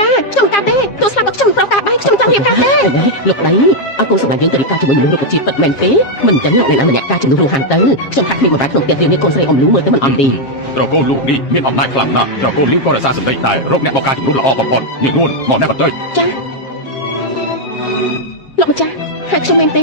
ការខ្ញុំការទេទោះស្លាប់ក៏ខ្ញុំប្រកាសដែរខ្ញុំចង់រៀបការទេលោកដីអើកូនសម្រាប់យើងទៅរៀបការជាមួយមនុស្សរុក្ខជាតិពិតមែនទេមិនអញ្ចឹងលោកអ្នកណាម្នាក់ការជំនួសរੂហានទៅខ្ញុំថាគ្មានបម្រើក្នុងផ្ទះយើងនេះកូនស្រីអ៊ំលូមើលទៅមិនអន់ទេត្រកូលលោកនេះមានអំណាចខ្លាំងណាស់ត្រកូលលីក៏រក្សាសម្ដីតែរកអ្នកមកការជំនួសល្អបំផុតយើងនួនមកអ្នកបន្តិចចាលោកម្ចាស់ហើយខ្ញុំមែនទេ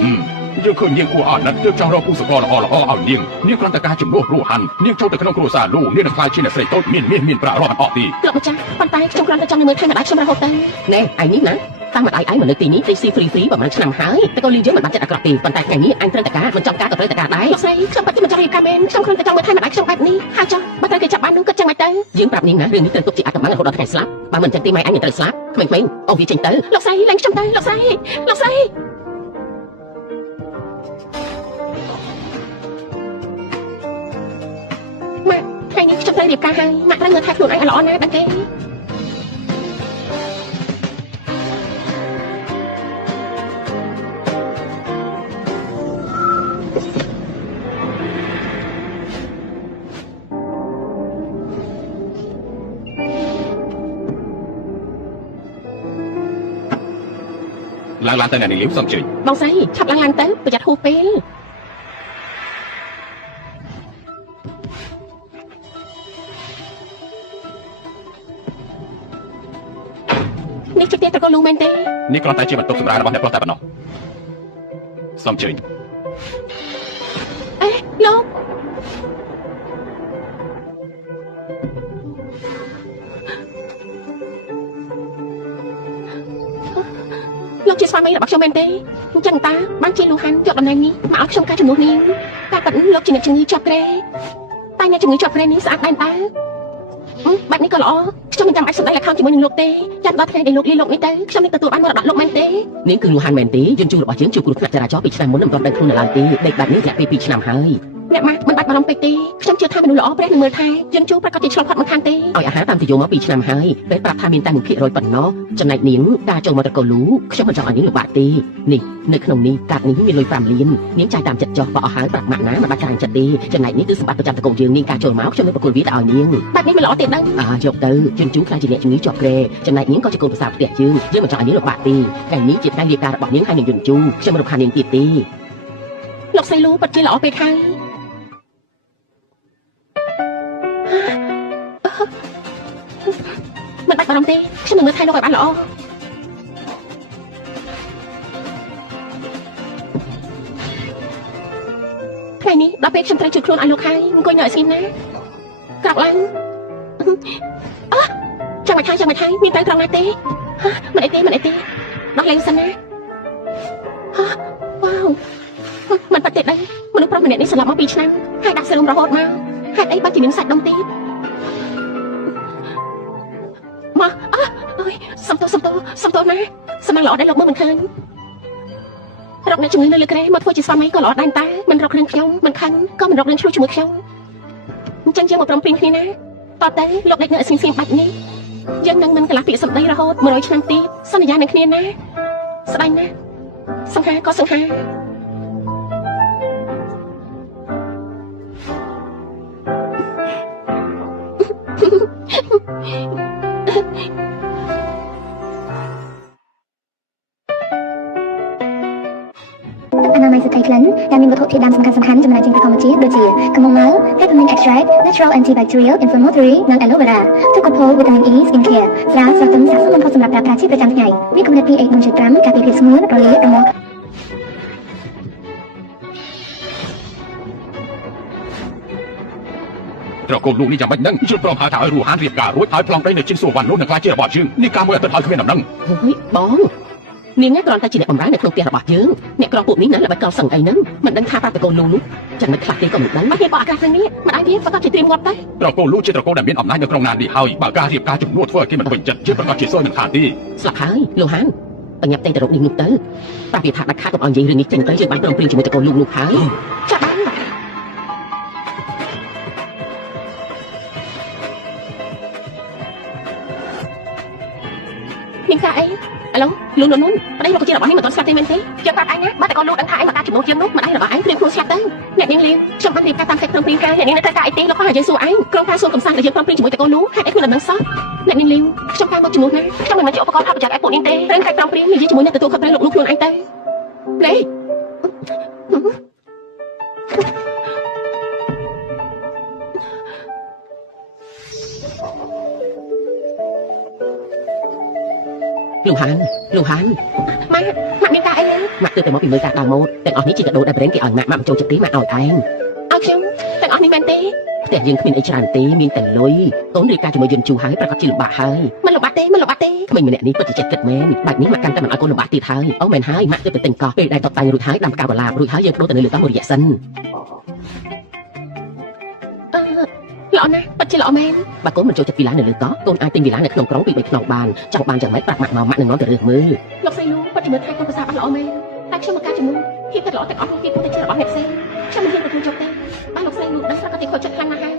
យើងឃើញនាងគួរអាណិតទើបចង់រកគូស្រករល្អៗឲ្យនាងគ្រាន់តែការជំនួសរੂហាននាងចូលទៅក្នុងគ្រួសារលោកនាងនឹងខ្លាចជាអ្នកស្រីតូចមានប្រាក់រាប់អត់ទេលោកម្ចាស់ប៉ុន្តែខ្ញុំគ្រាន់តែចង់មើលថែម្ដាយខ្ញុំរហូតទៅណែឯនេះណាតាមម្ដាយឯងមកនៅទីនេះទីស៊ីហ្វ្រីប្រហែលឆ្នាំហើយតែក៏លីយើងមិនបានចិត្តអាក្រក់ទេប៉ុន្តែថ្ងៃនេះអញត្រូវតែការមិនចង់ការក៏ត្រូវតែការដែរលោកស្រីខ្ញុំពិតជាមិនចង់រៀបការមែនខ្ញុំគ្រាន់តែចង់មើលថែម្ដាយខ្ញុំបែបនេះហើយចុះបើត្រូវគេចាប់បាននោះគិតចឹងមិនទៅយើងប្រាប់នាងណារឿងនេះត្រូវទុកជាអាកំបាំងរហូតដល់ថ្ងៃស្លាប់បើមិនចឹងទេម៉ែអញនឹងត្រូវស្លាប់ក្មេងៗអូវាចេញទៅលោកស្រីឡើងខ្ញុំទៅលោកស្រីម៉ាក់ថ្ងៃនេះខ្ញុំត្រូវរៀបការហើយម៉ាក់ត្រូវមើលថែខ្លួនឯងឲ្យល្អណាស់ដឹងទេឡើងទៅអ្នកនាងលីវសុំជើញបងស្រីឆាប់ឡើងទៅប្រយ័ត្នហួសពេលនេះជាផ្ទះត្រកូលលូមែនទេនេះគ្រាន់តែជាបន្ទប់សម្រាប់របស់អ្នកប្រុសតែប៉ុណ្ណោះសុំជើញអេលោកជាស្វាមីរបស់ខ្ញុំមែនទេអញ្ចឹងតាបានជាលូហានយកតំណែងនេះមកឲ្យខ្ញុំការជំនួសនាងតែប៉ិនលោកជាអ្នកជំងឺជាប់គ្រែតែអ្នកជំងឺជាប់គ្រែនេះស្អាតដែរតាបែបនេះក៏ល្អខ្ញុំមិនចាំបាច់សម្ដែងល្ខោនជាមួយនឹងលោកទេចាំដល់ថ្ងៃដែលលោកលីលោកនេះទៅខ្ញុំនឹងទទួលបានមរតកលោកមែនទេនាងគឺលូហានមែនទេយើងជួបរបស់យើងជួបគ្រោះថ្នាក់ចរាចរណ៍2ឆ្នាំមុនមិនទាន់ដឹងខ្លួននៅឡើយទេដេកបែបនេះរយៈពេល2ឆ្នាំហើយអ្នកម៉ាក់មិនបាច់បារម្ភពេកទេខ្ញុំជឿថាមនុស្សល្អព្រះនឹងមើលថែយើងជួបប្រកាសជាឆ្លងផុតមិនខានទេឲ្យអាហារតាមទិយមក2ឆ្នាំហើយពេលប្រាប់ថាមានតែ1%ប៉ុណ្ណោះចំណែកនាងការចូលមកត្រកូលលូខ្ញុំមិនចង់ឲ្យនាងលំបាកទេនេះនៅក្នុងនេះកាតនេះមានលុយ5លាននាងចាយតាមចិត្តចោះបើអស់ហើយប្រាប់ម៉ាក់ណាមិនបាច់ចាយចិត្តទេចំណែកនេះគឺសម្បត្តិប្រចាំត្រកូលយើងនាងការចូលមកខ្ញុំនឹងប្រគល់វាទៅឲ្យនាងបែបនេះមិនល្អទេដឹងយកទៅយើងជួបខ្លាចជាអ្នកជំងឺជាប់គ្រែចំណែកនាងក៏ជាកូនប្រសាផ្ទះយើងមិនចង់ឲ្យនាងលំបាកទេថ្ងៃនេះជាថ្ងៃរៀបការរបស់នាងហើយនឹងយន្តជូខ្ញុំមិនរំខាននាងទៀតទេលោកស្រីលូពិតជាល្អពេកហើយមិនបាច់បារម្ភទេខ្ញុំនឹងមើលថែលោកឲ្យបានល្អថ្ងៃនេះដល់ពេលខ្ញុំត្រូវជួយខ្លួនឲ្យលោកហើយអង្គុយនៅឲ្យស្ងៀមណាក្រោកឡើងចាំមិនថៃមានតែត្រង់ណាទេមិនអីទេដោះលែងសិនណាវ៉ាវមិនបាត់ទេដឹងមនុស្សប្រុសម្នាក់នេះស្លាប់មក2ឆ្នាំហើយដាក់សេរុំរហូតមកហេតុអីបាច់ជាមានសាច់ដុំទៀតមកអើយសំទោណាសំណាងល្អដែរលោកមើលមិនឃើញរកអ្នកជំងឺនៅលើគ្រែមកធ្វើជាស្វាមីក៏ល្អដែរតែមិនរករឿងខ្ញុំមិនខឹងក៏មិនរករឿងឆ្លោះជាមួយខ្ញុំអញ្ចឹងយើងមកព្រមព្រៀងគ្នាណាតទៅលោកដេកនៅស្ងៀមបាច់នេះយើងនឹងមិនកន្លះពាក្យសម្ដីរហូត100ឆ្នាំទៀតសន្យានឹងគ្នាណាស្ដាយណាសង្ហាក៏សង្ហាអនាម័យសិទ្ធិក្លិនដែលមានវត្ថុធាតុដើមសំខាន់ចំណែកជាងធម្មជាតិដូចជាកំងម៉ៅ peppermint extract natural antibacterial inflammatory និង aloe vera ទឹកកកវីតាមីន E skin care ស្រាលស្រទន់ស័ក្តិសមបំផុតសម្រាប់ប្រើប្រាស់ជាប្រចាំថ្ងៃមានកម្រិត pH 4.5ការពារភាពស្ងួតរលាករមាស់ត្រកូលលោកនេះយ៉ាងម៉េចនឹងយល់ព្រមហៅថាឲ្យរੂហានរៀបការរួចហើយប្លង់ដីនៅជិនសួរវ៉ាន់នោះនឹងខ្លាចជារបស់យើងនេះការមួយអាទិត្យឲ្យគ្មានដំណឹងអើយបងនាងគ្រាន់តែជាអ្នកបម្រើនៅក្នុងផ្ទះរបស់យើងអ្នកក្រពួកនេះណាល្បិចកលសឹងអីហ្នឹងមិនដឹងថាប្រាប់តកូនលូនោះចាំមិនខ្លះទេក៏មិនដឹងមកគេបោះអាកាសនេះមិនអាចវាប្រកាសជាត្រៀមងាប់ដែរត្រកូលលូជាត្រកូលដែលមានអំណាចនៅក្នុងណាននេះហើយបើការរៀបការជំនួសធ្វើឲ្យគេមិនពេញចិត្តជាប្រកាសជាសួយមិនខានទេស្លាប់ហើយលូហានបញ្ញាប់តែទៅរកនេះនោះទៅប្រាប់វាថាដាច់ខាតកុំឲ្យនិយាយរឿងនេះចេញទៅយើងបានព្រមព្រៀងជាមួយតកូនលូនោះហើយចាបាន មានការអីឥឡូវលោកនោះប្តីលោកជារបស់នេះមិនទាន់ស្លាប់ទេមែនទេចាំប្រាប់ឯងណាបើតែកូនលោកដឹងថាឯងមកការជំនួសយើងនោះម្ដាយរបស់ឯងព្រៀងខ្លួនស្លាប់ទៅអ្នកនាងលីវខ្ញុំបានរៀបការតាមកិច្ចព្រមព្រៀងការអ្នកនាងនៅត្រូវការអីទេលោកខំឲ្យយើងសួរឯងក្រុមការសួរកំសាន្តដែលយើងព្រមព្រៀងជាមួយតកូននោះហេតុអីខ្លួនមិនដឹងសោះអ្នកនាងលីវខ្ញុំការមកជំនួសណាខ្ញុំមិនមែនជាឧបករណ៍ថតប្រចាំឯពួកនាងទេព្រមកិច្ចព្រមព្រៀងនិយាយជាមួយអ្នកទទួលខុសត្រូវលោកនោះខ្លួនឯងទៅព្រេងលោកហានម៉ាក់មានការអីទេម៉ាក់ទើបតែមកពីមើលការដើរម៉ូដទាំងអស់នេះជាកាដូដែលប្រេងគេឲ្យម៉ាក់មិនចូលចិត្តទេម៉ាក់ឲ្យឯងឲ្យខ្ញុំទាំងអស់នេះមែនទេផ្ទះយើងគ្មានអីច្រើនទេមានតែលុយកូនរៀបការជាមួយយន្តជូហើយប្រកាសជាលំបាកហើយមិនលំបាកទេក្មេងម្នាក់នេះពិតជាចិត្តគិតមែនបែបនេះម៉ាក់កាន់តែមិនឲ្យកូនលំបាកទៀតហើយអូមែនហើយម៉ាក់ទើបតែទិញកោះពេលដែលតបតែងរួចហើយដាំផ្កាវឡាបរួចហើយយើងបដូរទៅនៅលើកោះមួយរយៈសិនល្អណាស់ពិតជាល្អមែនបើកូនមិនចូលចិត្តវីឡានៅលើកោះកូនអាចទិញវីឡានៅក្នុងក្រុងពី3ខ្នងបានចង់បានយ៉ាងម៉េចប្រាប់ម៉ាក់មកម៉ាក់នឹងនាំទៅរើសមើលលោកស្រីលូពិតជាមើលថែកូនប្រសាបានល្អមែនតែខ្ញុំមកការជំនួសភាពពិតល្អទាំងអស់នេះវាពុទ្ធតែជារបស់អ្នកផ្សេងខ្ញុំមិនហ៊ានទទួលយកទេបើលោកស្រីលូដឹងស្រាប់តែខូចចិត្តខ្លាំងណាស់ហើយ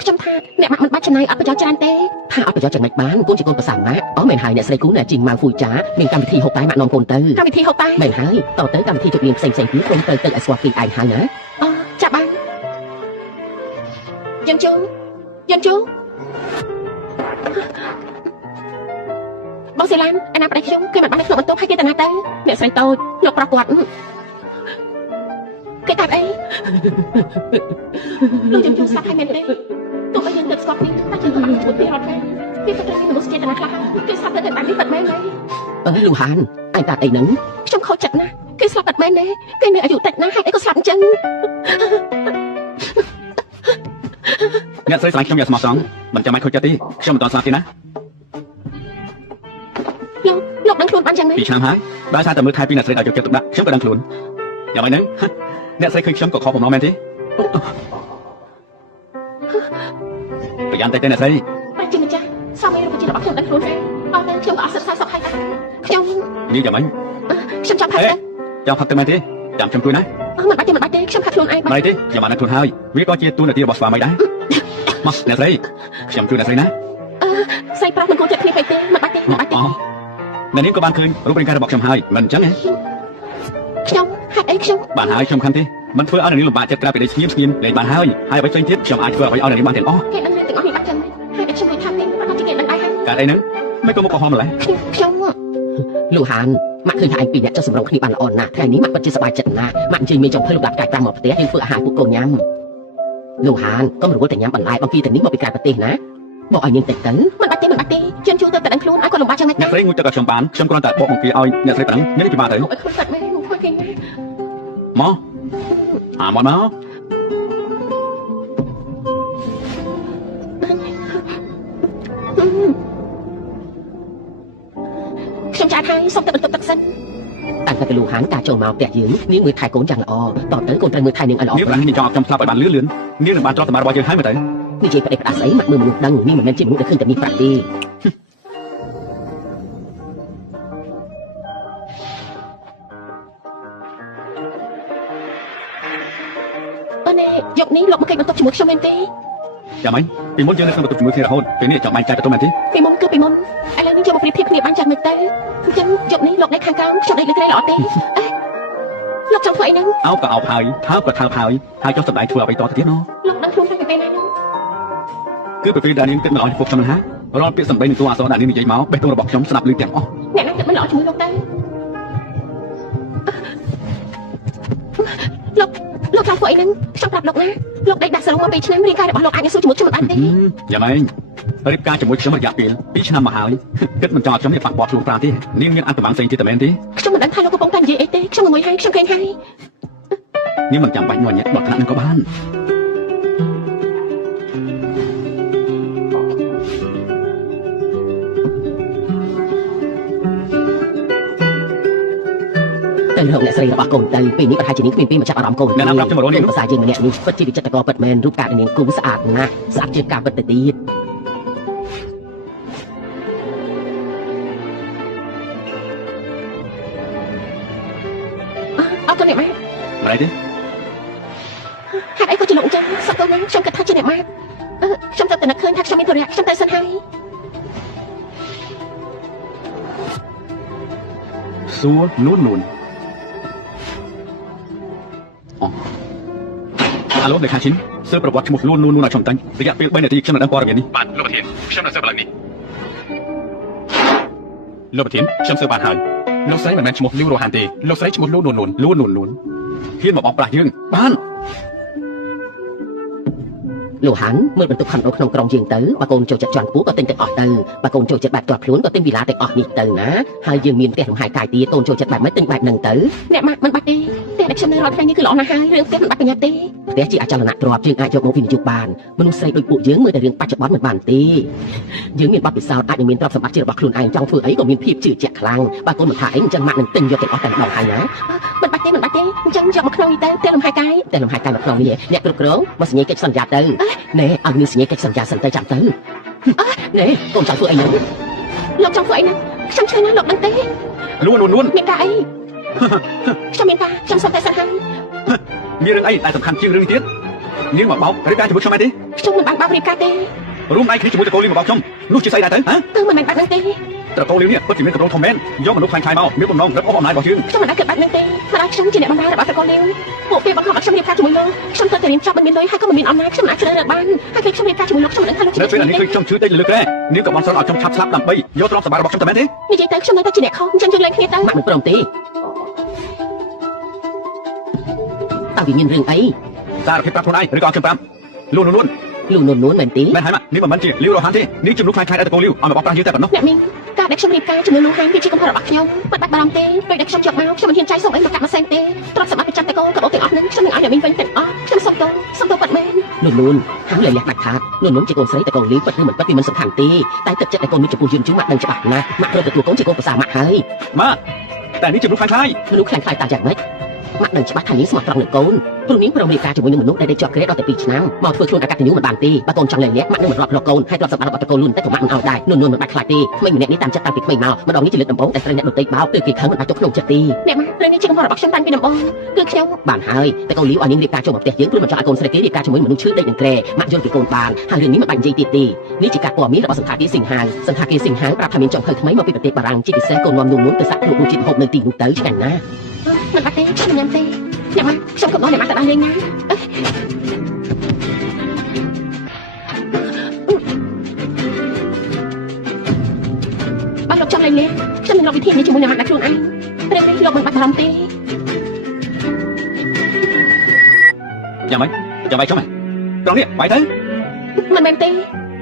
ខ្ញុំថាអ្នកម៉ាក់មិនបាច់ចំណាយអត់ប្រយោជន៍ច្រើនទេថាអត់ប្រយោជន៍ចំណេញបានកូនជាកូនប្រសាម៉ាក់អូមែនហើយអ្នកស្រីគូអ្នកជីងម៉ៅហ្វូចាមានកម្មវិធីហូបតែម៉ាក់នាំកូនទៅកម្មវិធីហូបតែមែនហើយតទៅកម្មវិធីជប់លៀងផ្សេងទៀតកូនទៅឲ្យស្គាល់គេឯងហើយណាចាបានយើងជូបងសេឡានអាណាប្តីខ្ញុំគេមិនបានក្នុងបន្ទប់ឲ្យគេទៅណាទៅអ្នកស្រីតូចលោកប្រុសគាត់គេកាត់អីលោកយើងស្លាប់ហើយមែនទេទោះបីយើងទៅស្គាល់គ្នាតែយើងក៏អត់ជួយពីរត់ដែរវាក៏ត្រូវមានមនុស្សចេតនាខ្លះគេស្លាប់ទៅតែបាននេះពិតមែនទេលូហានឯងកាត់អីហ្នឹងខ្ញុំខូចចិត្តណាស់គេស្លាប់ពិតមែនទេគេមានអាយុតិចណាស់ហេតុអីក៏ស្លាប់អញ្ចឹងអ្នកស្រីស្រឡាញ់ខ្ញុំយ៉ាងស្មោះត្រង់មិនចាំបាច់ខូចចិត្តទេខ្ញុំមិនតស្លាប់ទេណាលោកដឹងខ្លួនបានយ៉ាងម៉េច2ឆ្នាំហើយដោយសារតែមើលថែពីអ្នកស្រីឲ្យយកចិត្តទុកដាក់ខ្ញុំក៏ដឹងខ្លួនយ៉ាងម៉េចហ្នឹងអ្នកស្រីឃើញខ្ញុំក៏ខកបំណងមែនទេប្រយ័ត្នតែអ្នកស្រីបាច់ជាម្ចាស់សម័យរូបជារបស់ខ្ញុំដឹងខ្លួនហើយអត់តែខ្ញុំក៏អត់សិក្សាសោកហើយដែរខ្ញុំនិយាយយ៉ាងម៉េចខ្ញុំចង់ផឹកទៅចង់ផឹកទៅមែនទេចាំខ្ញុំជួយណាមិនបាច់ទេខ្ញុំផឹកខ្លួនឯងមិនទេខ្ញុំបានដឹងខ្លួនហើយវាក៏ជាទូនាទីរបស់ស្វាមីដែរមកអ្នកស្រីខ្ញុំជួយអ្នកស្រីណាស្រីប្រុសមិនគួរចិត្តគ្នាពេកទេមិនបាច់ទេអ្នកនាងក៏បានឃើញរូបរាងកាយរបស់ខ្ញុំហើយមិនអញ្ចឹងទេខ្ញុំហេតុអីខ្ញុំបានហើយខ្ញុំខំទេមិនធ្វើឲ្យអ្នកនាងលំបាកចិត្តក្រៅពីដីស្ងៀមលេងបានហើយហើយអ្វីផ្សេងទៀតខ្ញុំអាចធ្វើឲ្យអ្នកនាងបានទាំងអស់គេដឹងទាំងអស់នេះបាត់ចឹងហើយតែខ្ញុំមិនថាទេប្រកាសជាគេដឹងដែរហើយកើតអីហ្នឹងមិនក៏មកកំហំម្ល៉េះខ្ញុំលូហានម៉ាក់ឃើញថាឯងពីរអ្នកចុះសម្រងគ្នាបានល្អណាស់ថ្ងៃនេះម៉ាក់ពិតជាសប្បាយចិត្តណាស់ម៉ាក់អញ្ជើញមេចុងភើលោកដាក់កាយតាមមកផ្ទះយើងធ្វើអាហារពួកកូនញ៉ាំលូហានកុំរវល់តែញ៉ាំបន្លែបង្គាទៅនេះមកពីក្រៅប្រទេសណាបកឲ្យនាងតិចទៅមិនបាច់ទេខ្ញុំជួយទៅតែដឹងខ្លួនឲ្យគាត់លំបាកចឹងអ្នកស្រីងូចទឹកឲ្យខ្ញុំបានខ្ញុំគ្រាន់តែបកបង្គាឲ្យអ្នកស្រីប៉ណ្ណឹងមានពិបាកទៅឲ្យខ្លួនកាត់មែនមកគេណាមកខ្ញុំចាត់ឲ្យសុំទៅបន្ទប់ទឹកសិនតាំងតែលូហានការចូលមកផ្ទះយើងនាងមើលថែកូនយ៉ាងល្អតទៅកូនត្រូវមើលថែនាងឲ្យល្អនាងប្រាំងនាងចង់ឲ្យខ្ញុំស្លាប់ឲ្យបានលឿននាងនឹងបានចោលសម្បត្តិរបស់យើងហើយមើលទៅនិយាយប្រដេកផ្ដាស់ស្អីម៉ាក់មើលមនុស្សដឹងនេះមិនមែនជាមនុស្សដែលឃើញតែនេះប្រាប់ទេយកនេះលោកមកគេបន្ទប់ជាមួយខ្ញុំមែនទេយ៉ាងម៉េចពីមុនយើងនៅក្នុងបន្ទប់ជាមួយគ្នារហូតពេលនេះចង់បែកចែកទៅមែនទេពីមុនគឺពីមុនឥឡូវនេះយកមកប្រៀបធៀបគ្នាបានយ៉ាងម៉េចទៅអញ្ចឹងយកនេះលោកដេកខាងក្រោមខ្ញុំដេកលើក្រែល្អទេលោកចង់ធ្វើអីហ្នឹងអោបក៏អោបហើយថើបក៏ថើបហើយចុះសម្ដែងធ្វើអ្វីតទៅទៀតណលោកដឹងខ្លួនថាពីពេលណាហ្នឹងគឺពេលដែលនាងគិតមិនអស់ពុកខ្ញុំណារាល់ពាក្យសម្ដីនិងតួអក្សរដែលនាងនិយាយមកបេះដូងរបស់ខ្ញុំស្ដាប់ឮទាំងអស់អ្នកណាគិតមិនល្អជាមួយលោកទៅលោកចង់ធ្វើអីហ្នឹងខ្ញុំប្រាប់លោកណាលោកដេកដាក់សរុបមក2ឆ្នាំរាងកាយរបស់លោកអាចនឹងស៊ូជាមួយខ្ញុំបានទេយ៉ាងម៉េចរៀបការជាមួយខ្ញុំរយៈពេល2ឆ្នាំមកហើយគិតមិនចង់ឲ្យខ្ញុំនេះប៉ះពាល់ខ្លួនប្រាណទេនាងមានអត្ថប្រមាណផ្សេងទៀតតែមែនទេខ្ញុំមិនដឹងថាលោកកំពុងតែនិយាយអីទេខ្ញុំមួយហើយខ្ញុំឃើញហើយនាងមិនចាំបាច់ញ័រញាក់ដល់ថ្នាក់នឹងក៏បានទៅរកអ្នកស្រីរបស់កូនទៅពេលនេះប្រហែលជានាងគ្មានពេលមកចាប់អារម្មណ៍កូនអ្នកណាប្រាប់ខ្ញុំរកនាងភាសាយើងម្នាក់នេះពិតជាវិចិត្រករពិតមែនរូបកាយនាងគូស្អាតណាស់ស្អាតជាងការពិតទៅទៀតអត់ទៅអ្នកម៉ាក់មិនអីទេហេតុអីក៏ជាលោកអញ្ចឹងសឹកទៅណាខ្ញុំគិតថាជាអ្នកម៉ាក់ខ្ញុំទៅតែនឹកឃើញថាខ្ញុំមានធុរៈខ្ញុំទៅសិនហើយ សួរនួនអូអាឡូលេខាឈិនសើប្រវត្តិឈ្មោះនួនឲ្យខ្ញុំតាំងរយៈពេល3នាទីខ្ញុំនឹងដឹងព័ត៌មាននេះ បាទលោកប្រធានខ្ញុំនឹងសើបឡើងនេះលោកប្រធានខ្ញុំសើបបានហើយលោកស្រីមិនមែនឈ្មោះលីវរ៉ូហានទេលោកស្រីឈ្មោះលូនួនហ៊ានមកបោកប្រាស់យើងបាន លោកហាន់មើលបន្ទុកខំដូរក្នុងក្រុមយើងទៅបើកូនចូលចិត្តជាន់ខ្ពស់ក៏ទិញទាំងអស់ទៅបើកូនចូលចិត្តបែបទាត់ខ្លួនក៏ទិញវីឡាទាំងអស់នេះទៅណាហើយយើងមានផ្ទះលំហែកាយទៀតកូនចូលចិត្តបែបម៉េចទិញបែបហ្នឹងទៅអ្នកម៉ាក់មិនបាច់ទេផ្ទះដែលខ្ញុំនៅរាល់ថ្ងៃនេះគឺល្អណាស់ហើយរឿងផ្ទះមិនបាច់ប្រញាប់ទេផ្ទះជាអចលនៈទ្រព្យយើងអាចយកមកវិនិយោគបានមនុស្សស្រីដូចពួកយើងមើលតែរឿងបច្ចុប្បន្នមិនបានទេយើងមានបទពិសោធន៍អាចនឹងមានទ្រព្យសម្បត្តិជារបស់ខ្លួនឯងចង់ធ្វើអីក៏មានភាពជឿជាក់ខ្លាំងបើកូនមិនថាអីអញ្ចឹងម៉ាក់នឹងទិញយកទាំងអស់តែម្ដងហើយណាមិនបាច់ទេអញ្ចឹងយកមកក្នុងនេះទៅផ្ទះលំហែកាយមកក្នុងនេះអ្នកគ្រប់គ្រងមកសញ្ញាកិច្ចសន្យាទៅណែឲ្យមានសញ្ញាកិច្ចសន្យាសិនទៅចាំទៅណែកូនចង់ធ្វើអីហ្នឹងលោកចង់ធ្វើអីហ្នឹងខ្ញុំឆ្លើយណាលោកដឹងទេនួនមានការអីខ្ញុំមានការខ្ញុំសុំតែសិនហើយមានរឿងអីដែលសំខាន់ជាងរឿងនេះទៀតនាងមកបោករៀបការជាមួយខ្ញុំឯទេខ្ញុំមិនបានបោករៀបការទេរួមដៃគ្នាជាមួយតកូលីមកបោកខ្ញុំនោះជាស្អីដែរទៅហ៎គឺមិនមែនបែបហ្នឹងទេតកូលីនេះពិតជាមានកម្រងធំមែនយកមនុស្សខ្លាំងៗមកមានបំណងរឹបអូសអំណាចរបស់យើងខ្ញុំមិនអាចគិតបែបហ្នឹងទេព្រោះខ្ញុំជាអ្នកបម្រើរបស់តកូលីពួកគេបង្ខំឲ្យខ្ញុំរៀបការជាមួយលោកខ្ញុំទៅរៀនចប់មិនមានលុយហើយក៏មិនមានអំណាចខ្ញុំអាចជ្រើសរើសបានហើយពេលខ្ញុំរៀបការជាមួយលោកខ្ញុំមិនដឹងថាលោកនៅពេលនេះគឺខ្ញុំជឿតែលើក្រែនាងក៏បានសន្យាឲ្យខ្ញុំឆាប់ស្លាប់ដើម្បីយកទ្រព្យសម្បត្តិរបស់ខ្ញុំទៅមែនទេនិយាយទៅខ្ញុំនៅតែជាអ្នកខុសអញ្ចឹងយើងលែងគ្នាទៅម៉ាក់មិនព្រមទេតើវាមានរឿងអីសារភាពប្រាប់ខ្លួនឯងឬក៏ខ្ញុំប្រាប់លូនមែនទេមែនហើយម៉ាក់នេះមិនមែនជាលីវរ៉ូហានទេនេះជំនួសខ្លាំងៗឲ្យតកូលីវឲ្យមកបោកប្រាស់យើងតែប៉ុណ្ណោះអ្នកមីងការដែលខ្ញុំរៀបការជាមួយលោកហានគឺជាកំហុសរបស់ខ្ញុំមិនបាច់បារម្ភទេពេលដែលខ្ញុំយកមកខ្ញុំមិនហ៊ានចាយសុំអីមកកាត់មកផ្សេងទេទ្រព្យសម្បត្តិប្រចាំតកូលក៏បងទាំងអស់ហ្នឹងខ្ញុំនឹងឲ្យអ្នកមីងវិញទាំងអស់ខ្ញុំសុំទោសបាត់មែនលូនហើយលះដាច់ខាតលូនជាកូនស្រីតកូលីពិតឬមិនពិតវាមិនសំខាន់ទេតែទឹកចិត្តតកូននេះចំពោះយើងជឿម៉ាក់ដឹងច្បាស់ណាស់ម៉ាក់ត្រូវទទួលកូនជាកូនប្រសាម៉ាក់ហើយម៉ាក់តែនេះជំនួសខ្លាំងៗមនុស្សខ្លាំងៗតាយ៉ាងម៉េចម៉ាក់ដឹងច្បាស់ថានាងស្មោះត្រង់នឹងកូនព្រោះនាងព្រមរៀបការជាមួយនឹងមនុស្សដែលជាប់ក្រេតដល់ទៅ2ឆ្នាំមកធ្វើខ្លួនអកតញ្ញូមិនបានទេបើកូនចង់លែងលះម៉ាក់នឹងមិនរាប់រកកូនហើយទ្រព្យសម្បត្តិរបស់តកូលលូនតែក៏ម៉ាក់មិនឲ្យដែរនួនមិនបាច់ខ្លាចទេក្មេងម្នាក់នេះតាមចិត្តតាំងពីក្មេងមកម្ដងនេះជាលើកដំបូងតែស្រីអ្នកដទៃបោកគឺគេខឹងមិនបាច់ទុកក្នុងចិត្តទេអ្នកម៉ាក់រឿងនេះជាកំហុសរបស់ខ្ញុំតាំងពីដំបូងគឺខ្ញុំបានហើយតែកូនលីវឲ្យនាងរៀបការចូលមកផ្ទះយើងព្រោះមិនចង់ឲ្យកូនស្រីគេរៀបការជាមួយមនុស្សឈឺដេកនឹងក្រែម៉ាក់យល់ពីកូនបានហើយរឿងនេះមិនបាច់និយាយទៀតទេនេះជាការព័ត៌មានរបស់សន្តាគារសិង្ហាប្រាប់ថាមានចំភៅថ្មីមកពីប្រទេសបារាំងជាពិសេសកូននាំនួនទៅសាក់គ្រូជាតិហូបនៅទីនោះទៅឆ្ងាញ់ណាស់មិនបាច់ទេខ្ញុំញ៉ាំទេអ្នកម៉ាក់ខ្ញុំក៏បងអ្នកម៉ាក់ទៅដល់លេងណាបើលោកចង់លេងលេងខ្ញុំនឹងរកវិធីនេះជាមួយអ្នកម៉ាក់ដាក់ខ្លួនឯងពេលនេះលោកមិនបាច់បារម្ភទេយ៉ាងម៉េចចាំបាយខ្ញុំហ៎ត្រង់នេះបាយទៅមិនមែនទេ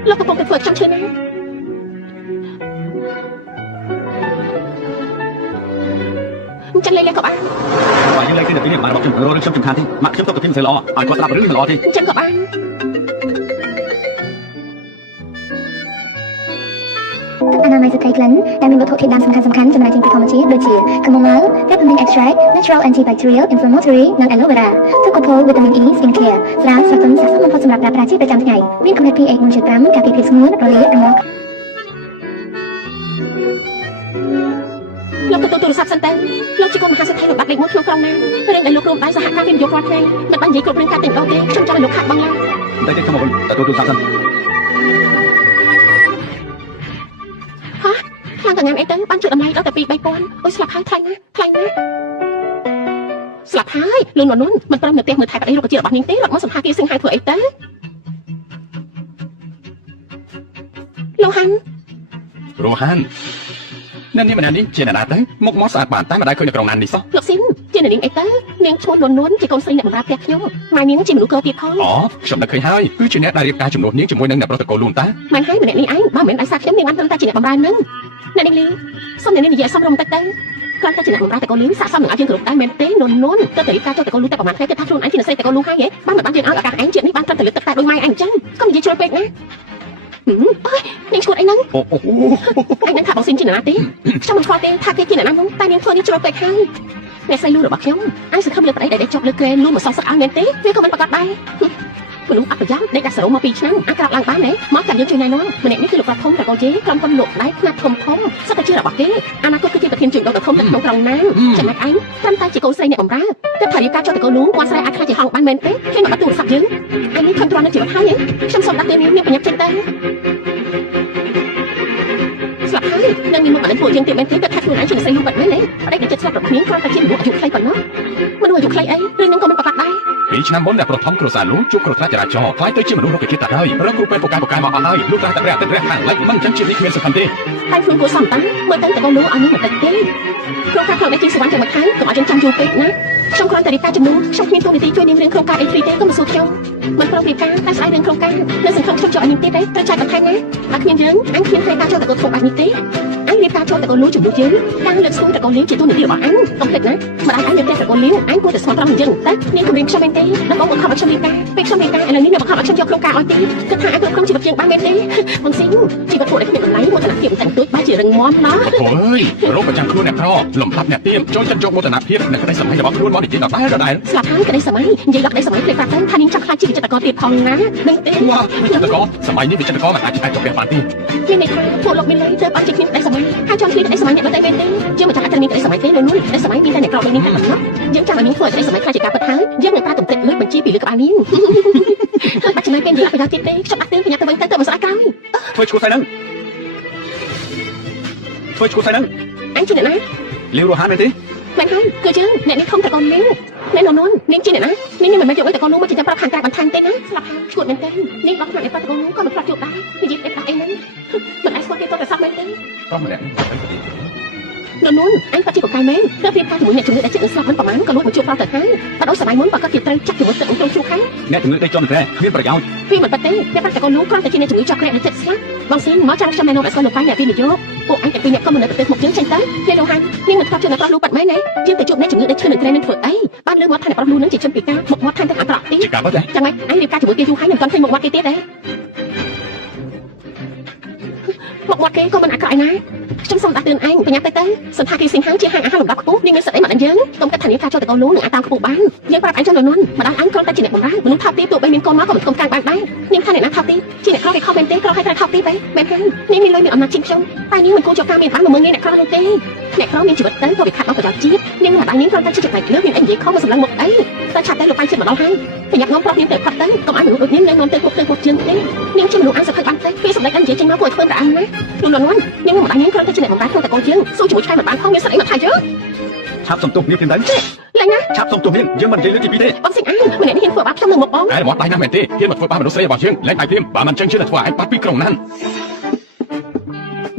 លោកកំពុងតែធ្វើខ្ញុំឈឺណាស់ចឹងលេងក៏បានបើយើងលេងគ្នាពីនេះបានរបស់ខ្ញុំរករឿងខ្ញុំសំខាន់ទេម៉ាក់ខ្ញុំទៅប្រធានមិនល្អឲ្យគាត់ស្ដាប់រឿងនេះមិនល្អទេចឹងក៏បានទឹកអនាម័យស្ត្រីក្លិនដែលមានវត្ថុធាតុដើមសំខាន់ៗចំណែកចេញពីធម្មជាតិដូចជា chamomile, peppermint extract, natural antibacterial, inflammatory និង aloe vera ទឹកកូផូល vitamin E skin care ស្រាស្រទន់ស័ក្តិសមបំផុតសម្រាប់ប្រើប្រាស់ជាប្រចាំថ្ងៃមានកម្រិត pH 1.5 ការពារភាពស្ងួនរលាកនិងលោកទទួលទូរស័ព្ទសិនទៅលោកជាកូនមហាសេដ្ឋីលោកបាត់លេខ1ក្នុងក្រុងណារឿងដែលលោករួមដៃសហការវិនិយោគរាល់ថ្ងៃមិនបាននិយាយគ្រប់រឿងការតែម្ដងទេខ្ញុំចង់ឲ្យលោកខាត់បងឡើងតែខ្ញុំមកទទួលទូរស័ព្ទសិនហាខ្លាំងកញ្ញាអីទៅបានជួយតម្លៃដល់តែ2-3000អុយស្លាប់ហើយថ្លៃណាស់ស្លាប់ហើយលូនមិនព្រមនៅផ្ទះមើលថែប្តីរុក្ខជាតិរបស់នាងទេរត់មកសន្តាគារសិង្ហាធ្វើអីទៅលោកហាន់រ៉ូហាននៅនេះម្នាក់នេះជាអ្នកណាទៅមុខមាត់ស្អាតបានតែមិនដែលឃើញនៅក្រុងណានេះសោះលោកស៊ីនជានាងអីទៅនាងឈ្មោះនួនជាកូនស្រីអ្នកបម្រើផ្ទះខ្ញុំម៉ែនាងជាមនុស្សកោទៀតផងអូខ្ញុំនឹកឃើញហើយគឺជាអ្នកដែលរៀបការជំនួសនាងជាមួយនឹងអ្នកប្រុសតកូលលូនតាមិនហើយម្នាក់នេះឯងបើមិនដោយសារខ្ញុំនាងបានព្រមតែជាអ្នកបម្រើនឹងអ្នកនាងលីសុំអ្នកនាងនិយាយសមរម្យតិចទៅគ្រាន់តែជាអ្នកបម្រើតកូលលីស័ក្តិសមនឹងឲ្យយើងគ្រប់ដែរមែនទេនួនទៅរៀបការចូលតកូលលូតែប្រហែលថ្ងៃគេថាខ្លួនឯងជាអ្នកស្រីតកូលលូហើយហ៎បានមិនបានយើងឲ្យឱកាសឯងជាតិនេះបានត្រឹមតែលើទឹកតែដូចម៉ែឯងអញ្ចឹងកុំនិយាយជ្រុលពេកណាអើយនាងឈួតអីហ្នឹងឯងនឹងថាបងស៊ីនជាអ្នកណាទេខ្ញុំមិនខ្វល់ទេថាគេជាអ្នកណានោះតែនាងធ្វើនេះជ្រុលពេកហើយអ្នកស្រីលូរបស់ខ្ញុំឯងសង្ឃឹមលើប្តីដែលចប់លើក្រែលូមកសងសឹកឲ្យមែនទេវាក៏មិនប្រកាសដែរមនុស្សអត់ប្រយ័ត្នដេកដាក់សរោមក2ឆ្នាំអាក្រក់ឡើងបានទេមកចាំយើងជួយណែនាំម្នាក់នេះគឺលោកប្រាប់ធំតកូលជេក្រុមហ៊ុនលោកដៃខ្នាតធំសិតតែជារបស់គេអនាគតគឺជាប្រធានជួយដល់ធំនៅក្នុងក្រុងណាចំណែកឯងត្រឹមតែជាកូនស្រីអ្នកបម្រើតែថារៀបការចូលតកូលលូគាត់ស្រីអាចខ្លាចជាហងបានមែនទេគេមកបាត់ទូរស័ព្ទយើងឯងនេះខំទ្រាំនៅជីវិតហើយខ្ញុំសូមដាក់ទៅនាងប្រញាប់ចេញទៅស្លាប់ហើយនឹងមានមុខអត់ ពួកយើងទៀតមែនទេគាត់ថាខ្លួនឯងជាស្រីលូបាត់មែនទេអីដែលចិត្តស្លាប់របស់នាងគ្រាន់តែជាមនុស្សអាយុខ្លីប៉ុណ្ណោះមនុស្សអាយុខ្លីអីរឿងហ្នឹងក៏មិនប្រកាសដែរ ពីឆ្នាំមុនអ្នកប្រថមគ្រួសារលោកជួបគ្រោះថ្នាក់ចរាចរណ៍ខ្លាយទៅជាមនុស្សរកជាតិទៅហើយរកគ្រូពេទ្យពូកែមកអស់ហើយលោកត្រាស់តែព្រះអាទិត្យរះខាងលិចមិនចឹងជាតិនេះគ្មានសំខាន់ទេ តែខ្លួនគួរសមតាមើលទៅតកូនលោកឲ្យនេះបន្តិចទេក្រុមការផ្លូវដែលជាសវណ្ណតែមួយខែកុំឲ្យយើងចាំយូរពេកណាខ្ញុំគ្រាន់តែរៀបការជំនួសខ្ញុំគ្មានទូនាទីជួយនាងរឿងក្រុមការអីហ្វ្រីទេក៏មកសួរខ្ញុំមិនប្រឹងរៀបការតែស្អីរឿងក្រុមការនៅសង្ឃឹមខ្ញុំចូលឲ្យនាងទៀតទេត្រូវចាយបន្ថែមណាបើគ្មានយើងអញគ្មានពេលការចូលតកូនធ្វើបែបនេះទេអញរៀបការចូលតកូនលោកជំនួសយើងការលើកស្ទួយតកូនលៀងជាទូនាទីរបស់អញកុំភ្លេចណាម្ដាយអញនៅផ្ទះតកូនលៀងអញគួរតែស្មោះត្រង់យ៉ាងតែនាងគំរាមខ្ញុំមែនទេដល់បងបង្ខំឲ្យខ្ញុំរៀបការពេលខ្ញុំរៀបការឥឡូវនេះអ្នកបង្ខំឲ្យខ្ញុំយកក្រុមការឲ្យទេគិតថាអញគ្រប់គ្រងជីវិតយើងបានមែនទេបងស៊ីជីវិតពួកដែលគ្មានតម្លៃមោទនភាពតែទួចបែរជារឹងមាំណា អូយរោគប្រចាំខ្លួនអ្នកក្រលំដាប់អ្នកទៀមចូលចិត្តយកមោទនភាពនៅក្តីសម័យរបស់ខ្លួនមកនិយាយដល់ដែរ ស្លាប់ហើយក្តីសម័យនិយាយដល់ក្តីសម័យភ្លេចប្រាប់ទៅថានាងចង់ខ្លាចជាវិចិត្រករទៀតផងណាដឹងទេ វ៉ាវិចិត្រករសម័យនេះវិចិត្រករមិនអាចចុះផ្ទះបានទេ ជានេះថាពួកលោកមានលុយទៅបានជាគ្មានក្តីសម័យហើយចង់ឃើញក្តីសម័យអ្នកដទៃមែនទេយើងមិនចង់ឲ្យតែមានក្តីសម័យទេនៅនោះក្តីសម័យមានតែអ្នកក្រដូចនាងតែប៉ុណ្ណោះយើងចង់ឲ្យនាងធ្វើឲ្យក្តីសម័យខ្លាចជាការពិតហើយយើងនឹងប្រើទំពេចលុយបញ្ជីពីលើក្បាលនាងបាច់ចំណាយពេលនិយាយប្រយោជន៍ទៀតទេខ្ញុំអត់ទេប្រញាប់ទៅវិញទៅមិនស្អាតក្រោយ ធ្វើឈ្មោះស្អីហ្នឹងធ្វើឈ្មោះស្អីហ្នឹង អញជាអ្នកណា លាវរស់ហានមែនទេ មែនហើយគឺយើងអ្នកនេះខំតកូននាងអ្នកនននាងជាអ្នកណានាងមិនមែនយកអីតកូននោះមកចិញ្ចឹមប្រាប់ខាងក្រៅបន្ថែមទេណាស្លាប់ហើយឈួតមែនទេនាងបោះខ្លួនឯងប្រាប់តកូននោះក៏មិនប្រាប់ជួបដែរនិយាយតែអីហ្នឹងមិនអាចស្គាល់ទេទៅតែសោះមែនទេ ប្រុសម្នាក់ ននអញក៏ជាកកែមែនទៅព្រៀបការជាមួយអ្នកជំងឺដែលចិត្តនឹងស្លាប់មិនប្រហែលក៏លួចមកជួបប្រាប់ទៅហើយបើដូចសម័យមុនបើគាត់ជាត្រូវចាក់ជាមួយទឹកក្នុងជួបហើយ អ្នកជំងឺដេកជាប់ក្រែគ្មានប្រយោជន៍ វាមិនប៉ះទេតែប្រាប់តកូននោះគ្រាន់តែជាអ្នកជំងឺចောက်ក្រែដែលចិត្តស្លាប់បងស៊ីមកចាំខ្ញុំណែនាំឲ្យស្គាល់លោកប៉ៃអ្នកពីនយោពួកអញតែពីអ្នកក៏មិននៅប្រទេសមកយើងចេញទៅគេលោកហាននាងមិនស្គាល់ជឿអ្នកប្រុសលូប៉ាត់មែនទេយើងទៅជួបអ្នកជំងឺដែលឈឺនឹងក្រែនឹងធ្វើអីបានលើមកថាអ្នកប្រុសលូនឹងជាជនពិការមកមាត់ថែមទាំងអាក្រក់ទៀត ជាការពិតទេ ចាំម៉េចអញរៀបការជាមួយគេយូរហើយមិនទាន់ឃើញមកមាត់គេទៀតទេមកមាត់គេក៏មិនអាក្រក់ឯណាខ្ញុំសូមដាក់ទឿនអញប្រញាប់ទៅសន្តាគារសិង្ហជាហាងអាហារលំដាប់ខ្ពស់នាងមានសិទ្ធិអីមកដល់យើងកុំគិតថានាងការចូលតកូនលូនឹងអាចតាមខ្ពស់បានយើងប្រាប់អញចំនួននោះម្ដាយអញគ្រាន់តែជាអ្នកបម្រើមនុស្សថោកទាបទោះបីមានកូនមកក៏មិនគុំកាំងបានដែរនាងថាអ្នកណាថោកទាបជាអ្នកក្រគេខំមែនទេក្រឲ្យតែថោកទាបទេមែនហើយនាងមានលុយមានអំណាចជាងខ្ញុំតែនាងមិនគួរចូលការមានបានមកមើលងាយអ្នកក្រនោះទេអ្នកក្រមានជីវិតទៅព្រោះវាខាត់ដល់ប្រយោជន៍ជាតិនាងម្ដាយនាងគ្រាន់តែជាចំណែកលើមានអីនិយាយខំមកសម្លឹងមកអីតែឆាប់តែលោកប៉ៃចិត្តមកដល់ហើយប្រញាប់នាំប្រុសនាងទៅផាត់ទៅកុំឲ្យមនុស្សដូចនាងនាំទៅពួកផ្ទៃពួកជើងទេនាងជាមនុស្សអានសភ័យបានទេពេលសម្ដែងអញនិយាយចេញមកពួកធ្វើប្រអានណាលោកលន់នាងម្ដាយនាងគ្រាន់តែជាអ្នកបម្រើក្នុងតកូនជើងสู้ជាមួយឆ្កែមិនបានផងមានសិទ្ធិអីមកថាយើង ឆាប់សំទុះនាងព្រមទៅ ឡើងណា ឆាប់សំទុះនាងយើងមិននិយាយលើកទីពីរទេ បងសិង្ហអាម្នាក់នេះហ៊ានធ្វើបាបខ្ញុំនឹងមកបង ឯមកដៃណាស់មែនទេហ៊ានមកធ្វើបាបមនុស្សស្រីរបស់យើងលែងដៃព្រាមបើមិនចឹងជឿតែធ្វើឲ្យបាត់ពីក្រុងណាន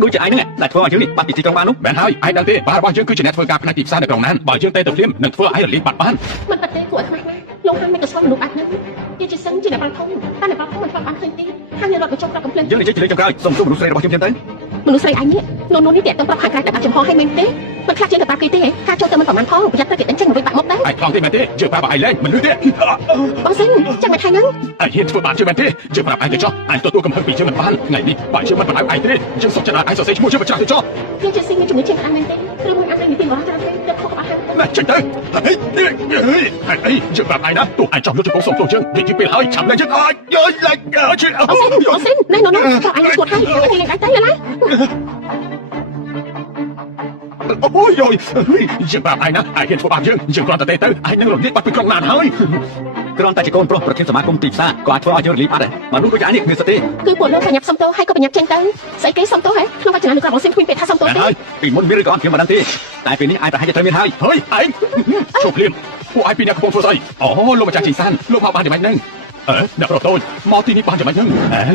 ដូចជាឯងហ្នឹងដែលធ្វើឲ្យយើងនេះបាត់ពីទីក្រុងបាននោះ មែនហើយឯងដឹងទេបាររបស់យើងគឺជាអ្នកធ្វើការផ្នែកទីផ្សារនៅក្រុងណានបើយើងទៅព្រាមនឹងធ្វើឲ្យរលាយបាត់បាន មិនប៉ះទេគួរឲ្យខ្មាស់ណាលោកហានមិនក៏ស្គាល់មនុស្សបាត់ហ្នឹងជាជាសិនជាអ្នកប្រធំតែអ្នកប្រធំមិនស្គាល់បានឃើញទេហាងរត់មកចុះប្រាប់កំភ្លើង យើងនិយាយជាលើកចុងក្រោយសំទុះមនុស្សស្រីរបស់យើងព្រមទៅ មនុស្សស្រីអញនេះនោះនេះតាក់ទងប្រាប់ខាងក្រៅតែបាត់ចំហឲ្យមែនទេមិនខ្លាចជាងទៅប្រាប់គេទេការចូលទៅមិនប្រហែលផងប្រយ័ត្នទៅគេដេញចេញរួចបាក់មកទៅ ឯខ្លងទេមែនទេជឿប្រាប់ឲ្យលែងមិនលឺទេ បងសិនចាំមិនថៃហ្នឹង ឯហ៊ានធ្វើបាបជឿមែនទេជឿប្រាប់ឯងទៅចុះឯងទទួលកំហឹងពីជឿមិនបានថ្ងៃនេះបើជឿមិនបណ្ដោយឯងទេយើងសុំចិត្តឲ្យឯងសរសេរឈ្មោះជឿបញ្ច្រាស់ទៅចុះ យើងជាស៊ីមានជំងឺជាងក្តាំមែនទេឬមួយអាននៅពីបរិយាកាសទៅខុសក្បាលហើយ ណាចេញទៅអីជឿប្រាប់ឯងណាទោះឯងចង់យកទៅកងសុំទោះយើងនិយាយពេលហើយឆាប់លែងយើងអើយលែងជឿ បងសិនណែនោះនោះក៏អញស្គាល់ហើយអញលេងដៃទៅឡើយ អូយយើងប្រាប់ឯងណាឯងហ៊ានធ្វើបាបយើងគ្រាន់តែទៅឯងនឹងរលាយបាត់ពីក្រុងណានហើយ គ្រាន់តែជាកូនប្រុសប្រធានសមាគមទីផ្សារក៏អាចធ្វើឲ្យយើងរលាយបាត់ដែរមនុស្សដូចឯងនេះគ្មានសិទ្ធិទេ គឺពួកលោកប្រញាប់សុំទោសហើយក៏ប្រញាប់ចេញទៅស្អីគេសុំទោសហ៎ក្នុងវចនានុក្រមរបស់សិនគ្មានពាក្យថាសុំទោសទេ ហើយពីមុនមានឬក៏អត់ខ្ញុំមិនដឹងទេតែពេលនេះឯងប្រហែលជាត្រូវមានហើយ ហើយឯងចូលភ្លាមពួកឯងពីអ្នកកំពុងធ្វើស្អីអូលោកម្ចាស់ជីសានលោកមកបានយ៉ាងម៉េចហ្នឹងអ្នកប្រុសតូចមកទីនេះបានយ៉ាងម៉េចហ្នឹ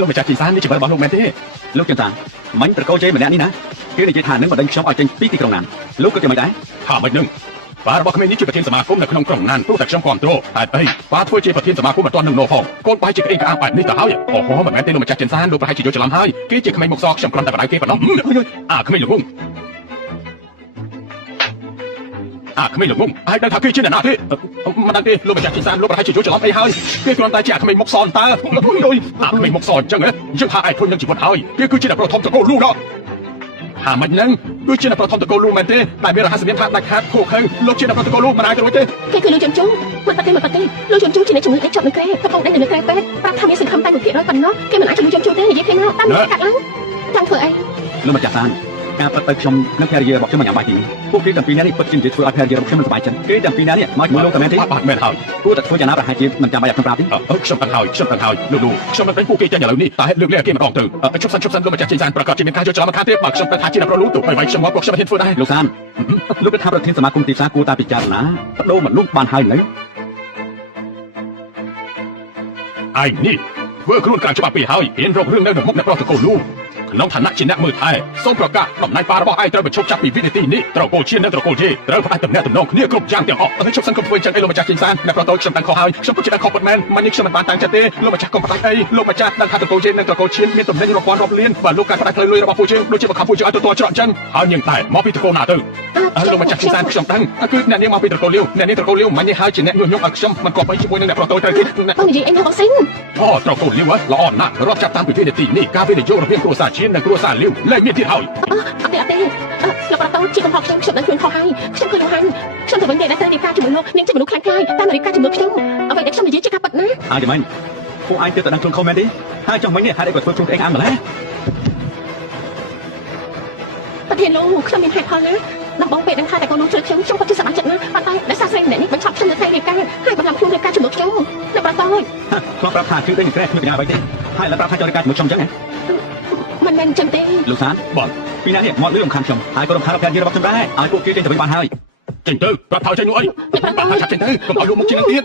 ងលោកម្ចាស់ជីសាននេះជារបស់លោកមែនទេ លោកចន្ទតាមិញប្រកោជ័យម្នាក់នេះណាគេនិយាយថានឹងបណ្ដឹងខ្ញុំឲ្យចេញពីទីក្រុងណានលោកក៏យ៉ាងម៉េចដែរ ថាម៉េចហ្នឹងបាទរបស់ក្មេងនេះជាប្រធានសមាគមនៅក្នុងក្រុងណានព្រោះតែខ្ញុំគ្រប់គ្រងហេតុអីបាទធ្វើជាប្រធានសមាគមមិនទាន់នឹងនោះផងកូនបាយជាក្អេងក្អាងបែបនេះទៅហើយអូហូមិនមែនទេលោកម្ចាស់ចិនសានលោកប្រហែលជាយល់ច្រឡំហើយគេជាក្មេងមុខសខ្ញុំគ្រាន់តែបដៅគេប៉ុណ្ណោះក្មេងលោកងក្មេងលោកងឯងដឹងថាគេជាអ្នកណាទេមិនដឹងទេលោកម្ចាស់ចិនសានលោកប្រហែលជាយល់ច្រឡំអីហើយគេគ្រាន់តែជាក្មេងមុខសតើក្មេងមុខសអញ្ចឹងយើងថាឯងធន់នឹងជីវិតហើយគេគឺជាអ្នកប្រធមតកូលលូដល់ថាមិនហ្នឹងដូចជាអ្នកប្រធមតកូលលូមែនទេតែមានរហស្សនាមថាដាច់ខាតខូខើលោកជាអ្នកប្រធមតកូលលូមិនអាចទៅរួចទេ គេគឺលោកចំជូមិនប៉ះទេលោកចំជូជាអ្នកជំងឺដែលជាប់នៅក្រែកំពុងដេញនៅក្រែពេទ្យប្រាប់ថាមានសង្ឃឹមតែ1%ប៉ុណ្ណោះគេមិនអាចជំនួសចំជូទេនិយាយគ្នាមកតាមកាត់ឡើងចង់ធ្វើអី លោកម្ចាស់សាន ការប៉ັດទៅខ្ញុំនឹងភរិយារបស់ខ្ញុំមិនញ៉ាំបាយទីពួកគេទាំងពីរនាក់នេះពិតជានិយាយធ្វើឲ្យភរិយារបស់ខ្ញុំមិនសប្បាយចិត្តគេទាំងពីរនាក់នេះមកជាមួយលោកតែមែនទេ បាទមែនហើយ គួរតែធ្វើយ៉ាងណាប្រហែលជាមិនចាំបាច់ឲ្យខ្ញុំប្រាប់ទេ ខ្ញុំដឹងហើយលោកខ្ញុំនឹងដេញពួកគេចេញឥឡូវនេះតែលើកលែងគេម្ដងទៅជប់សិនលោកម្ចាស់ចេញសានប្រកាសជាមានការយកច្រឡំមកខាងទៀតបាទខ្ញុំតែថាជាអ្នកប្រលូទៅបីខ្ញុំមកពួកខ្ញុំមិនហ៊ានធ្វើដែរ លោកសានលោកថាប្រធានសមាគមទីផ្សារគួរតែពិចារណាបដូរមិនលុបបានហើយនៅ ឯនេះធ្វើខ្លួនក្រៅច្បាប់ពីហើយហ៊ានរករឿងនៅមុខអ្នកប្រុសតកូលលូក្នុងឋានៈជាអ្នកមើលថែសូមប្រកាសតំណែងប៉ារបស់ឯងត្រូវបញ្ឈប់ចាប់ពីវិនាទីនេះត្រកូលឈៀននិងត្រកូលជេត្រូវផ្ដាច់តំណែងទំនងគ្នាគ្រប់យ៉ាងទាំងអស់ហើយខ្ញុំសឹងកុំធ្វើចឹងអីលោកម្ចាស់ចេញសានអ្នកប្រុសតូចខ្ញុំដឹងខុសហើយខ្ញុំពិតជាដឹងខុសពិតមែនមិននេះខ្ញុំមិនបានតាំងចិត្តទេលោកម្ចាស់កុំផ្ដាច់អីលោកម្ចាស់ដឹងថាត្រកូលជេនិងត្រកូលឈៀនមានតំណែងរាប់ពាន់រាប់លានបើលោកការផ្ដាច់ផ្លូវលុយរបស់ពួកយើងដូចជាបង្ខំពួកយើងឲ្យទទួលច្រកចឹងហើយនាងតែមកពីត្រកូលណាទៅលោកម្ចាស់ចេញសានខ្ញុំដឹងគឺអ្នកនាងមកពីត្រកូលលាវអ្នកនាងត្រកូលលាវមិននេះហើយជាអ្នកញុះញង់ឲ្យខ្ញុំមិនគប្បីជាមួយនឹងអ្នកប្រុសតូចត្រូវគេ បងនិយាយអីណាបងសិន អូត្រកូលលាវល្អណាស់រាប់ចាប់តាំងពីវិនាទីនេះការវិនិយោគរវាងគ្រួសារឈៀននិងគ្រួសារលាវលែងមានទៀតហើយ អត់ទេលោកប្រតូជាកំហុសខ្ញុំដឹងខ្លួនខុសហើយខ្ញុំគឺយូហានខ្ញុំទៅវិញនិយាយតែទីការជាមួយលោកនាងជាមនុស្សខ្លាំងខ្លាយតែនារីការជាមួយខ្ញុំអ្វីដែលខ្ញុំនិយាយជាការពិតណា អាចមិនពួកឯងទើបតែដឹងខ្លួនខុសមែនទេហើយចង់មិញនេះហេតុអីក៏ធ្វើខ្លួនឯងអាំម្ល៉េះ ប្រធានលោកខ្ញុំមានហេតុផលណាដំបងពេលដឹងថាតែកូនលោកជួយខ្ញុំពិតជាសប្បាយចិត្តណាស់ប៉ុន្តែដោយសារស្រីម្នាក់នេះបញ្ឈប់ខ្ញុំនៅថ្ងៃរៀបការហើយបន្លំខ្លួនរៀបការជាមួយខ្ញុំលោកប្រតូ ខ្ញុំប្រាប់ថាគឺដូចក្រែគ្មានបញ្ញាអ្វីទេហើយឡើយប្រាប់ថាចង់ការជាមួយខ្ញុំចឹងហ៎ មិនមែនចឹងទេ លោកសានបងពីណានេះមកលឺរំខានខ្ញុំហើយក៏រំខានភរិយារបស់ខ្ញុំដែរឲ្យពួកគេចេញទៅវិញបានហើយ ចេញទៅប្រាប់ថយចេញនោះអីបាទថាចេញទៅកុំឲ្យលោកមុខជាងនឹងទៀត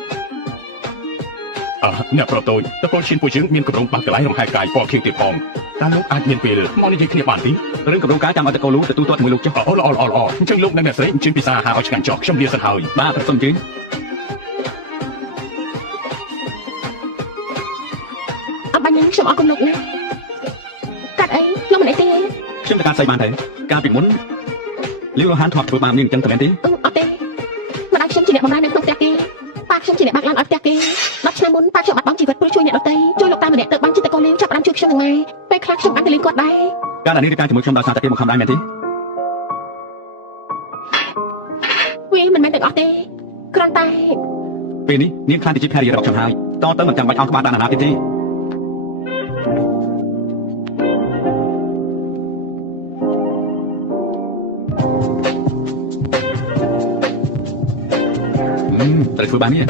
អ្នកប្រុសតូចតកូលឈៀនពួកយើងមានកម្រងបាក់កន្លែងរំខានកាយពណ៌ខៀវទៀតផងតើលោកអាចមានពេលមកនិយាយគ្នាបានទេ រឿងកម្រងការចាំឲ្យតកូលលូទទួលទាត់ជាមួយលោកចុះ អូល្អអញ្ចឹងលោកនិងអ្នកស្រីអញ្ជើញពិសាហាឲ្យឆ្ងាញ់ចោះខ្ញុំលាសិនហើយ បាទប្រសិនជើញ អត់បាញ់ខ្ញុំអរគុណលោកណាកាត់អីលោកមិនអីទេ ខ្ញុំទៅការស្អីបានទៅកាលពីមុនលីវហានធ្លាប់ធ្វើបាបនាងអញ្ចឹងតែមែនទេ អត់ទេម្ដាយខ្ញុំជាអ្នកបម្រើនៅក្នុងផ្ទះគេប៉ាខ្ញុំជាអ្នកបើកឡានឲ្យផ្ទះគេ10ឆ្នាំមុនប៉ាខ្ញុំបាត់បង់ជីវិតព្រោះជួយអ្នកដទៃជួយលោកតាម្នាក់ទៅបានចិត្តតកូលលេងចាប់បានជួយខ្ញុំនឹងម៉ែពេលខ្លះខ្ញុំបានទៅលេងគាត់ដែរ ការដែលនាងការជាមួយខ្ញុំដោយសារតែគេមកខំដែរមែនទេ វាមិនមែនទាំងអស់ទេគ្រាន់តែ ពេលនេះនាងខ្លាចទៅជាភរិយារបស់ខ្ញុំហើយតទៅមិនចាំបាច់អោនក្បាលដាក់ណាទៀតទេត្រូវធ្វើបាននេះ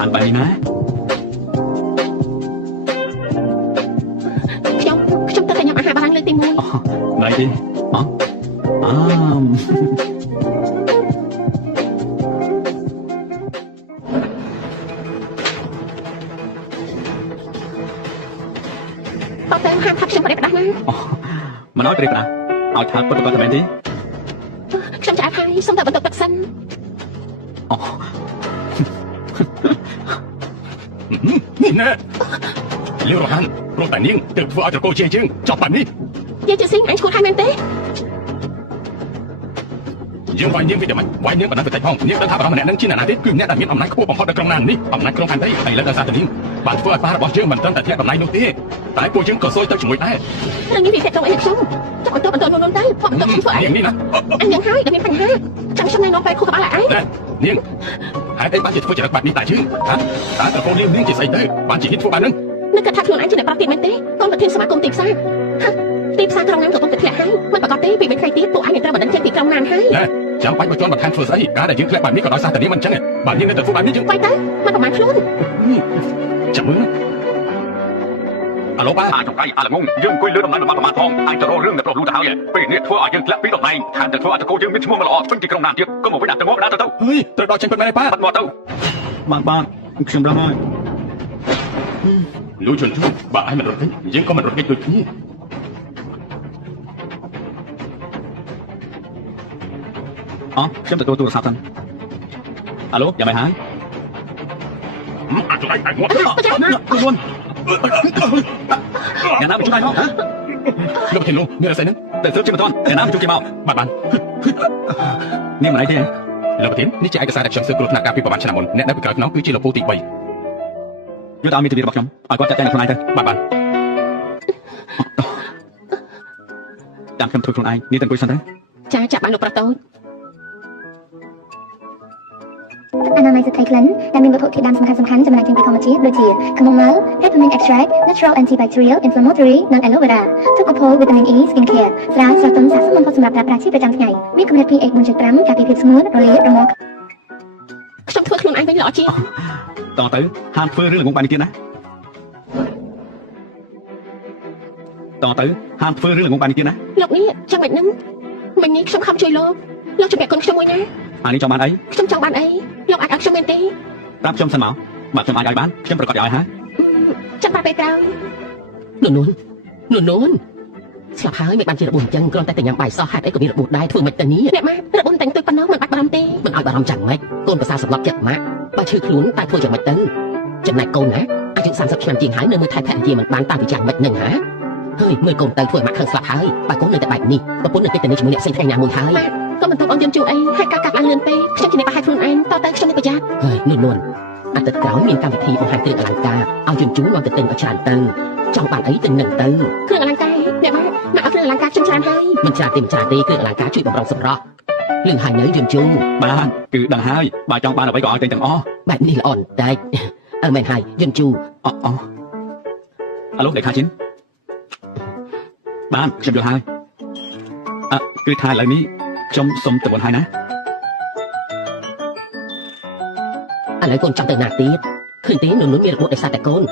អានបាយនេះណា ខ្ញុំទៅតែញ៉ាំអាហារបារាំងលើកទី1 ណៃទេអតើទៅហាមថាខ្ញុំប្រេះផ្ដាស់ណា មិនឲ្យប្រេះផ្ដាស់ឲ្យថាពិតក៏តែមែនទេ ខ្ញុំចាស់ហើយសុំតែបន្ទប់ទឹកសិន នេះណែលាវរហានព្រោះតែនាងទើបធ្វើឲ្យត្រកូលជេយើងចប់បាត់នេះ យាយជាស៊ីងអញឈ្មោះហើយមែនទេ យើងវាយនាងវិតែមិនវាយនាងបណ្ដឹងបន្តិចផងនាងដឹងថាបរិម្នាក់នឹងជាអ្នកណាទេគឺអ្នកដែលមានអំណាចខ្ពស់បំផុតនៅក្នុងណានេះអំណាចក្នុងផែនដីឥឡូវដោយសារតែនាងបានធ្វើឲ្យប៉ារបស់យើងមិនត្រឹមតែធ្លាក់តំណែងនោះទេតែពួកយើងក៏សួយទៅជាមួយដែរ រឿងនេះវាតែត្រង់អីខ្ញុំចាំបន្ទប់នោះទៅខ្ញុំធ្វើអី នាងនេះណា អញយ៉ាងហើយដែលមានបញ្ហាចាំខ្ញុំណែនាំពេលខុសក្បាលឲ្យឯង នាងហេតុអីបានជាធ្វើចរិតបែបនេះតែជឿតើត្រកូលលាវនាងជាស្អីទៅបានជាហ៊ានធ្វើបែបហ្នឹង នឹកថាខ្លួនឯងជាអ្នកប្រាប់ទៀតមែនទេកូនប្រធានសមាគមទីផ្សារទីផ្សារក្រុងណាកំពុងតែធ្លាក់ហើយមិនប្រកាសទេពី3ថ្ងៃទៀតពួកឯងនឹងត្រូវបណ្ដឹងចេញពីក្រុងណាហើយ ចាំបាច់មកជន់បន្ថែមធ្វើស្អីការដែលយើងធ្លាក់បែបនេះក៏ដោយសារតែនាងមិនអញ្ចឹងបាទនាងនៅតែធ្វើបែបនេះយើង បាយទៅមិនប្រមាណខ្លួន ចាំមើលអាឡូបាទ អាចចង្កៃអាល្ងងយើងអង្គុយលើដំណើររបស់ប្រមាថផងអាចទៅរករឿងដែលប្រុសលូទៅហើយពេលនេះធ្វើឲ្យយើងធ្លាក់ពីតំណែងថែមទាំងធ្វើឲ្យតកូលយើងមានឈ្មោះមិនល្អពេញទីក្រុងណាទៀតក៏មកវិញដាក់ទៅមកដាក់ទៅ ហេត្រូវដល់ចេញពិតមែនទេប៉ា បាត់មកទៅបាទខ្ញុំដឹងហើយ លូជន់បាទឲ្យមិនរត់ទេយើងក៏មិនរត់គេដូចគ្នា ខ្ញុំទទួលទូរស័ព្ទសិនអាឡូយ៉ាងម៉េចហើយ អាចចង្កៃអាចមក ខ្លួន យ៉ាងណាមកជួយមកហ៎ លោកធានលោកមានអីហ្នឹង តែស្រុកជាមិនទាន់យ៉ាងណាមកជួយគេមក បាទបាន នេះមិនអីទេ លោកធាននេះជាឯកសារដែលខ្ញុំស៊ើបគ្រោះថ្នាក់ការពីប្រហែលឆ្នាំមុនអ្នកដែលពីក្រោយខ្នងគឺជាលោកពូទី3 យកទៅឲ្យមានទិវារបស់ខ្ញុំឲ្យគាត់ចាត់ចែងខ្លួនឯងទៅ បាទបាន តាមខ្ញុំធ្វើខ្លួនឯងនេះទាំងគួយសិនទៅ ចាចាប់បានលោកប្រតូច អនាម័យសទ្រីក្លិនដែលមានវត្ថុធាតុដើមសំខាន់ៗចំណែកចេញពីធម្មជាតិដូចជាខ្មុំម៉ៅ peppermint extract natural antibacterial inflammatory និង aloe vera ទុកកូផូ vitamin E skin care ស្រាស្រស់ទន់ស័ក្តិសមបំផុតសម្រាប់ប្រើប្រាស់ជាប្រចាំថ្ងៃមានកម្រិត pH 4.5ការពារភាពស្ងួតរលាករមាស់ ខ្ញុំធ្វើខ្លួនឯងវិញល្អជាង តទៅហាមធ្វើរឿងល្ងងបែបនេះទៀតណាតទៅហាមធ្វើរឿងល្ងងបែបនេះទៀតណា លោកនេះចាំមិនហ្នឹងមិញនេះខ្ញុំខំជួយលោកជំរាបគុណខ្ញុំមួយណា អានេះចង់បានអី ខ្ញុំចង់បានអីលោកអាចឲ្យខ្ញុំមែនទេ ប្រាប់ខ្ញុំសិនមកបើខ្ញុំអាចឲ្យបានខ្ញុំប្រកាសឲ្យហើយ ចាំបានពេលក្រោយ នួនស្លាប់ហើយមិនបានជារបួសអញ្ចឹងគ្រាន់តែតែញ៉ាំបាយសោះហេតុអីក៏មានរបួសដែរធ្វើមិនទៅនេះ អ្នកម៉ារបួសតែងទុយប៉ុណ្ណោះមិនបាច់បារម្ភទេ មិនឲ្យបារម្ភយ៉ាងម៉េចកូនប្រសាសម្លាប់ចិត្តម៉ាក់បើឈឺខ្លួនតែធ្វើយ៉ាងម៉េចទៅចំណែកកូនណាអាយុ30ឆ្នាំជាងហើយនៅមើលថែភរិយាមិនបានតាំងពីយ៉ាងម៉េចនឹងហ៎ហើយមើលកូនទៅធ្វើឲ្យម៉ាក់ខឹងស្លាប់ហើយបើកូននៅតែបែបនេះប្រពន្ធនៅតែទៅជាមួយអ្នកផ្សេងថ្ងៃណាមួយហើយ ក៏មិនទុកអូនយំជូរអីហើយការកាត់ឡើងលឿនពេកខ្ញុំជាអ្នកប្រហែលខ្លួនឯងតទៅខ្ញុំនឹងប្រយ័ត្ន ហើយនួនអាទិត្យក្រោយមានកម្មវិធីបង្ហាញគ្រឿងអលង្ការឲ្យជញ្ជូនមកទៅទិញឲ្យច្រើនទៅចង់បានអីទៅនឹងទៅ គ្រឿងអលង្ការអ្នកម៉ាក់ឲ្យគ្រឿងអលង្ការខ្ញុំច្រើនហើយ មិនច្រើនទេគ្រឿងអលង្ការជួយបំរុងសម្រស់លឿនហើយនៅជញ្ជូន បានគឺដឹងហើយបើចង់បានអ្វីក៏ឲ្យទិញទាំងអស់ បែបនេះល្អបន្តិចអើមែនហើយយញ្ជូ អាឡូលេខាជីនបានខ្ញុំយល់ហើយគឺថាឥឡូវនេះខ្ញុំសុំទៅមុនហើយណា ឥឡូវកូនចង់ទៅណាទៀតឃើញទេនួនមានរបួសដោយសារតែកូន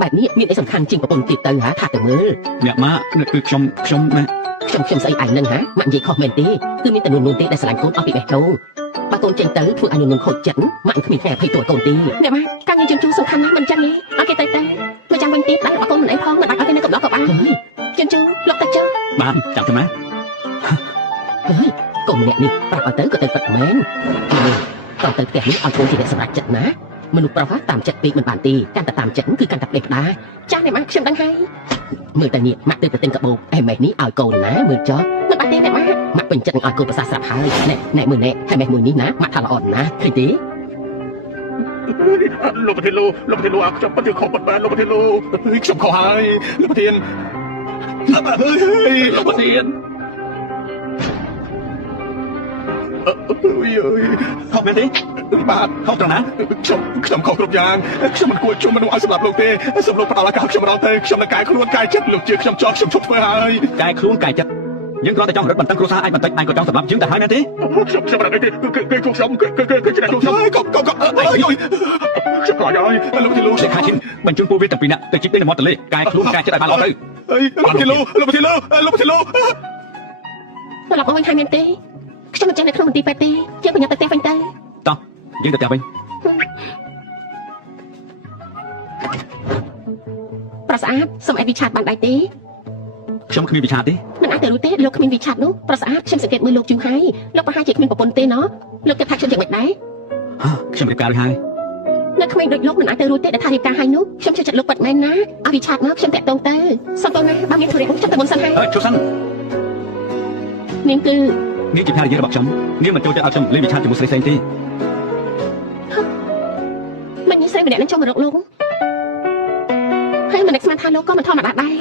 បែបនេះមានអីសំខាន់ជាងប្រពន្ធទៀតទៅហ่าថាទៅមើល អ្នកម៉ាក់គឺខ្ញុំណា ខ្ញុំស្អីឯងនឹងហ่าម៉ាក់និយាយខុសមែនទេគឺមានតែនួនទេដែលស្រឡាញ់កូនអស់ពីបេះដូងបើកូនចេញទៅធ្វើឲ្យនួនខូចចិត្តម៉ាក់គ្មានថ្ងៃអភ័យទោសកូនទេ អ្នកម៉ាការងារយំជូរសំខាន់ណាស់មិនចឹងទេឲ្យគេទៅមកចាំវិញទៀតដល់របស់កូនមិនអីផងមិនបាច់ឲ្យគេនៅកំឡោះក៏បាន ហើយ យំជូរលោកទៅចុះ បានចាំទៅណា ហើយកូនម្នាក់នេះប្រាប់ឲ្យទៅក៏ទៅពិតមែនតោះទៅផ្ទះនេះឲ្យកូនជាអ្នកសម្រេចចិត្តណាមនុស្សប្រុសតាមចិត្តពេកមិនបានទេកាន់តែតាមចិត្តគឺកាន់តែផ្ដេសផ្ដា ចាស់អ្នកម៉ាខ្ញុំដឹងហើយ មើលតែនេះម៉ាក់ទៅទិញកាបូបអេម៉េះនេះឲ្យកូនណាមើលចុះ មិនបាច់ទេអ្នកម៉ា ម៉ាក់ពេញចិត្តនឹងឲ្យកូនប្រសាស្រាប់ហើយណែមើលណែហើយម៉េះមួយនេះណាម៉ាក់ថាល្អណាស់ឃើញទេ លោកប្រធានលោកប្រធានលោកខ្ញុំពិតជាខុសបាត់បានលោកប្រធានលោកខ្ញុំខុសហើយលោកប្រធានលោកប្រធាន ខុសមែនទេ បាទ ខុសត្រង់ណា ខ្ញុំខុសគ្រប់យ៉ាងខ្ញុំមិនគួរជួមមនុស្សឲ្យសម្លាប់លោកទេសូមលោកផ្ដល់ឱកាសខ្ញុំម្ដងទៅខ្ញុំនឹងកែខ្លួនកែចិត្តលោកជាខ្ញុំចោលខ្ញុំឈប់ធ្វើហើយក ែខ្លួនកែចិត្តយើងគ្រាន់តែចង់រត់បន្តឹងគ្រួសារឯងបន្តិចឯងក៏ចង់សម្លាប់យើងទៅហើយមែនទេ ខ្ញុំមិនដឹងទេគឺខ្ញុំគឺជាខ្ញុំខ្ញុំខ្ញុំក្រោយហើយលោកប្រធានលោក លេខាជីនបញ្ជូនពួកវាទាំងពីរនាក់ទៅជីកទៅមាត់ទន្លេកែខ្លួនកែចិត្តឲ្យបានល្អទៅ លោកប្រធានលោកប្រធានលោក ត្រឡប់មកវិញហើយមែនទេខ្ញុំមិនចេះនៅក្នុងមន្ទីរពេទ្យទេយើងប្រញាប់ទៅផ្ទះវិញទៅ តោះយើងទៅផ្ទះវិញ ប្រស្អាតសូមឲ្យវិឆាតបានដែរទេ ខ្ញុំគ្មានវិឆាទេ មិនអាចទៅរួចទេលោកគ្មានវិឆាតនោះប្រស្អាតខ្ញុំសង្កេតមើលលោកយូរហើយលោកប្រហែលជាគ្មានប្រពន្ធទេណោះលោកគិតថាខ្ញុំយ៉ាងម៉េចដែរ ខ្ញុំរៀបការរួចហើយ នៅក្មេងដូចលោកមិនអាចទៅរួចទេដែលថារៀបការហើយនោះខ្ញុំជឿចិត្តលោកពិតមែនណាឲ្យវិឆាតមកខ្ញុំតាក់ទងទៅសុំតោះណាបើមានធុរៈខ្ញុំទៅមុនសិនហើយ ជួបសិន នាងគឺ នាងជាភរិយារបស់ខ្ញុំនាងមិនចូលចិត្តឲ្យខ្ញុំលេងវិឆាជាមួយស្រីផ្សេងទេ មិនមានស្រីម្នាក់នឹងចូលមករកលោកហើយមិននឹកស្មានថាលោកក៏មិនធម្មតាដែរ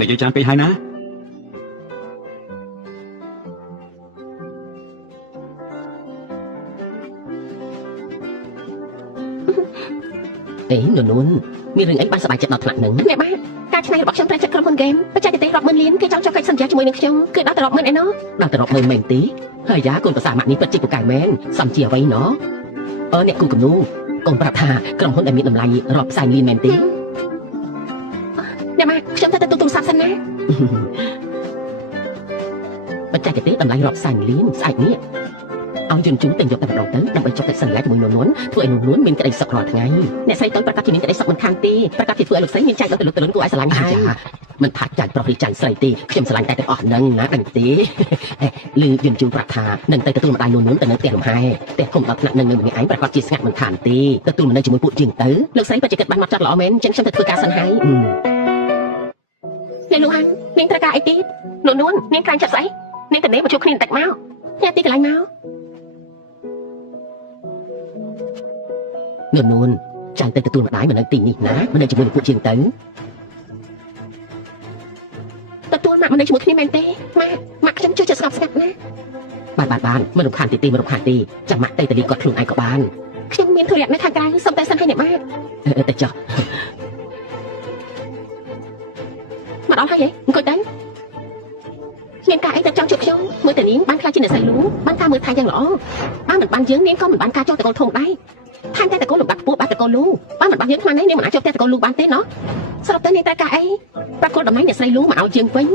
និយាយច្រើនពេកហើយណា អេនួនមានរឿងអីបានសប្បាយចិត្តដល់ថ្នាក់ហ្នឹង អ្នកបាទការឆ្នៃរបស់ខ្ញុំត្រូវចិត្តក្រុមហ៊ុនហ្គេមបច្ចេកទេសរាប់ម៉ឺនលានគេចង់ចុះកិច្ចសន្យាជាមួយនឹងខ្ញុំគឺដល់ទៅរាប់ម៉ឺនឯណោះ ដល់ទៅរាប់មើលមែនទេហើយយ៉ាកូនប្រសាម៉ាក់នេះពិតជាពូកែមែនសំជាអ្វីណោះអ្នកគូគំនូកូនប្រាប់ថាក្រុមហ៊ុនដែលមានតម្លៃរាប់ផ្សែងលានមែនទេ អ្នកបាទខ្ញុំទៅទូរស័ព្ទសិនណា បច្ចេកទេសតម្លៃរាប់ផ្សែងលានស្អែកនេះឲ្យយន្តជូនតែយកតែម្ដងទៅដើម្បីចុះកិច្ចសន្យាជាមួយនួនធ្វើឲ្យនួនមានក្តីសុខរាល់ថ្ងៃអ្នកស្រីតូនប្រកាសជាមានក្តីសុខមិនខានទេប្រកាសជាធ្វើឲ្យលោកស្រីមានចែកដល់ទៅលោកតលុនគួរឲ្យស្រឡាញ់ហើយមិនថាចាញ់ប្រុសឬចាញ់ស្រីទេខ្ញុំស្រឡាញ់តែទាំងអស់ហ្នឹងណាដឹងទេលឺយន្តជូនប្រាប់ថានឹងទៅទទួលម្ដាយនួនទៅនៅផ្ទះលំហែផ្ទះធំដល់ថ្នាក់នឹងនៅម្នាក់ឯងប្រកាសជាស្ងាត់មិនខានទេទទួលមកនៅជាមួយពួកយើងទៅលោកស្រីបច្ចេកទេសបានមកចាត់ល្អមែនចឹងខ្ញុំទៅធ្វើការសិនហើយ អ្នកលោកហាន់នាងត្រូវការអីទៀតនួននាងក្រែងចិត្តស្អីនាងទៅនេះមកជួបគ្នាបន្តិចមកញ៉ាំទីកន្លែងមក នួនចាញ់ទៅទទួលម្ដាយមកនៅទីនេះណាមកនៅជាមួយនឹងពួកយើងទៅ ទទួលមកនៅជាមួយគ្នាមែនទេម៉ា បានមិនរំខានទេមិនរំខានទេចាំម៉ាក់ទៅតលីគាត់ខ្លួនឯងក៏បាន ខ្ញុំមានธุរៈនៅខាងក្រៅសុំតែសិនឲ្យអ្នកម៉ាក់ ទៅចុះ មកដល់ហើយហ៎អង្គុយទៅមានការអីទៅចង់ជួបខ្ញុំមើលតែនាងបានខ្លាចជាអ្នកស្រីលូបានការមើលថែយ៉ាងល្អបានមិនបានយើងនាងក៏មិនបានការចង់តកូលធំដែរថែមតែតកូលលំបាត់ពោះបានតកូលលូបានមិនបានយើងខ្លាំងណាស់នាងមិនអាចជួបតែតកូលលូបានទេណោះសរុបទៅនាងតែការអីប្រកួតតំណែងអ្នកស្រីលូមកឲ្យយើងវិញ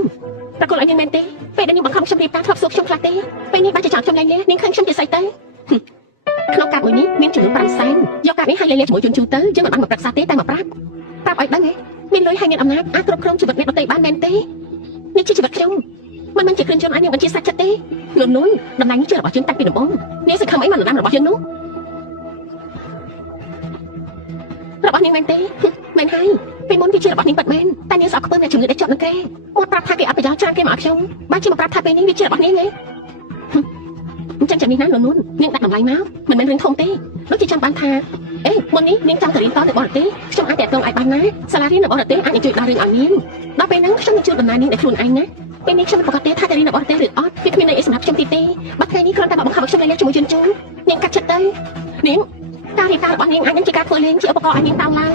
ប្រកួតឲ្យនាងមែនទេពេលដែលនាងបង្ខំខ្ញុំរៀបការធ្លាប់សួរខ្ញុំខ្លះទេពេលនេះបានជាចង់ខ្ញុំលែងលះនាងឃើញខ្ញុំជាស្អីទៅក្នុងកាតមួយនេះមានចំនួន5សែនយកកាតនេះឲ្យលែងលះជាមួយជូនជូទៅយើងមិនបានមកប្រឹក្សាទេតែមកប្រាប់ឲ្យដឹងហ៎មានលុយហើយមានអំណាចអាចគ្រប់គ្រងជីវិតអ្នកដទៃបានមែនទេនេះជាជីវិតខ្ញុំមិនមែនជាគ្រឿងយន្តអាចនាងបញ្ជាសាច់ចិត្តទេនួនតំណែងនេះជារបស់យើងតាំងពីដំបូងនាងសង្ឃឹមអីមកដំណើររបស់យើងនោះរបស់នាងមែនទេមែនហើយពេលមុនវាជារបស់នាងពិតមែនតែនាងស្អប់ខ្ពើមអ្នកជំងឺដែលជាប់នឹងគេមកប្រាប់ថាគេអត់ប្រយោជន៍ច្រើនគេមកឲ្យខ្ញុំបានជាមកប្រាប់ថាពេលនេះវាជារបស់នាងទេអញ្ចឹងចាំនេះណានួននាងដាក់តម្លៃមកមិនមែនរឿងធំទេដូចជាចាំបានថាអេមុននេះនាងចង់ទៅរៀនតនៅបរទេសខ្ញុំអាចតាក់ទងឲ្យបានណាសាលារៀននៅបរទេសអាចជួយដល់រឿងឲ្យនាងដល់ពេលហ្នឹងខ្ញុំនឹងជួយដំណើរនាងដោយខ្លួនឯងណាពេលនេះខ្ញុំមិនប្រកាសទេថាទៅរៀននៅបរទេសឬអត់វាគ្មានន័យអីសម្រាប់ខ្ញុំទីទេបាត់ថ្ងៃនេះគ្រាន់តែមកបង្ខំឲ្យខ្ញុំលេងជាមួយជូនជូនាងកាត់ចិត្តទៅនាងការរៀបការរបស់នាងអាចនឹងជាការធ្វើលេងជាឧបករណ៍ឲ្យនាងតោងឡើង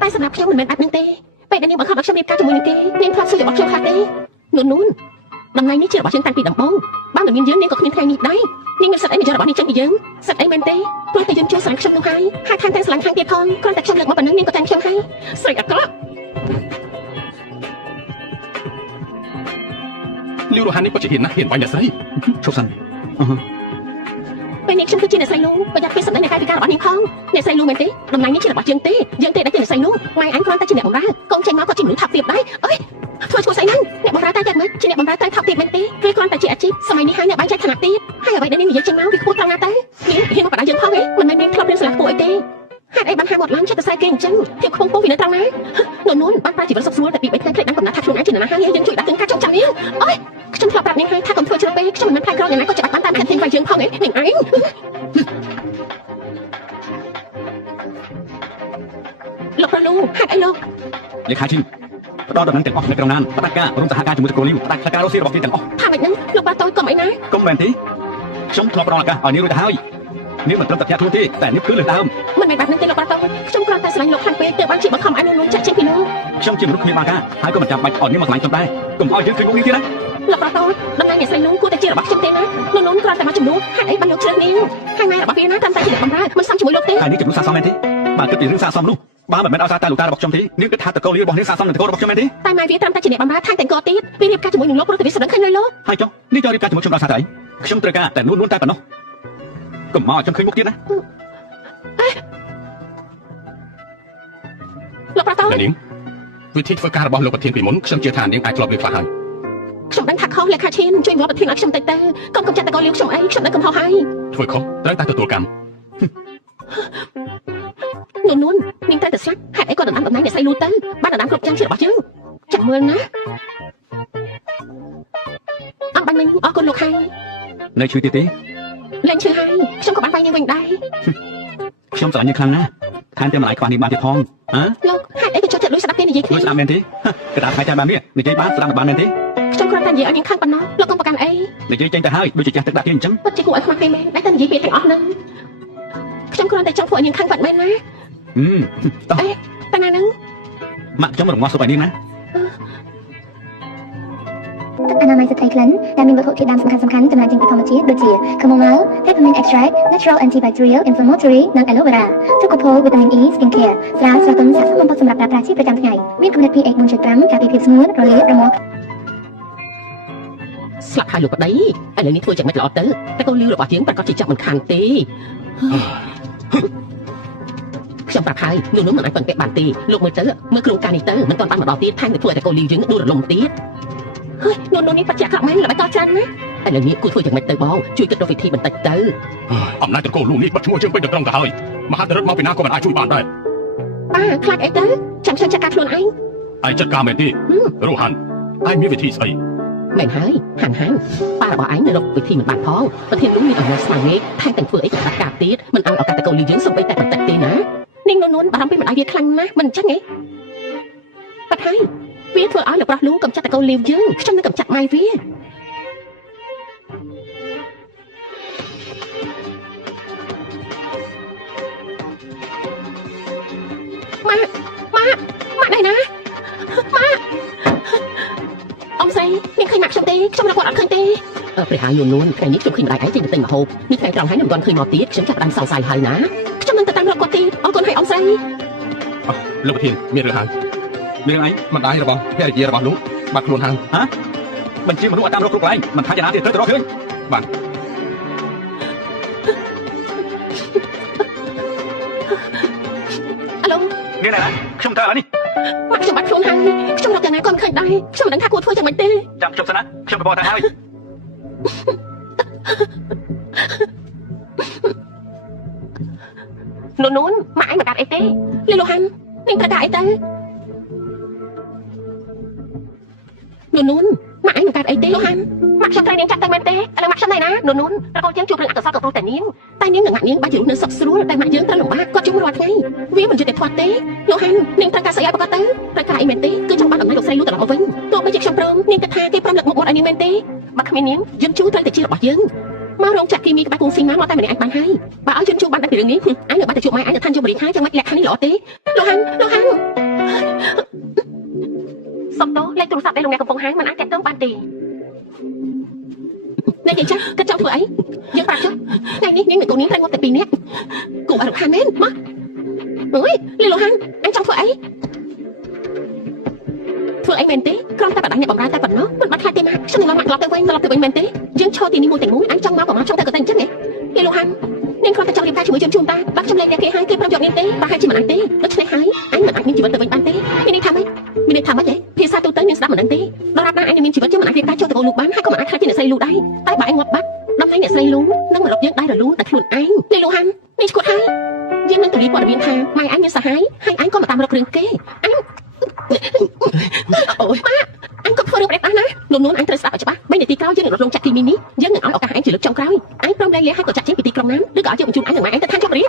តែសម្រាប់ខ្ញុំមិនមែនបែបហ្នឹងទេពេលដែលនាងបង្ខំឲ្យខ្ញុំរៀបការជាមួយនឹងគេនាងធ្លាប់សួររបស់ខ្ញុំខ្លះទេនួនតំណែងនេះជារបស់យើងតាំងពីដំបូងបានតែមានយើងនាងក៏គ្មានថ្ងៃនេះដែរនាងមានសិទ្ធិអីមកយករបស់នាងចេញពីយើងសិទ្ធិអីមែនទេព្រោះតែយើងជួយស្រឡាញ់ខ្ញុំនោះហើយថែមទាំងស្រឡាញ់ខាងទៀតផងគ្រាន់តែខ្ញុំលើកមកប៉ុណ្ណឹងនាងក៏តែខ្ញុំហើយស្រេចអាក្រក់ លាវរស់ហាននេះពិតជាហ៊ានណាស់ហ៊ានបាញ់អ្នកស្រី ឈប់សិន ពេលនេះខ្ញុំគឺជាអ្នកស្រីលូប្រយ័ត្នពីសម្ដីនៃកាយវិការរបស់នាងផងអ្នកស្រីលូមែនទេតំណែងនេះជារបស់យើងទេយើងទេដែលជាអ្នកស្រីលូម៉ែអញគ្រាន់តែជាអ្នកបម្រើកូនចេញមកក៏ជាមនុស្សថាប់ទាបដែរអើយធ្វើឈ្មោះស្អីហ្នឹងអ្នកបម្រើតែយ៉ាងម៉េចជាអ្នកបម្រើតែថាប់ទាបមែនទេឬគ្រាន់តែជាអាជីពសម័យនេះហើយអ្នកបែងចែកឋានៈទាបហើយអ្វីដែលនាងនិយាយចេញមកវាខ្ពស់ត្រង់ណាទៅនាងហ៊ានមកបដៅយើងផងហ៎មិនមែននាងធ្លាប់រៀនសាលាខ្ពស់អីទេហេតុអីបានហាមកឡើងចិត្តទៅស្រែគេអញ្ចឹងភាពខ្ពង់ពោះវានៅត្រង់ណានួនបានប្រាជីវិតសុខស្រួលតែពី3ថ្ងៃភ្លេចបានកំណត់ថាខ្លួនឯងជាអ្នកណាហើយយើងជួយដាក់ទិញការចុងចាំនាងអើយខ្ញុំធ្លាប់ប្រាប់នាងហើយថាកុំធ្វើជ្រុលពេកខ្ញុំមិនមែនផ្លែក្រយ៉ាងណាក៏ច្បាស់បានតាមគិតទិញវាយយើងផងហ៎នាងឯងលោកប្រលូហេតុអីលោក លេខាជីផ្ដល់ដំណឹងទាំងអស់នៅក្នុងណានផ្ដាច់ការរួមសហការជាមួយតកូលីវផ្ដាច់ការរស់ស៊ីរបស់គេទាំងអស់ ថាម៉េចហ្នឹងលោកបាតូចកុំអីណា កុំមែនទេខ្ញុំធ្លាប់ផ្ដល់ឱកាសឲ្យនាងរួចទៅហើយនាងមិនត្រឹមតែផ្ទះខ្លួនទេតែនាងគឺលើដើម មិនមែនបែបហ្នឹងទេលោកបាតូចខ្ញុំគ្រាន់តែស្រឡាញ់លោកខ្លាំងពេកទើបបានជាបង្ខំឲ្យនួនចាក់ចេញពីលោក ខ្ញុំជាមនុស្សគ្មានបាការហើយក៏មិនចាំបាច់ឲ្យនាងមកឆ្លាញ់ខ្ញុំដែរកុំឲ្យយើងឃើញមុខនាងទៀតណា លោកបាតូចតំណែងអ្នកស្រីលូគួរតែជារបស់ខ្ញុំទេណានួនគ្រាន់តែមកជំនួសហេតុអីបានលោកជ្រើសនាងហើយម៉ែរបស់វាណាតាមតែជាអ្នកបម្រើមិនសមជាមួយលោកទេ ហើយនាងចំនួនសាសមមែនទេបើគិតពីរឿងសាសមនោះបើមិនមែនឲ្យសារតែលោកតារបស់ខ្ញុំទេនាងគិតថាតកូលីវរបស់នាងសាសមនឹងតកូលរបស់ខ្ញុំមែនទេ តែម៉ែវាត្រឹមតែជាអ្នកបម្រើថែមទាំងកោទៀតវារៀបការជាមួយនឹងលោកព្រោះតែវាសម្រឹងឃើញលើលោក ហើយចុះនាងចូលរៀបការជាមួយខ្ញុំដល់សារតែខ្ញុំត្រូវការតែនួនតែប៉ុណ្ណោះកុំមកឲ្យខ្ញុំឃើញមុខទៀតណា លោកបាតូច នាងវិធីធ្វើការរបស់លោកប្រធានពីមុនខ្ញុំជឿថានាងអាចធ្លាប់លើខ្លះហើយ ខ្ញុំដឹងថាខុសលេខាឈានជួយមកប្រធានឲ្យខ្ញុំតិចទៅកុំចាត់តកូលីវខ្ញុំអីខ្ញុំដឹងកំហុសហើយ ធ្វើខុសត្រូវតែទទួលកម្ម នួននាងតែស្លាប់ហេតុអីក៏ដណ្ដើមតំណែងអ្នកស្រីលូទៅបានដណ្ដើមគ្រប់យ៉ាងជារបស់យើងចាំមើលណាអត់បាញ់មិញអរគុណលោកហើយ នៅជួយទៀតទេ លេងឈឺហើយខ្ញុំក៏បានវាយនាងវិញដែរ ខ្ញុំស្រឡាញ់នាងខ្លាំងណាស់ថែមទាំងម្លាយខ្វះនាងបានទៀតផងហ៎ លោកហេតុអីក៏ចូលចិត្តលួចស្ដាប់ទេនិយាយគ្នា លួចស្ដាប់មែនទេកដាប់ថ្ងៃចាស់បាននេះនិយាយបានស្ដាប់បានមែនទេ ខ្ញុំគ្រាន់តែនិយាយឲ្យនាងខឹងប៉ុណ្ណោះលោកកុំប្រកាន់អី និយាយចេញទៅហើយដូចជាចាស់ទឹកដាក់ទៀតអញ្ចឹង ពិតជាគួរឲ្យខ្មាស់គេមែនតែតែនិយាយពាក្យទាំងអស់ហ្នឹងខ្ញុំគ្រាន់តែចង់ធ្វើឲ្យនាងខឹងបាត់មែនណា តោះ តែណាហ្នឹង ម៉ាក់ខ្ញុំរងាស់សុបឲ្យនាងណា ទឹកអនាម័យស្ត្រីក្លិនដែលមានវត្ថុធាតុដើមសំខាន់ៗចំណែកចេញពីធម្មជាតិដូចជា chamomile, peppermint extract, natural antibacterial, inflammatory និង aloe vera ទឹកកកវីតាមីន E skincare ស្រាលស្រទន់ស័ក្តិសមបំផុតសម្រាប់ប្រើប្រាស់ជាប្រចាំថ្ងៃមានកម្រិត pH 1.5 ការពារភាពស្ងួនរលាករមាស់ ស្លាប់ហើយលោកប្តីឥឡូវនេះធ្វើយ៉ាងម៉េចល្អទៅតែកូនលីវរបស់យើងប្រកាសជាចាប់មិនខានទេខ្ញុំប្រាប់ហើយនោះមិនអាចពឹងពាក់បានទេលោកមើលទៅមើលក្រុមការនេះទៅមិនទាន់បានមកដល់ទៀតថែមទាំងធ្វើឲ្យតែកូនលីវយើងដួលរលំទៀត ហើយនួននេះបច្ចាក់ខ្លាំងមែនល្បិចតច្រើនណា ឥឡូវនេះគួរធ្វើយ៉ាងម៉េចទៅបងជួយគិតរកវិធីបន្តិចទៅ អំណាចតកូលលូនេះបាត់ឈ្មោះយើងពេញទៅត្រង់ទៅហើយមហាតរិទ្ធមកពីណាក៏មិនអាចជួយបានដែរ ប៉ាខ្លាចអីទៅចាំខ្ញុំចាត់ការខ្លួនឯង ឯងចាត់ការមែនទេរស់ហានឯងមានវិធីស្អី មែនហើយហាន់ប៉ារបស់ឯងនៅរកវិធីមិនបានផងប្រធានលូមានអំណាចស្មារតីថែមទាំងធ្វើអីក៏កាត់ការទៀតមិនឲ្យឱកាសតកូលលីវយើងសំបីតែបន្តិចទេណា នាងនួនបារម្ភពីម្ដាយវាខ្លាំងណាស់មិនអញ្ចឹងទេបាត់ហើយវាធ្វើឲ្យលោកប្រុសលូកំចាត់តកូលលីវយើងខ្ញុំនឹងកំចាត់ម៉ែវា ម៉ាក់đâyណាម៉ាក់អ៊ំស្រីមានឃើញម៉ាក់ខ្ញុំទេខ្ញុំរកគាត់អត់ឃើញទេ ព្រះហើយនួនថ្ងៃនេះខ្ញុំឃើញម្ដាយឯងចេញទៅទិញម្ហូបនេះថ្ងៃត្រង់ហើយនឹងមិនទាន់ឃើញមកទៀតខ្ញុំចាប់ផ្ដើមសង្ស័យហើយណា ខ្ញុំនឹងទៅតាមរកគាត់ទេអរគុណហើយអ៊ំស្រី លោកប្រធានមានរឿងហើយ មានរឿងអី ម្ដាយរបស់ភរិយារបស់លោកបាត់ខ្លួនហើយ បញ្ជាមនុស្សឲ្យតាមរកគ្រប់កន្លែងមិនថាយ៉ាងណាទៀតត្រូវទៅរកឃើញ បាទ អាឡូ មានណាខ្ញុំទៅឥឡូវនេះ ម៉ាក់ខ្ញុំបាត់ខ្លួនហើយខ្ញុំរកយ៉ាងណាក៏មិនឃើញដែរខ្ញុំមិនដឹងថាគួរធ្វើយ៉ាងម៉េចទេ ចាំខ្ញុំសិនណាខ្ញុំប្រព័ន្ធទៅហើយ នួនម៉ាក់ឯងមិនកាត់អីទេលីលូហាន់នាងត្រូវការអីទៅនួនម៉ាក់ឯងមិនកាត់អីទេលូហាន់ម៉ាក់ខ្ញុំត្រូវនាងចាត់ទៅមែនទេឥឡូវម៉ាក់ខ្ញុំណៃណានួនប្រកូលយើងជួបរឿងអកុសលក៏ព្រោះតែនាងនឹងងាក់នាងបាច់ជារូបនៅសុខស្រួលតែម៉ាក់យើងត្រូវលំបាកគាត់ជុំរាល់ថ្ងៃវាមិនយុត្តិធម៌ទេលូហាន់នាងត្រូវការស្អីឲ្យប្រកាសទៅត្រូវការអីមែនទេគឺចង់បានអំណាចលោកស្រីលូត្រឡប់មកវិញទោះបីជាខ្ញុំព្រមនាងគិតថាគេព្រមលើកមុខមាត់ឲ្យនាងមែនទេបើគ្មាននាងយើងជួត្រូវតែជារបស់យើងមករោងចក្រគីមីក្បែរគង់ស៊ីម៉ាមកតែម្នាក់ឯងបានហើយបើឲ្យយើងជួបបានតែពីរឿងនេះអញនៅបាត់តែជួបម៉ែអញនៅឋានជមបរិខាចឹងមិនលក្ខខណ្ឌនេះល្អទេលូហាន់សុំតោលេខទូរស័ព្ទឯលោកអ្នកកំពុងហាងមិនអាចតាក់ទងបានទេអ្នកយាយចាស់គិតចង់ធ្វើអីយើងប្រាប់ចុះថ្ងៃនេះនាងនឹងកូននាងត្រូវមកតែ2នាក់គូអរហានមែនមកអើយលីលូហាន់អញចង់ធ្វើអីធ្វើអីមែនទេគ្រាន់តែបដិញ្ញាបំរើតែប៉ុណ្ណោះមិនបាត់ខ្លាចទេម៉ាក់ខ្ញុំនឹងមកត្រឡប់ទៅវិញមែនទេយើងឈរទីនេះមួយទាំងមួយអញចង់មកប្រមាណចង់ទៅក៏តែអញ្ចឹងហ៎លីលូហាន់នាងគ្រាន់តែចង់រៀបការជាមួយជូនតាបាក់ខ្ញុំលែងអ្នកគេហើយគេប្រាប់យកនាងទេតែហើយជាមិនអាចទេដូច្នេះហើយអញមិនអាចមានជីវិតទៅវិញបានទេមានន័យថាម៉េចភាសាទូទៅនាងស្ដាប់មិនដឹងទេដរាបណាអញមានជីវិតយើងមិនអាចរៀបការចូលទៅកូនលូបានហើយក៏មិនអាចខ្លាចជាអ្នកស្រីលូដែរតែបើអញងាប់បាត់ដំណែងអ្នកស្រីលូនឹងមករកយើងដែររលូនតែខ្លួនឯងលីលូហាន់នេះឈួតហើយយើងនឹងទូលាយព័ត៌មានថាម៉ែអញមានសហាយហើយអញក៏មកតាមរករឿងគេអញអូយម៉ាក់អញក៏ធ្វើរឿងប្រេះណានួនអញត្រូវស្ដាប់ឲ្យច្បាស់3នាទីក្រោយយើងនឹងរត់លងចាក់គីមីនេះយើងនឹងឲ្យឱកាសអញជាលើកចុងក្រោយអញព្រមលែងលះហើយក៏ចាក់ចេញពីទីក្រុងណាឬក៏ឲ្យយើងបញ្ជូនអញនិងម៉ែអញទៅឋានជមបរិយា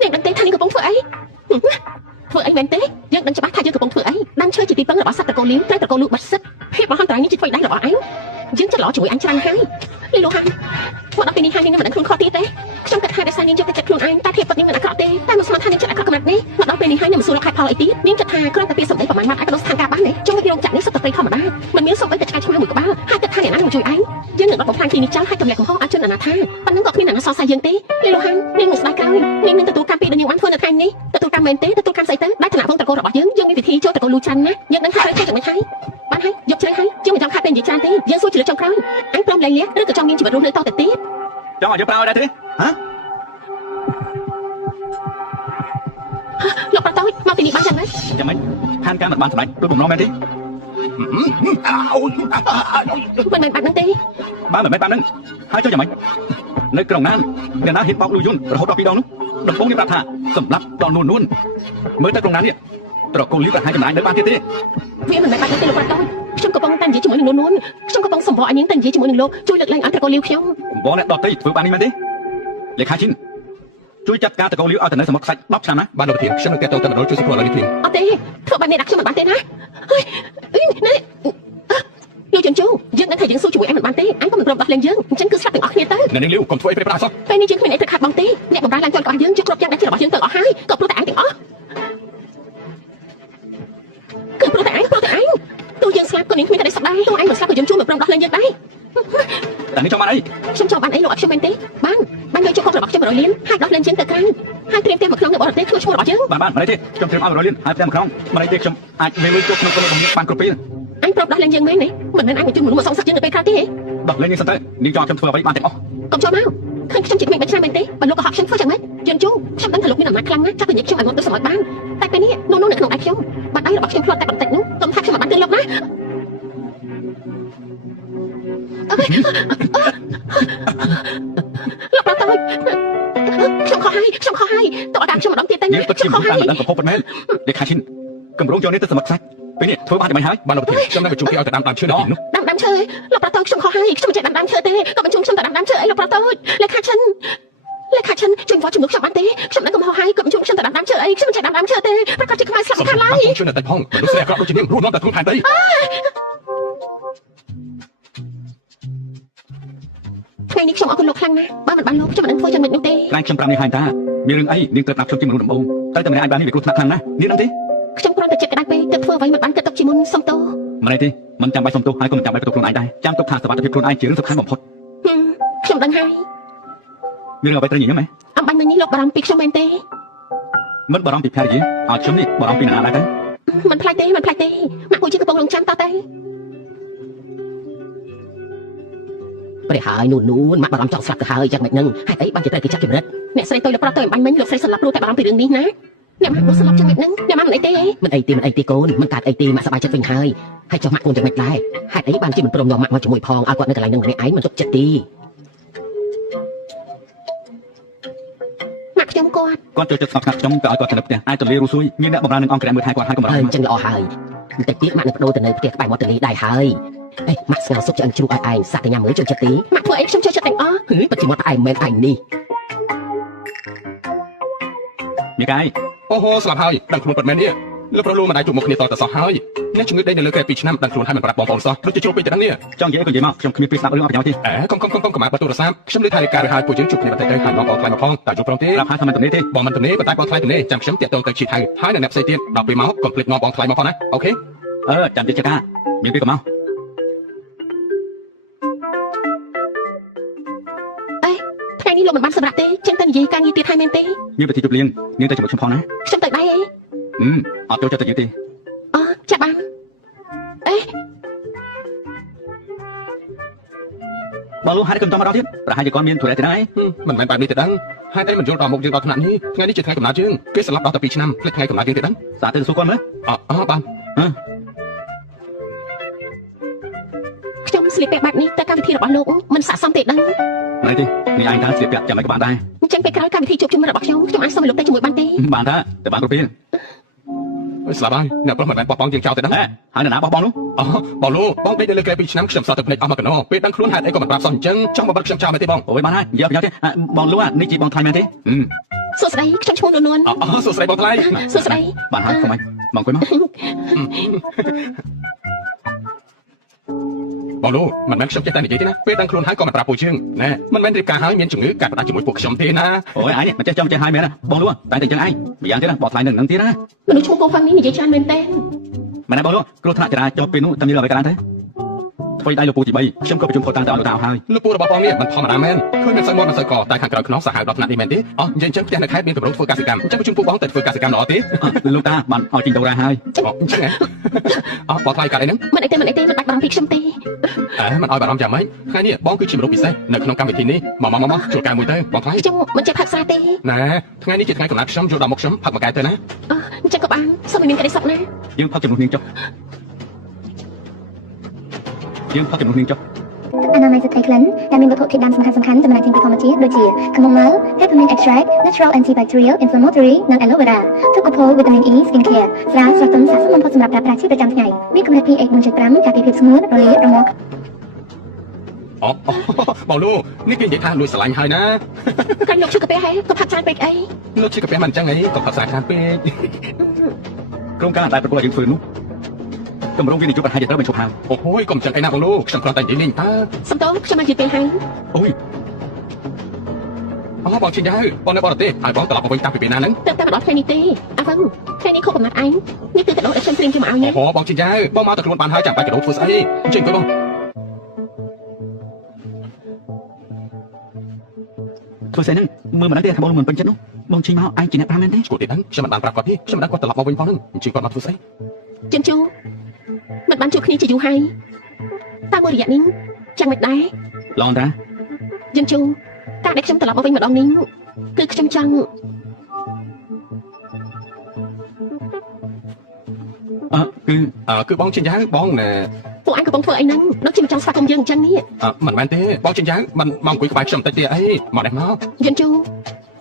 នាងដឹងទេថានាងកំពុងធ្វើអីធ្វើអីមែនទេយើងដឹងច្បាស់ថាយើងកំពុងធ្វើអីដាំឈើជាទីពឹងរបស់សត្វត្រកូលលៀងត្រូវត្រកូលលូបាត់សិទ្ធភាពរបស់ហន្តរាយនេះជាធ្វើដៃរបស់អញយើងចិត្តល្អជាមួយអញច្រើនហើយលីលូហាន់មកដល់ពេលនេះហើយនាងមិនដឹងខ្លួនខុសទៀតទេខ្ញុំគិតថាដោយសារនាងយកតែចិត្តខ្លួនឯងតែភាពពិតនាងមិនអាក្រក់ទេតែមិនស្មានថានាងចិត្តអាក្រក់កម្រិតនេះមកដល់ពេលនេះហើយនាងមិនសួររកខេតុផលអីទៀតនាងគិតថាគ្រាន់តែពាក្យសម្ដីប្រមាណម៉ាត់អាចបដូរស្ថានភាពបានទេចុងពីរោងចក្រនេះសុទ្ធតែធម្មតាមិនមានសូម្បីតែឆ្កែឆ្មាមួយក្បាលហើយគិតថាអ្នកណានឹងជួយឯងយើងនឹងរត់បំផ្លាញទីនេះចោលហើយទម្លាក់កំហុសឲ្យជនអនាថាប៉ុណ្ណឹងក៏គ្មានអ្នកណាសរសើរយើងទេលីលូហាន់នាងនឹងស្ដាយក្រោយនាងនឹងទទួលកម្មពីដែលនាងបានធ្វើនៅថ្ងៃនេះទទួលកម្មមែនទេទទួលកម្មស្អីទៅដែលឋានៈវងត្រកូលរបស់យើងមានវិធីចូលត្រកូលលូច្រើនណាស់យើងនឹងថាត្រូវធ្វើយ៉ាងម៉េចហើយបានហើយយកជ្រៅហើយយើងមិនចង់ខាតពេលនិយាយច្រើនទេយើងសួរជាលើកចុងក្រោយអញព្រមលែងលះឬក៏ចង់មានជីវិតរស់នៅតទៅទៀត ចង់ឲ្យយើងប្រើឲ្យដែរទេហ៎ លោកប្រតោចមកទីនេះបានយ៉ាងម៉េច យ៉ាងម៉េចផានការមិនបានសម្រេចដោយបំណងមែនទេ មិនមែនបាត់ហ្នឹងទេ បើមិនមែនបាននឹងហើយចុះយ៉ាងម៉េចនៅក្រុងណានអ្នកណាហ៊ានបោកលុយយន្តរហូតដល់2ដងនោះដំបូងនេះប្រាប់ថាសម្រាប់ដល់នួនមើលទៅក្រុងណាននេះត្រកូលលីប្រហែលចំណាយនៅបានទៀតទេ វាមិនមែនបាត់ហ្នឹងទេលោកប្រតោចខ្ញុំកំពុងតែនិយាយជាមួយនឹងនួនខ្ញុំកំពុងសម្បកឲ្យនាងតែនិយាយជាមួយនឹងលោកជួយលើកលែងឲ្យត្រកូលលីខ្ញុំ បងអ្នកដតីធ្វើបាននេះមែនទេលេខាឈិនជួយចាត់ការត្រកូលលីឲ្យទៅនៅសមុទ្រខ្សាច់10ឆ្នាំណា បានលោកប្រធានខ្ញុំនឹងតែទៅតែម្ដងជួយសង្គ្រោះឥឡូវនេះភ្លាម អត់ទេធ្វើបាននេះដាក់ខ្ញុំមិនបានទេណាហើយនេះលោកជន់ជូយើងនឹងថាយើងស៊ូជាមួយអញមិនបានទេអញក៏មិនព្រមដោះលែងយើងអញ្ចឹងគឺស្លាប់ទាំងអស់គ្នាទៅ អ្នកនាងលីវកុំធ្វើអីប្រេះប្រាសោះ ពេលនេះយើងគ្មានអីត្រូវខាត់បងទេអ្នកបម្រើឡើងទាល់របស់យើងជិះគ្រប់យ៉ាងដែលជារបស់យើងទៅអស់ហើយក៏ព្រោះតែអញទាំងអស់គឺព្រោះតែអញទោះយើងស្លាប់ក៏នាងគ្មានតែស្ដាយទោះអញមិនស្លាប់ក៏យើងជួបមិនព្រមដោះលែងយើងដែរ តែនេះចង់បានអី ខ្ញុំចង់បានអីលោកអត់ខ្ញុំមែនទេបានយកជុករបស់ខ្ញុំ100លានហើយដោះលែងយើងទៅក្រៅហើយត្រៀមផ្ទះមួយក្នុងនៅបរទេសធ្វើឈ្មោះរបស់យើង បានមិនទេខ្ញុំត្រៀមឲ្យ100លានហើយផ្ទះមួយក្នុងមិនទេខ្ញុំអាចមានលុយជុកក្នុងកូនរបស់ខ្ញុំបានគ្រប់ពេល អញប្រាប់ដោះលែងយើងមែនទេមិនមែនអញបញ្ជូនមនុស្សមកសងសឹកយើងនៅពេលក្រោយទេ ដោះលែងនេះសិនទៅនាងចង់ខ្ញុំធ្វើអ្វីបានទាំងអស់ កុំចូលមកឃើញខ្ញុំជាក្មេង3ឆ្នាំមែនទេបើលោកក៏ហត់ខ្ញុំធ្វើយ៉ាងម៉េចយន់ជូខ្ញុំដឹងថាលោកមានអំណាចខ្លាំងណាស់ចាប់ទៅនិយាយខ្ញុំឲ្យមកទៅសម្រេចបានតែពេលនេះនោះនៅក្នុងដៃខ្ញុំបាត់ដៃរបស់ខ្ញុំផ្លាត់តែបន្តិចនោះកុំថាខ្ញុំមិនបានទិញលោកណាលោកប្រតោចខ្ញុំខុសហើយតើតាមខ្ញុំម្ដងទៀតតែ យើងពិតជាមិនតាមមិនដឹងកំហុសប៉ុណ្ណេះលេខាឈិនកម្រងយកនេះទៅសមុទ្រខ្សាច់ពេលនេះធ្វើបានយ៉ាងម៉េចហើយ បានលោកប្រធានខ្ញុំនឹងបញ្ជូនគេឲ្យទៅដាំដើមឈើនៅទីនោះ ដាំឈើលោកប្រតោចខ្ញុំខុសហើយខ្ញុំមិនចេះដាំឈើទេក៏បញ្ជូនខ្ញុំទៅដាំឈើអីលោកប្រតោចលេខាឈិនជួយវត្តជំនួសខ្ញុំបានទេខ្ញុំនឹងកំហុសហើយក៏បញ្ជូនខ្ញុំទៅដាំឈើអីខ្ញុំមិនចេះដាំឈើទេប្រកាសជាខ្មែរស្លាប់ខាងឡើយ ជួយនៅតែផងមនុស្សស្រីអាក្រក់ដូចជានាងរស់នៅតែខ្លួនផែនដីថ្ងៃនេះខ្ញុំអរគុណលោកខ្លាំងណាស់បើមិនបានលោកខ្ញុំមិននឹងធ្វើយ៉ាងម៉េចនោះទេ ខ្លាំងខ្ញុំប្រាប់នេះហើយតា មានរឿងអីនាងត្រូវដាក់ខ្ញុំជាមនុស្សដំបូងតែតែម្នាក់ឯងបាននេះវាគ្រោះថ្នាក់ខ្លាំងណាស់នាងដឹងទេ ខ្ញុំគ្រាន់តែចិត្តក្តៅពេកទើបធ្វើអ្វីមិនបានគិតទុកជាមុនសុំទោស មិនអីទេមិនចាំបាច់សុំទោសហើយក៏មិនចាំបាច់បន្ទោសខ្លួនឯងដែរចាំទុកថាសុខភាពខ្លួនឯងជារឿងសំខាន់បំផុត ខ្ញុំដឹងហើយ មានរឿងអ្វីត្រូវញញឹមហ៎ អំបញ្ញមិញនេះលោកបារម្ភពីខ្ញុំមែនទេ មិនបារម្ភពីភរិយាឲ្យខ្ញុំនេះបារម្ភពីអ្នកណាដែរទេ មិនផ្លាច់ទេម៉ាក់គូជាកំពុងរងចាំតតែ ព្រះហើយនូនម៉ាក់បារម្ភចង់ស្លាប់ទៅហើយយ៉ាងម៉េចនឹងហេតុអីបានជាត្រូវគេចាប់ជំរិត អ្នកស្រីទៅលប្រត់ទៅអំបញ្ញមិញលោកស្រីស្លាប់ព្រោះតែបារម្ភពីរឿងនេះណាអ្នកម៉ាក់នោះស្លាប់យ៉ាងម៉េចហ្នឹងអ្នកម៉ាក់មិនអីទេ មិនអីទេកូនមិនកើតអីទេម៉ាក់សប្បាយចិត្តវិញហើយហើយចុះម៉ាក់កូនយ៉ាងម៉េចដែរហេតុអីបានជាមិនព្រមយកម៉ាក់មកជាមួយផងឲ្យគាត់នៅកន្លែងនឹងម្នាក់ឯងមិនទុកចិត្តទេ ម៉ាក់ខ្ញុំគាត់ គាត់ចូលចិត្តស្ងប់ស្ងាត់ខ្ញុំក៏ឲ្យគាត់ទៅនៅផ្ទះអាចទៅលេងរស់សួយមានអ្នកបម្រើនឹងអង្គរៈមើលថែគាត់ហើយកម្រ អញ្ចឹងល្អហើយបន្តិចទៀតម៉ាក់នឹងបដូរទៅនៅផ្ទះក្បែរមាត់ទន្លេដែរហើយអេម៉ាក់ស្ងោសុខឆ្អិនជ្រូកឲ្យឯងសាក់តែញ៉ាំមើលចូលចិត្តទេ ម៉ាក់ធ្វើអីខ្ញុំចូលចិត្តទាំងអស់ ហឺពិតជាមាត់ផ្អែមមែនឯងនេះ មីកាយ អូហូស្លាប់ហើយដឹងខ្លួនពិតមែននេះលោកប្រុសលោកមិនអាចជួបមុខគ្នាតទៅសោះហើយអ្នកជំងឺដេកនៅលើកែ2ឆ្នាំដឹងខ្លួនហើយមិនប្រាប់បងប្អូនសោះដូចជាជ្រុលពេកទៅដល់នេះ ចង់និយាយក៏និយាយមកខ្ញុំគ្មានពេលស្ដាប់រឿងអត់ប្រយោជន៍ទេ អេកុំមកបើទូរស័ព្ទខ្ញុំលើថៃការឲ្យពួកយើងជួបគ្នាបន្តិចទៅហើយបងប្អូនថ្លៃមកផងតើជួបព្រមទេ ប្រាប់ហើយថាមិនទំនេរទេ បងមិនទំនេរប៉ុន្តែបងថ្លៃទំនេរចាំខ្ញុំតាក់ទងទៅជីថៅហើយនៅអ្នកផ្សេងទៀតដល់ពេលមកកុំភ្លេចនាំបងថ្លៃមកផងណាអូខេ ចាំតិចចកាមានពេលក៏មក ថ្ងៃនេះលោកមិនបានសម្រាប់ទេចឹងតែនិយាយការងារទៀតហើយមែនទេ មានពិធីជប់លៀងនាងទៅជាមួយខ្ញុំផងណា ខ្ញុំទៅដែរអី អត់ចូលចិត្តទៅយើងទេ អូចាប់បានអេ បើលោកហើយខ្ញុំចង់មកដល់ទៀតប្រហែលជាគាត់មានធុរៈទេដែរ មិនមែនបែបនេះទេដឹងហេតុអីមិនយល់ដល់មុខយើងដល់ថ្នាក់នេះថ្ងៃនេះជាថ្ងៃកំណើតយើងគេស្លាប់ដល់តែ2ឆ្នាំភ្លេចថ្ងៃកំណើតយើងទេដឹង សាទៅសួរគាត់មើល បាន ខ្ញុំស្លៀកពាក់បែបនេះទៅកម្មវិធីរបស់លោកមិនស័ក្តិសមទេដឹង ណែទេនេះឯងថាស្លៀកពាក់ចាំមិនក៏បានដែរ អញ្ចឹងពេលក្រោយកម្មវិធីជួបជុំរបស់ខ្ញុំអាចសុំឲ្យលោកទៅជាមួយបានទេ បានថាតែបានគ្រប់ពេល ស្លាប់ហើយអ្នកប្រុសមិនមែនបោះបង់យើងចោលទេដឹង ហើយអ្នកណាបោះបង់នោះ បងលោកបងដេកនៅលើកែ2ឆ្នាំខ្ញុំសតទៅភ្លេចអស់មកកណោពេលដឹងខ្លួនហេតុអីក៏មិនប្រាប់សោះអញ្ចឹងចង់មកបិទខ្ញុំចោលមែនទេបង អូយបានហើយនិយាយប្រយោជន៍ទេបងលោកនេះជាបងថ្លៃមែនទេ សួស្តីខ្ញុំឈ្មោះនួន សួស្តីបងថ្លៃ សួស្តី បានហើយកុំអីបងអង្គុយមក បងលោកមិនមែនខ្ញុំចេះតែនិយាយទេណាពេលដឹងខ្លួនហើយក៏មិនប្រាប់ពួកយើងណែមិនមែនរៀបការហើយមានជំងឺកាត់ផ្ដាច់ជាមួយពួកខ្ញុំទេណា អូយឯងមិនចេះចង់ចេះហើយមែនណាបងលោកតែតែអញ្ចឹងឯងម្យ៉ាងទៀតណាបងថ្លៃនឹងទៀតណា មនុស្សឈ្មោះកូហ្វាំងនេះនិយាយច្រើនមែនទេ មែនណាបងលោកគ្រោះថ្នាក់ចរាចរណ៍ពេលនោះតែមានអ្វីកើតឡើងទេអ្វីដៃលោកពូទី3ខ្ញុំក៏ប្រជុំគាត់តាមទៅឲ្យលោកតាហើយ លោកពូរបស់បងនេះមិនធម្មតាមែនឃើញមិនសូវមាត់មិនសូវកតែខាងក្រៅខ្នងសាហាវដល់ថ្នាក់នេះមែនទេអញ្ចឹងផ្ទះនៅខេត្តមានកម្រិតធ្វើកសិកម្មអញ្ចឹងប្រជុំពូបងទៅធ្វើកសិកម្មល្អទេ លោកតាបានឲ្យជីងដូរ៉ាហើយ អញ្ចឹងបងថ្លៃកាត់អីហ្នឹង មិនអីទេមិនបាច់បារម្ភពីខ្ញុំទេ មិនឲ្យបារម្ភយ៉ាងម៉េចថ្ងៃនេះបងគឺជាមនុស្សពិសេសនៅក្នុងកម្មវិធីនេះមកជួលកែមួយទៅបងថ្លៃ ខ្ញុំមិនចេះផឹកស្រាទេ ណែថ្ងៃនេះជាថ្ងៃកំណត់ខ្ញុំចូលដល់មុខខ្ញុំផឹកមួយកែទៅណា អញ្ចឹងក៏បានសូមឲ្យមានក្តីសុខណា យើងផឹកជំនួសនាងចុះយើងផឹកជំនួសនាងចុះ អនាម័យសត្វក្លិនដែលមានវត្ថុធាតុដើមសំខាន់ៗចំណែកជាងពីធម្មជាតិដូចជា chamomile, peppermint extract, natural antibacterial, inflammatory និង aloe vera, Tocopol vitamin E skin care ស្រាស្រស់ទន់ស័ក្តិសមបំផុតសម្រាប់ប្រើប្រាស់ជាប្រចាំថ្ងៃមានកម្រិត pH 4.5 ការពារភាពស្ងួតរលាករមាស់ បងលោកនេះគេនិយាយថាលួចស្រឡាញ់ហើយណា កាញ់លោកឈឺកាពះហេក៏ផឹកច្រើនពេកអី លោកឈឺកាពះមិនអញ្ចឹងអីក៏ផឹកសារខានពេក ក្រុមការដែលប្រកួតយើងធ្វើនោះកម្រងវិនិយោគឲ្យត្រូវបញ្ឈប់ហើយ អូហូយកុំចឹងអីណាបងលោកខ្ញុំគ្រាន់តែនិយាយលេងតើ សំទោសខ្ញុំមកយឺតពេលហើយ អូយ បងជិះទៅបងនៅបរទេសហើយបងត្រឡប់មកវិញតាំងពីពេលណាហ្នឹង តែមកដល់ថ្ងៃនេះទេអាវ៉ាំថ្ងៃនេះខុសកំណត់ឯងនេះគឺកដោដែលខ្ញុំត្រៀមជូនមកឲ្យណា អូបងជិះទៅបងមកតែខ្លួនបានហើយចាំបាច់កដោធ្វើស្អីអញ្ចឹងទៅបង ធ្វើស្អីហ្នឹងមើលមិនដឹងទេថាបងមិនពេញចិត្តនោះបងជិះមកឯងជាអ្នកប្រាំមែនទេ ឈួតទេហ្នឹងខ្ញុំមិនបានប្រាប់គាត់ទេខ្ញុំមិនដឹងគាត់ត្រឡប់មកវិញផងហ្នឹងអញ្ចឹងគាត់មកធ្វើស្អី ចិនជូមិនបានជួបគ្នាជាយូរហើយតាមមួយរយៈនេះចាំមិនដែរ ឡងតា ចិនជូការដែលខ្ញុំត្រឡប់មកវិញម្ដងនេះគឺខ្ញុំចង់ គឺបងជិះទៅបងណែ ពួកឯងកំពុងធ្វើអីហ្នឹងដូចជាមិនចង់ស្វាគមន៍យើងអញ្ចឹងនេះ មិនមែនទេបងជិះទៅមិនមកអង្គុយក្បែរខ្ញុំតិចទេអីមកដែរមក ចិនជូ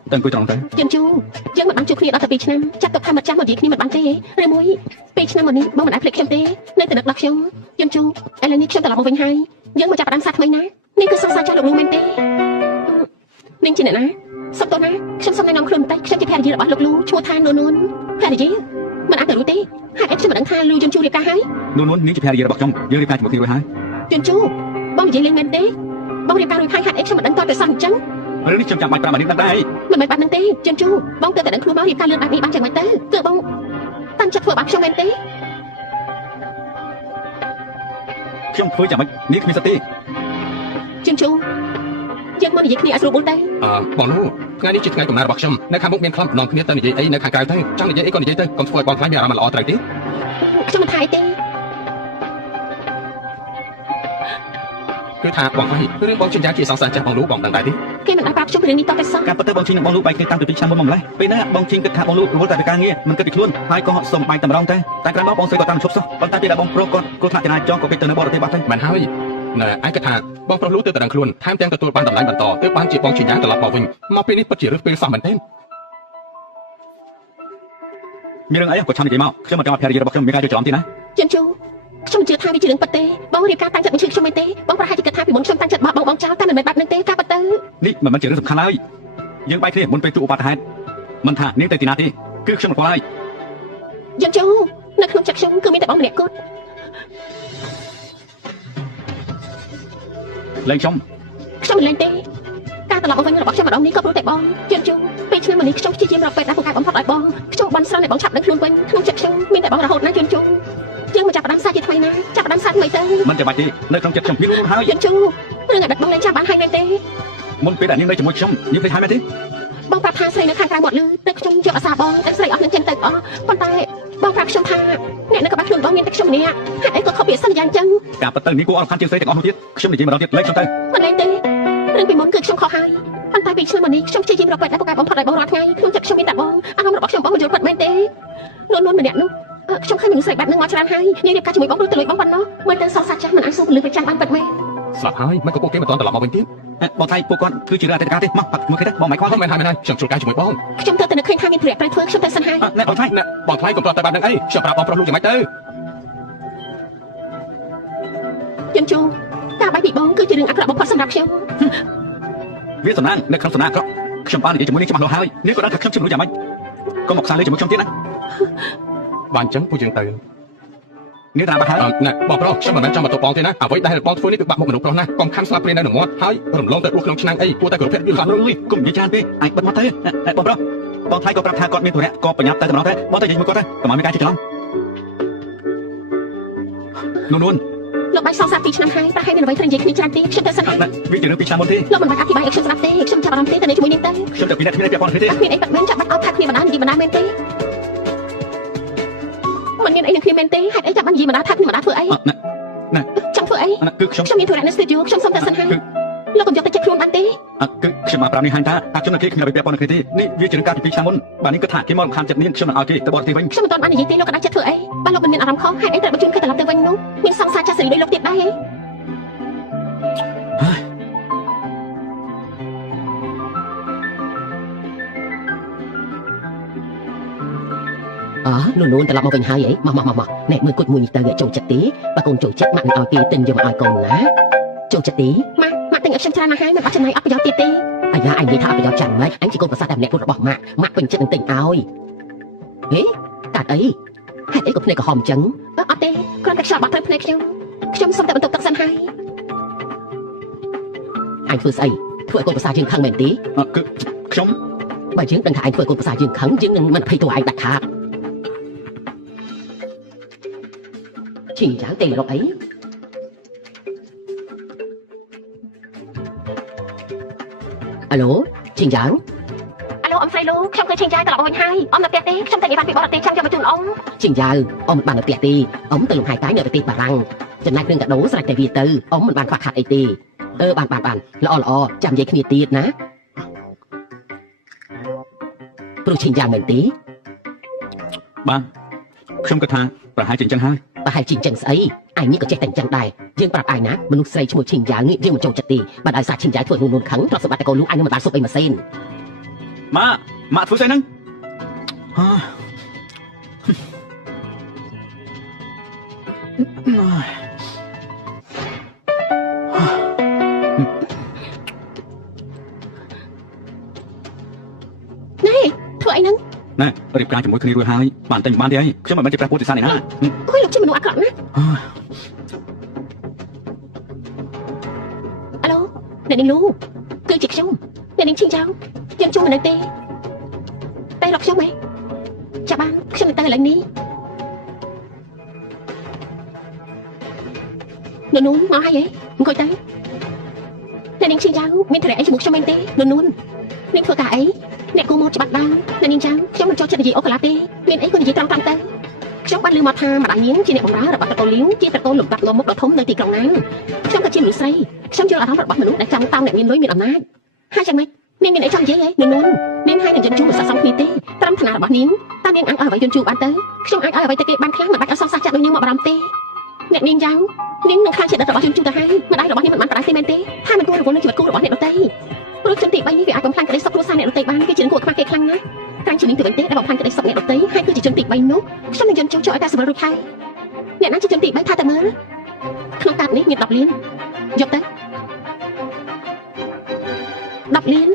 តែអង្គុយត្រង់ទៅ ចិនជូយើងមិនបានជួបគ្នាដល់តែ2ឆ្នាំចាត់ទុកថាមិនចាំមកនិយាយគ្នាមិនបានទេឬមួយ2ឆ្នាំមកនេះបងមិនអាចភ្លេចខ្ញុំទេនៅតែនឹកដល់ខ្ញុំចិនជូឥឡូវនេះខ្ញុំត្រឡប់មកវិញហើយយើងមកចាប់ផ្ដើមសារថ្មីណានេះគឺសង្សារចាស់លោកលោកមែនទេនាងជាអ្នកណាសុំតោះណាខ្ញុំសុំណែនាំខ្លួនបន្តិចខ្ញុំជាភរិយារបស់លោកលូឈ្មោះថានួនភរិយាមិនអាចទៅរួចទេហើយខ្ញុំមិនដឹងថាលូយំជូរៀបការហើយ នួននាងជាភរិយារបស់ខ្ញុំយើងរៀបការជាមួយគ្នារួចហើយ ចិនជូបងនិយាយលេងមែនទេបងរៀបការរួចហើយហេតុអីខ្ញុំមិនដឹងតើតែសោះអញ្ចឹង រឿងនេះខ្ញុំចាំបាច់ប្រាប់អានេះដឹងដែរ ន មិនមែនបាត់នឹងទេជឿនជូបងទៅតែដឹងខ្លួនមករៀបការលឿនបែបនេះបានយ៉ាងម៉េចទៅគឺបងតាំងចិត្តធ្វើបាបខ្ញុំមែនទេ ខ្ញុំធ្វើយ៉ាងម៉េចនេះគ្មានសិទ្ធិទេ ជឿនជូយើងមកនិយាយគ្នាឲ្យស្រួលបួលទៅ បងនោះថ្ងៃនេះជាថ្ងៃកំណើតរបស់ខ្ញុំនៅខាងមុខមានខ្លំម្ដងគ្នាទៅនិយាយអីនៅខាងក្រៅទៅចង់និយាយអីក៏និយាយទៅកុំធ្វើឲ្យបងខ្លាចមានអារម្មណ៍មិនល្អត្រូវទេ ខ្ញុំមិនថាអីទេ គឺថាបងខ្លាចរឿងបងចិញ្ចាជាសង្សារចាស់បងនោះបងដឹងដែរទេ គេមិនអាចប្រាប់ខ្ញុំពីរឿងនេះតទៅសោះ ការពិតទៅបងឈីនឹងបងលូបែកគ្នាតាំងពី2ឆ្នាំមុនមកម្លេះពេលហ្នឹងបងឈីគិតថាបងលូរវល់តែពីការងារមិនគិតពីខ្លួនហើយក៏សុំបែកតែម្ដងតែក្រោយមកបងស្រីក៏តាមឈប់សោះប៉ុន្តែពេលដែលបងប្រុសគាត់គ្រោះថ្នាក់ចរាចរណ៍ក៏គេទៅនៅបរទេសបាត់ទៅ មិនហើយណែឯងគិតថាបងប្រុសលូទៅតែដឹងខ្លួនថែមទាំងទទួលបានតម្លៃបន្តទើបបានជាបងចិញ្ចាត្រឡប់មកវិញមកពេលនេះពិតជារឿងពេលសោះមែនទេ មានរឿងអីក៏ឆាំនិយាយមកខ្ញុំមិនចង់ឲ្យភរិយារបស់ខ្ញុំមានការយល់ច្រឡំទេណា ជឿនជូខ្ញុំមិនជឿថាវាជារឿងពិតទេបងរៀបការតាំងចិត្តមិនជឿខ្ញុំមែនទេបងប្រហែលជាគិតថាពីមុនខ្ញុំតាំងចិត្តបោះបងចោលតែមិនមែនបែបហ្នឹងទេការពិតទៅ នេះមិនមែនជារឿងសំខាន់ឡើយយើងបែកគ្នាមុនពេលទូឧបត្តិហេតុមិនថានាងទៅទីណាទេគឺខ្ញុំមិនខ្វល់ហើយ ជឿនជូនៅក្នុងចិត្តខ្ញុំគឺមានតែបងម្នាក់គត់ លេងខ្ញុំ ខ្ញុំមិនលែងទេការត្រឡប់មកវិញរបស់ខ្ញុំម្ដងនេះក៏ព្រោះតែបងជឿនជូពេលឆ្នាំមុននេះខ្ញុំព្យាយាមរកពេទ្យដែលពូកែបំផុតឲ្យបងខ្ញុំបន់ស្រន់ឲ្យបងឆាប់ដឹងខ្លួនវិញក្នុងចិត្តខ្ញុំមានតែបងរហូតណាជឿនជូយើងមកចាប់ផ្ដើមសាជាថ្មីណាចាប់ផ្ដើមសាថ្មីទៅ មិនចាំបាច់ទេនៅក្នុងចិត្តខ្ញុំមានរួមហើយ ជឿនជូរឿងអាដិតបងលែងចាំបានហើយមែនទេ មុនពេលដែលនាងនៅជាមួយខ្ញុំនាងឃើញហើយមែនទេ បងប្រាប់ថាស្រីនៅខាងក្រៅមាត់លឺតែខ្ញុំយកអាសាបងតែស្រីអស់នឹងចិនទៅអស់ប៉ុន្តែបងប្រាប់ខ្ញុំថាអ្នកនៅក្បែរខ្លួនបងមានតែខ្ញុំម្នាក់ហេតុអីក៏ខុសពីសន្យាអញ្ចឹង ការពិតទៅនាងគួរអរខានជាងស្រីទាំងអស់នោះទៀតខ្ញុំនិយាយម្ដងទៀតលេងខ្ញុំទៅ មិនលែងទេរឿងពីមុនគឺខ្ញុំខុសហើយប៉ុន្តែពីឆ្នាំមុននេះខ្ញុំព្យាយាមរកពេទ្យដែលពូកែបំផុតឲ្យបងរាល់ថ្ងៃក្នុងចិត្តខ្ញុំមានតែបងអារម្មណ៍របស់ខ្ញុំបងមិនយល់ពិតមែនទេនួនម្នាក់នោះខ្ញុំឃើញមនុស្សស្រីបែបហ្នឹងមកច្រើនហើយនិយាយរៀបការជាមួយបងព្រោះទៅលួចបងប៉ុណ្ណោះមើលទៅសោកសាច់ចាស់មិនអាចសួរពលឺប្រចាំបានពិតមែន ស្លាប់ហើយមិនក៏ពួកគេមិនតន់ត្រឡប់មកវិញទៀត បងថៃពួកគាត់គឺជារឿងអតីតកាលទេមកបាត់មើលគេទៅបងមិនខ្វល់ មិនហើយខ្ញុំជួលកាយជាមួយបង ខ្ញុំទៅតែនឹកឃើញថាមានប្រយ័ត្នត្រូវធ្វើខ្ញុំទៅសិនហើយ ណែបងថៃ ណែបងខ្លាចកុំប្រត់តែបានដឹងអីខ្ញុំប្រាប់បងប្រុសលូយ៉ាងម៉េចទៅ ជឿនជូការបែកពីបងគឺជារឿងអាក្រក់បំផុតសម្រាប់ខ្ញុំ វាសំណាងនៅក្នុងសំណាងអាក្រក់ខ្ញុំបាននិយាយជាមួយនាងច្បាស់លាស់ហើយនាងក៏ដឹងថាខ្ញុំជិះមនុស្សយ៉ាងម៉េចកុំមកខ្សែលេជាមួយខ្ញុំទៀតណា បានអញ្ចឹងពួកយើងទៅ នាងតាមបាត់ហើយ ណែបងប្រុសខ្ញុំមិនមែនចង់មកទៅបងទេណាអ្វីដែលបងធ្វើនេះគឺបាក់មុខមនុស្សប្រុសណាកុំខំស្លាប់ព្រាននៅនឹងមាត់ហើយរំលងទៅដួសក្នុងឆ្នាំងអីគួរតែគោរពភាពយល់ខ្លះ អើយកុំនិយាយច្រើនពេកអញបិទមកទៅបងប្រុសបងថៃក៏ប្រាប់ថាគាត់មានធុរៈក៏ប្រញាប់ទៅតែម្ដងទៅបងទៅនិយាយជាមួយគាត់ទៅកុំឲ្យមានការជិះច្រឡំនួន លោកបាយសងសាពីឆ្នាំហើយប្រហែលមានអ្វីត្រូវនិយាយគ្នាច្រើនទេខ្ញុំទៅសិនហើយ វាជារឿងពីឆ្នាំមុនទេ លោកមិនបាច់អធិប្បាយឲ្យខ្ញុំស្ដាប់ទេខ្ញុំចាប់អារម្មណ៍ទេទៅជាមួយនាងទៅ ខ្ញុំទៅពីអ្នកគ្មានពាក់ព័ន្ធគ្នាទេ គ្មានអីប៉ាត់មែនចាប់បាត់អត់ថាគ្នាបណ្ដានិយាយបណ្ដាមែនទេមិនមានអីនឹងគ្នាមែនទេហេតុអីចាប់បាននិយាយបណ្ដាថាគ្នាបណ្ដាធ្វើអី ណែ ចង់ធ្វើអី គឺខ្ញុំ ខ្ញុំមានធុរៈនៅស្ទូឌីយោខ្ញុំសុំទៅសិនហើយលោកកុំយកទៅចិត្តខ្លួនបានទេ គឺខ្ញុំមកប្រាប់នេះហាញថាអាជនគេគ្មានអ្វីពាក់ព័ន្ធគ្នាទេនេះវាជារឿងការពី2ឆ្នាំមុនបាទនេះគឺថាគេមករំខានចិត្តនាងខ្ញុំនឹងឲ្យគេទៅបរទេសវិញ ខ្ញុំមិនទាន់បាននិយាយទេលោកក៏ដាច់ចិត្តធ្វើអីបើលោកមិនមានអារម្មណ៍ខុសហេតុអីត្រូវបញ្ជូនគេត្រឡប់ទៅវិញនោះមានសង្សារចាស់សេរីដូចលោកទៀតដែរហ៎ នួនត្រឡប់មកវិញហើយអីមកណែមើលគុជមួយនេះទៅចូលចិត្តទេបើកូនចូលចិត្តម៉ាក់នឹងឲ្យគេទិញយកមកឲ្យកូនណាចូលចិត្តទេ ម៉ាក់ទិញឲ្យខ្ញុំច្រើនណាស់ហើយមិនបាច់ចំណាយអត់ប្រយោជន៍ទៀតទេ អាយ៉ាអញនិយាយថាអត់ប្រយោជន៍ចាំម៉េចអញជាកូនប្រសាទតែម្នាក់របស់ម៉ាក់ពេញចិត្តនឹងទិញឲ្យហេកាត់អីហេតុអីក៏ភ្នែកក្រហមអញ្ចឹង អត់ទេគ្រាន់តែខ្យល់បាត់ត្រូវភ្នែកខ្ញុំសុំតែបន្ទប់ទឹកសិនហើយ អញធ្វើស្អីធ្វើឲ្យកូនប្រសាយើងខឹងមែនទេ គឺខ្ញុំ បើយើងដឹងថាអញធ្វើឲ្យកូនប្រសាយើងខឹងយើងនឹងមិនភ័យទៅឯងដាច់ខាតឈីយ៉ាងទេរកអីអាឡូឈីយ៉ាង អាឡូអ៊ំស្រីលូខ្ញុំឃើញឈិញចាយត្រឡប់មកវិញហើយអ៊ំនៅផ្ទះទេខ្ញុំតែនិយាយបានពីបរទេសចាំយកមកជូនអ៊ំ ឈីយ៉ាងអ៊ំមិនបាននៅផ្ទះទេអ៊ំទៅលំហែតាយនៅប្រទេសបារាំងចំណែកគ្រឿងកាដូស្រេចតែវាទៅអ៊ំមិនបានខ្វះខាតអីទេបានល្អចាំនិយាយគ្នាទៀតណាព្រោះឈីយ៉ាងមែនទេ បាទខ្ញុំគិតថាប្រហែលជាអញ្ចឹងហើយ ប្រហែលជាអញ្ចឹងស្អីអញនេះក៏ចេះតែអញ្ចឹងដែរយើងប្រាប់អញណាមនុស្សស្រីឈ្មោះឈីងយ៉ាងនេះយើងមិនចូលចិត្តទេបើដោយសារឈីងយ៉ាងធ្វើនួនខឹងទ្រព្យសម្បត្តិតែកូនលូអញនឹងមិនបានសុបអីមកសេន ម៉ាក់ធ្វើស្អីហ្នឹងធ្វើអីហ្នឹង ណែរៀបការជាមួយគ្នារួចហើយបានតែបានទេអីខ្ញុំមិនមែនជាព្រះពុទ្ធសាសនាណា អុយលោកជាមនុស្សអាក្រក់ណាអាឡូអ្នកនាងលូគឺជាខ្ញុំអ្នកនាងឈិញចាវ យើងជួបមិននៅទេតែរកខ្ញុំហ៎ចាំបានខ្ញុំទៅឥឡូវនេះនួនមកហើយហ៎អង្គុយទៅតែនាងឈីយ៉ាងមានត្រែអីជាមួយខ្ញុំមែនទេនួននាងធ្វើការអីអ្នកគូមកច្បាស់ដើមតែនាងចាំខ្ញុំមិនចូលចិត្តនិយាយអូកាឡាទេមានអីក៏និយាយត្រង់ៗទៅខ្ញុំបានឮមកថាម្ដាយនាងជាអ្នកបម្រើរបស់តកូលីវជាតកូលលំដាប់ងមុខដ៏ធំនៅទីក្រុងណានខ្ញុំក៏ជាមនុស្សស្រីខ្ញុំយល់អារម្មណ៍របស់មនុស្សដែលចង់តាមអ្នកមានលុយមានអំណាចហើយយ៉ាងម៉េចនាងមានអីចង់និយាយហ៎នួននាងហើយនឹងយន្តជូរមិនស័ក្តិសមគ្នាទេត្រឹមឋានៈរបស់នាងតើនាងអាចឲ្យអ្វីយន្តជូរបានទៅខ្ញុំអាចឲ្យអ្វីទៅគេបានខ្លះមិនបាច់ឲ្យសង្សារចាក់ដូចនាងមកបារម្ភទេអ្នកនាងយ៉ាងនាងនឹងខ្លាចជាដិតរបស់យន្តជូរទៅហើយម្ដាយរបស់នាងមិនបានប្រដៅទេមែនទេថាមិនគួររវល់នឹងជីវិតគូរបស់អ្នកដទៃព្រោះជនទី3នេះវាអាចបំផ្លាញក្តីសុខគ្រួសារអ្នកដទៃបានគេជាគួរខ្វះគេខ្លាំងណាស់តាមជានាងទៅវិញទេដែលបំផ្លាញក្តីសុខអ្នកដទៃហើយគឺជាជនទី3នោះខ្ញុំនឹងយន្តជូរចូលឲ្យតែសម្រួលរួចហើយអ្នកណាជាជនទី3ថាតែមើលក្នុងកាតនេះមាន10លានយកទៅ10លាន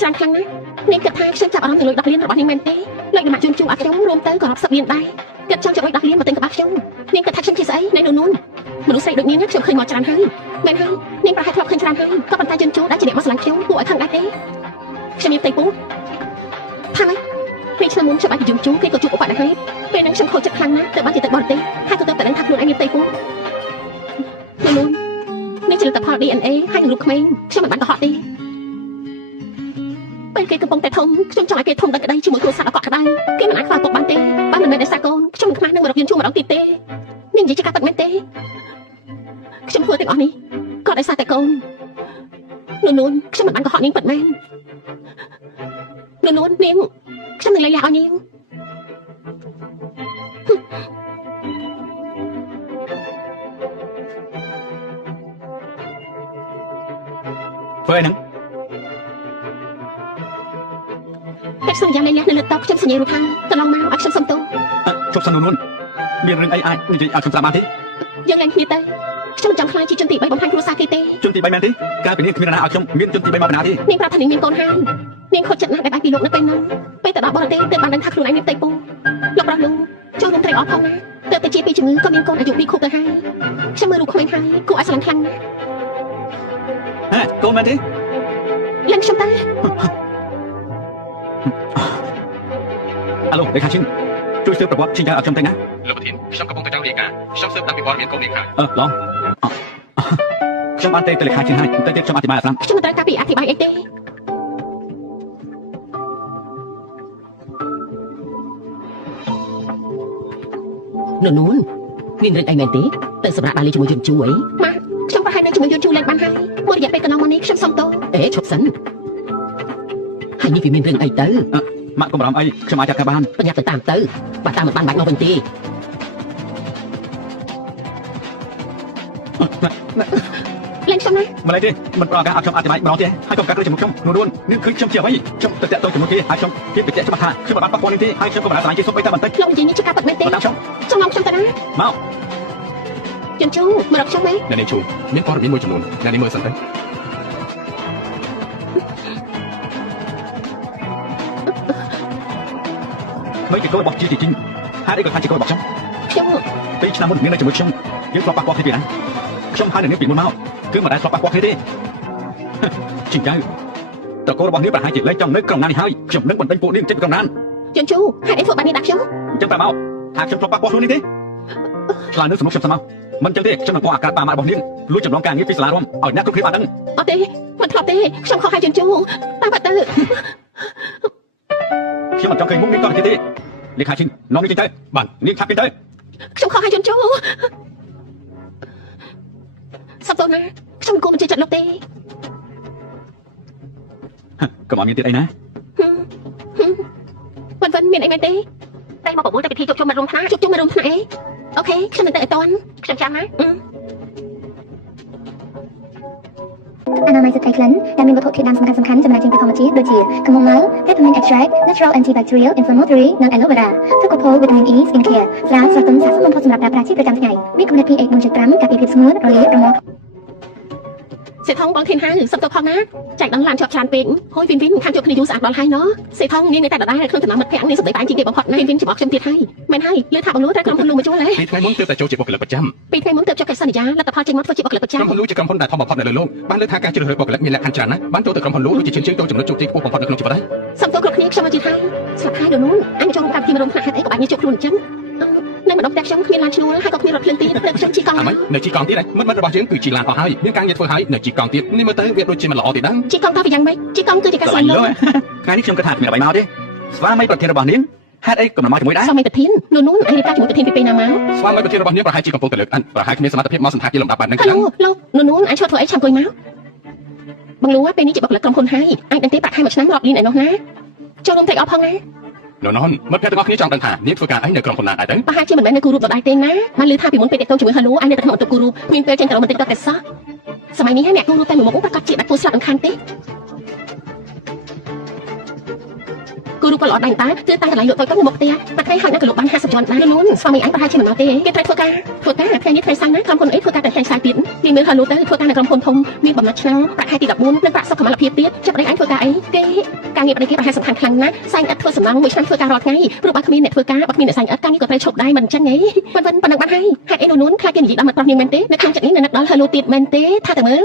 ច្រើនខ្លាំងណាស់នាងគិតថាខ្ញុំចាប់អារម្មណ៍នឹងលុយ10លានរបស់នាងមែនទេលុយដំណាក់ជូនជូរឲ្យខ្ញុំរួមទៅក៏រាប់សិបលានដែរគិតចង់ចុចលុយ10លានមកទិញកបាខ្ញុំនាងគិតថាខ្ញុំជាស្អីនៅនោះមនុស្សស្រីដូចនាងខ្ញុំឃើញមកច្រើនហើយមែនហើយនាងប្រហែលធ្លាប់ឃើញច្រើនហើយក៏ប៉ុន្តែជន់ជូរដែលជាអ្នកមកស្រឡាញ់ខ្ញុំគួរឲ្យខឹងដែរទេខ្ញុំមានផ្ទៃពោះថាម៉េចពេលឆ្នាំមុនខ្ញុំអាចយំជូរគេក៏ជួបឧបទ្ទហេតុពេលហ្នឹងខ្ញុំខូចចិត្តខ្លាំងណាស់ទៅបានជាទៅបរទេសហើយក៏ទៅតែដឹងថាខ្លួនឯងមានផ្ទៃពោះនោះនេះជាលទ្ធផល DNA ហើយនឹងរូបក្មេងខ្ញុំមិនបានកុហកទេពេលគេកំពុងតែធំខ្ញុំចង់ឲ្យគេធំដល់ក្តីជាមួយគ្រួសារអកក្តៅគេមិនអាចខ្វល់ទុកបានទេបើមិនមែនដោយសារកូនខ្ញុំមិនខ្មាស់នឹងមករកយន្តជូរម្ដងទៀតទេនាងនិយាយជាការពិតមែនទេខ្ញុំធ្វើទាំងអស់នេះក៏ដោយសារតែកូននួនខ្ញុំមិនបានកុហកនាងពិតមែននួននាងខ្ញុំនឹងលៃលាឲ្យនាងធ្វើអីហ្នឹងតែសន្យាលៃលានៅលើតុខ្ញុំសញ្ញារូបហើយកន្លងមកឲ្យខ្ញុំសុំទោសជប់សិននួនមានរឿងអីអាចនិយាយឲ្យខ្ញុំស្ដាប់បានទេយើងលែងគ្នាទៅខ្ញុំមិនចង់ខ្លាចជាជនទី3បំផាញ់គ្រួសារគេទេជនទី3មែនទេកាលពីនេះគ្មាននរណាឲ្យខ្ញុំមានជនទី3មកបណ្ណាទេនាងប្រាប់ថានាងមានកូនហើយនាងខុសចិត្តណាស់ដែលបែកពីលោកនៅពេលហ្នឹងពេលទៅដល់បរទេសទើបបានដឹងថាខ្លួនឯងមានផ្ទៃពោះលោកប្រុសលោកចូលនឹងត្រេកអរផងណាទើបតែជាពីជំងឺក៏មានកូនអាយុ2ខួបទៅហើយខ្ញុំមើលរូបក្មេងហើយគួរឲ្យស្រឡាញ់ខ្លាំងណាស់ហេកូនមែនទេលែងខ្ញុំទៅអាឡូលេខាឈិនជួយស៊ើបប្រវត្តិឈិនឲ្យខ្ញុំទៅណាលោកប្រធានខ្ញុំកំពុងតែចង់រាយការណ៍ខ្ញុំស៊ើបតាមពីព័ត៌មានកូននាងហើយឡងខ្ញុំបានទៅលេខាឈិនហើយទៅទៀតខ្ញុំអធិប្បាយឲ្យស្ដាប់ខ្ញុំមិនត្រូវការពីអធិប្បាយអីទេនួនមានរឿងអីមែនទេទៅសម្រាប់បាលីជាមួយយន្តជូរអីម៉ាក់ខ្ញុំប្រហែលនៅជាមួយយន្តជូរលេងបានហើយមួយរយៈពេលកន្លងមកនេះខ្ញុំសុំទោសឈប់សិនហើយនេះវាមានរឿងអីទៅម៉ាក់កុំបារម្ភអីខ្ញុំអាចចាត់ការបានបញ្ញាទៅតាមទៅបើតាមមិនបានបាច់មកវិញទេលេងខ្ញុំណាម្ល៉េះទេមិនប្រកាសឲ្យខ្ញុំអធិប្បាយម្ដងទេហើយកុំកាត់លើជាមួយខ្ញុំនួននឹងឃើញខ្ញុំជាអ្វីខ្ញុំទៅតាក់ទងជាមួយគេហើយខ្ញុំគេបញ្ជាក់ច្បាស់ថាខ្ញុំមិនបានប៉ះពាល់នេះទេហើយខ្ញុំក៏មិនបានស្លាញ់គេសុំបីតែបន្តិចខ្ញុំនិយាយនេះជាការពិតមែនទេខ្ញុំមកខ្ញុំទៅណាមកយន្តជូរមករកខ្ញុំទេអ្នកនាងជូរមានព័ត៌មានមួយចំនួនអ្នកនាងមើលសិនទៅមិនជាកូនរបស់ជីជីងហេតុអីក៏ថាជាកូនរបស់ខ្ញុំពេលឆ្នាំមុនមាននៅជាមួយខ្ញុំយើងធ្លាប់ប៉ះពាល់គ្នាពីណាខ្ញុំហើយនៅនេះពីមុនមកគឺមិនដែលធ្លាប់ប៉ះពាល់គ្នាទេជីងចៅតកូលរបស់នាងប្រហែលជាលែងចង់នៅក្រុងណាននេះហើយខ្ញុំនឹងបណ្ដេញពួកនាងចេញពីក្រុងណានយន្តជូរហេតុអីធ្វើបែបនេះដាក់ខ្ញុំអញ្ចឹងតែមកថាខ្ញុំធ្លាប់ប៉ះពាល់ខ្លួននេះទេឆ្លើយនឹងសំណុកខ្ញុំស្មោះមិនអញ្ចឹងទេខ្ញុំនឹងបោះអាកាសប៉ាម៉ាក់របស់នាងលួចចំណងការងារពីសាលារួមឲ្យអ្នកគ្រប់គ្នាបានដឹងអត់ទេមិនធ្លាប់ទេខ្ញុំខុសហើយយន្តជូរតាមបាត់ទៅខ្ញុំមិនចង់ឃើញមុខនាងតទៀតទេលេខាឈិននាំនាងចេញទៅបាទនាងឆាប់ចេញទៅខ្ញុំខុសហើយយន្តជូរសុំទោសណាខ្ញុំមិនគួរបញ្ជាចិត្តលោកទេកុំឲ្យមានទៀតអីណាវិនមានអីមែនទេតែមកប្រមូលតែពិធីជួបជុំមករួមថ្នាក់ជួបជុំមករួមថ្នាក់អីអូខេខ្ញុំមិនទៅឲ្យតាន់ខ្ញុំចាំណាអនាម័យសត្វក្លិនដែលមានវត្ថុធាតុដើមសំខាន់ៗចំណែកជាធម្មជាតិដូចជាកំមុំម៉ៅ Peppermint Extract Natural Antibacterial Inflammatory និង Aloe Vera ទឹកកកូល Vitamin E Skin Care ស្រាស្រស់ទន់ស័ក្តិសមបំផុតសម្រាប់ប្រើប្រាស់ជាប្រចាំថ្ងៃមានគំនិត pH 4.5 ការពារភាពស្ងួតរលាករមាស់ សេថងបងធានហើយសុំទៅផងណាចែកដល់ឡានជាប់ច្រើនពេកហួយវិញខាងជប់គ្នាយូរស្អាតដល់ហើយណសេថងនាងនៅតែដដែលខ្លួនចំណោមមិត្តភក្តិនាងសម្ដីតែជាងគេបំផុតណាវិញច្បាស់ខ្ញុំទៀតហើយមែនហើយលើថាបងលូត្រូវក្រុមហ៊ុនលូមកជួលហ៎ ពីថ្ងៃមុនទើបតែចូលជាបុគ្គលិកប្រចាំ ពីថ្ងៃមុនទើបចុះកិច្ចសន្យាលទ្ធផលចេញមកធ្វើជាបុគ្គលិកប្រចាំ ក្រុមហ៊ុនលូជាក្រុមហ៊ុនដែលធំបំផុតនៅលើលោកបានលើកថាការជ្រើសរើសបុគ្គលិកមានលក្ខខណ្ឌច្រើនណាស់បានចូលទៅក្រុមហ៊ុនលូដូចជាជើងទៅចំណុចជោគជ័យខ្ពស់បំផុតនៅក្នុងជីវិតហើយ សុំទោសគ្រប់គ្នាខ្ញុំមកជឿថាស្លាប់ហើយដល់នោះអញចូលកម្មវិធីមករំខាត់ហេតុអីក៏បាច់ញជួបខ្លួនអញ្ចឹងនៅម្ដងតែខ្ញុំគ្មានឡានឈ្នួលហើយក៏គ្មានរថភ្លើងទីទៅខ្ញុំជីកង់ អាម៉េចនៅជីកង់ទៀតហ្នឹងមិត្តរបស់យើងគឺជីឡានអស់ហើយមានការងារធ្វើហើយនៅជីកង់ទៀតនេះមើលទៅវាដូចជាមិនល្អទេដែរ ជីកង់ទៅយ៉ាងម៉េចជីកង់គឺជាការ ស្រ ស ឡាញ់ ន្ល លើ ង ថ្ងៃនេះខ្ញុំគិតថាគ្មានអ្វីមកទេស្វាមីប្រធានរបស់នាងហេតុអីក៏មិនមកជាមួយដែរ សម័យប្រធាននោះអញរៀបការជាមួយប្រធានពីពេលណាមក ស្វាមីប្រធានរបស់នាងប្រហែលជាកំពុងតែលើកអិនប្រហែលគ្មានសមត្ថភាពមកសន្តាគារលំដាប់បែបហ្នឹង ហេ ខ្លាំង ឡូលោកនោះអញឈប់ធ្វើអីឆាំអង្គុយមកបងលូពេលនេះជាបុគ្គលិកក្រុមហ៊ុនហើយអញដឹងទេប្រាក់ខែមួយឆ្នាំរាប់លានឯនោះណាចូលរួមត្រេកអរផងណា នោះមិត្តភក្តិទាំងអស់គ្នាចង់ដឹងថានាងធ្វើការអីនៅក្រុមហ៊ុនណាដែរទៅ ប្រហែលជាមិនមែននៅគូរូបដដែលទេណាបានឮថាពីមុនពេលតេតងជាមួយហៅលូអញនៅតែក្នុងអន្តរគូរូមានពេលចេញទៅរកបន្តិចទៅតែសោះសម័យនេះហើយអ្នកគូរូតែមួយមុខប្រកាសជាដាច់ពោះស្លាប់មិនខានទេគូរូក៏ល្អដែរតាគឺតាំងកន្លែងលក់តូចៗនៅមុខផ្ទះបាត់ថ្ងៃហើយនៅក៏លក់បាន50ជាន់ដែរលូនស្វាមីអញប្រហែលជាមិនមកទេគេត្រូវធ្វើការថ្ងៃនេះថ្ងៃសៅរ៍ណាក្រុមហ៊ុនអីធ្វើការតែថ្ងៃសៅរ៍ទៀតនាងមើលហៅលូទៅធ្វើការនៅក្រុមហ៊ុនធំមានបំណត់ឆ្នាំប្រាក់ខែទី14និងប្រាក់សុខុមាលភាពទៀតចាប់ប្តីអញធ្វើការអីគេការងារប្តីគេប្រហែលសំខាន់ខ្លាំងណាស់សែងឥតធ្វើសំណងមួយឆ្នាំធ្វើការរាល់ថ្ងៃព្រោះបើគ្មានអ្នកធ្វើការបើគ្មានអ្នកសែងឥតការងារក៏ត្រូវឈប់ដែរមិនអញ្ចឹងហីប៉ុណ្ណឹងបានហើយហេតុអីនោះខ្លាចគេនិយាយដល់មាត់ប្រុសនាងមែនទេនៅក្នុងចិត្តនេះនៅនឹកដល់ហៅលូទៀតមែនទេថាតែមើល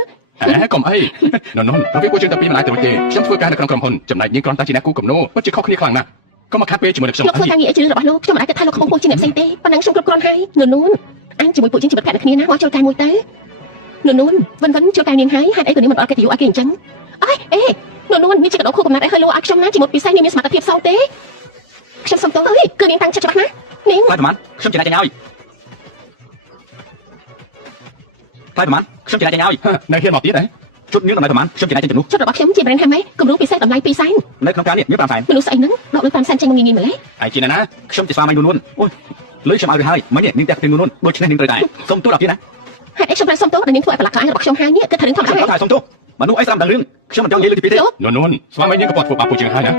កុំអីនោះប្រវិពួកយើងតែពីរមិនអាចទៅរួចទេខ្ញុំធ្វើការនៅក្នុងក្រុមហ៊ុនចំណែកនាងគ្រាន់តែជាអ្នកគូកំណោពិតជាខុសគ្នាខ្លាំងណាស់ក៏មកខាត់ពេលជាមួយនឹងខ្ញុំ លោកធ្វើការងារអីជ្រឿរបស់លោកខ្ញុំមិនអាចគិតថាលោកខ្ពស់ពោះជាងអ្នកផ្សេងទេប៉ុណ្ណឹងខ្ញុំគ្រប់គ្រាន់ហើយនោះអញជាមួយពួកយើងជីវិតភក្តិគ្នាណាមកចូលការមួយទៅនោះវិនចូលការនាងហើយហេតុអីក៏នាងមិនអត់កិត្តិយសឲ្យគេអញ្ចឹងអេនោះនេះជាកដោខូកំណាត់អីហើយលោកឲ្យខ្ញុំណាជាមួយពិសេសនាងមានសមត្ថភាពសោទេខ្ញុំសុំទោសអើយគឺនាងតាំងចិត្តច្បាស់ណានាង ថ្លៃប្រហែលខ្ញុំចំណាយចាញ់ឲ្យថ្លៃប្រហែលខ្ញុំចំណាយចាញ់ឲ្យ នៅហ៊ានមកទៀតហ៎ ជុតនាងតម្លៃប្រហែលខ្ញុំចំណាយចាញ់ជំនួស ចុតរបស់ខ្ញុំជា brand handmade គំរូពិសេសតម្លៃ2សែន នៅក្នុងការនេះមាន5សែន មនុស្សស្អីហ្នឹងដកលុយ5សែនចេញមកងាយៗម្លេះ ហើយជាណាខ្ញុំជាស្វាមីនួនអូយលុយខ្ញុំឲ្យទៅហើយមិញនាងតែពីនួនដូច្នេះនាងត្រូវតែសុំទោសដល់ទៀតណា ហេតុអីខ្ញុំត្រូវសុំទោសដល់នាងធ្វើឲ្យប្រឡាក់ក្លាញ់របស់ខ្ញុំហើយនេះគឺថារឿងធម្មតា ខ្ញុំថាសុំទោសមនុស្សអីស្ដាប់ដល់រឿងខ្ញុំមិនចង់និយាយលើទីពីទេ នោះស្វាមីនាងក៏គាត់ធ្វើបាបពួកយើងហើយណា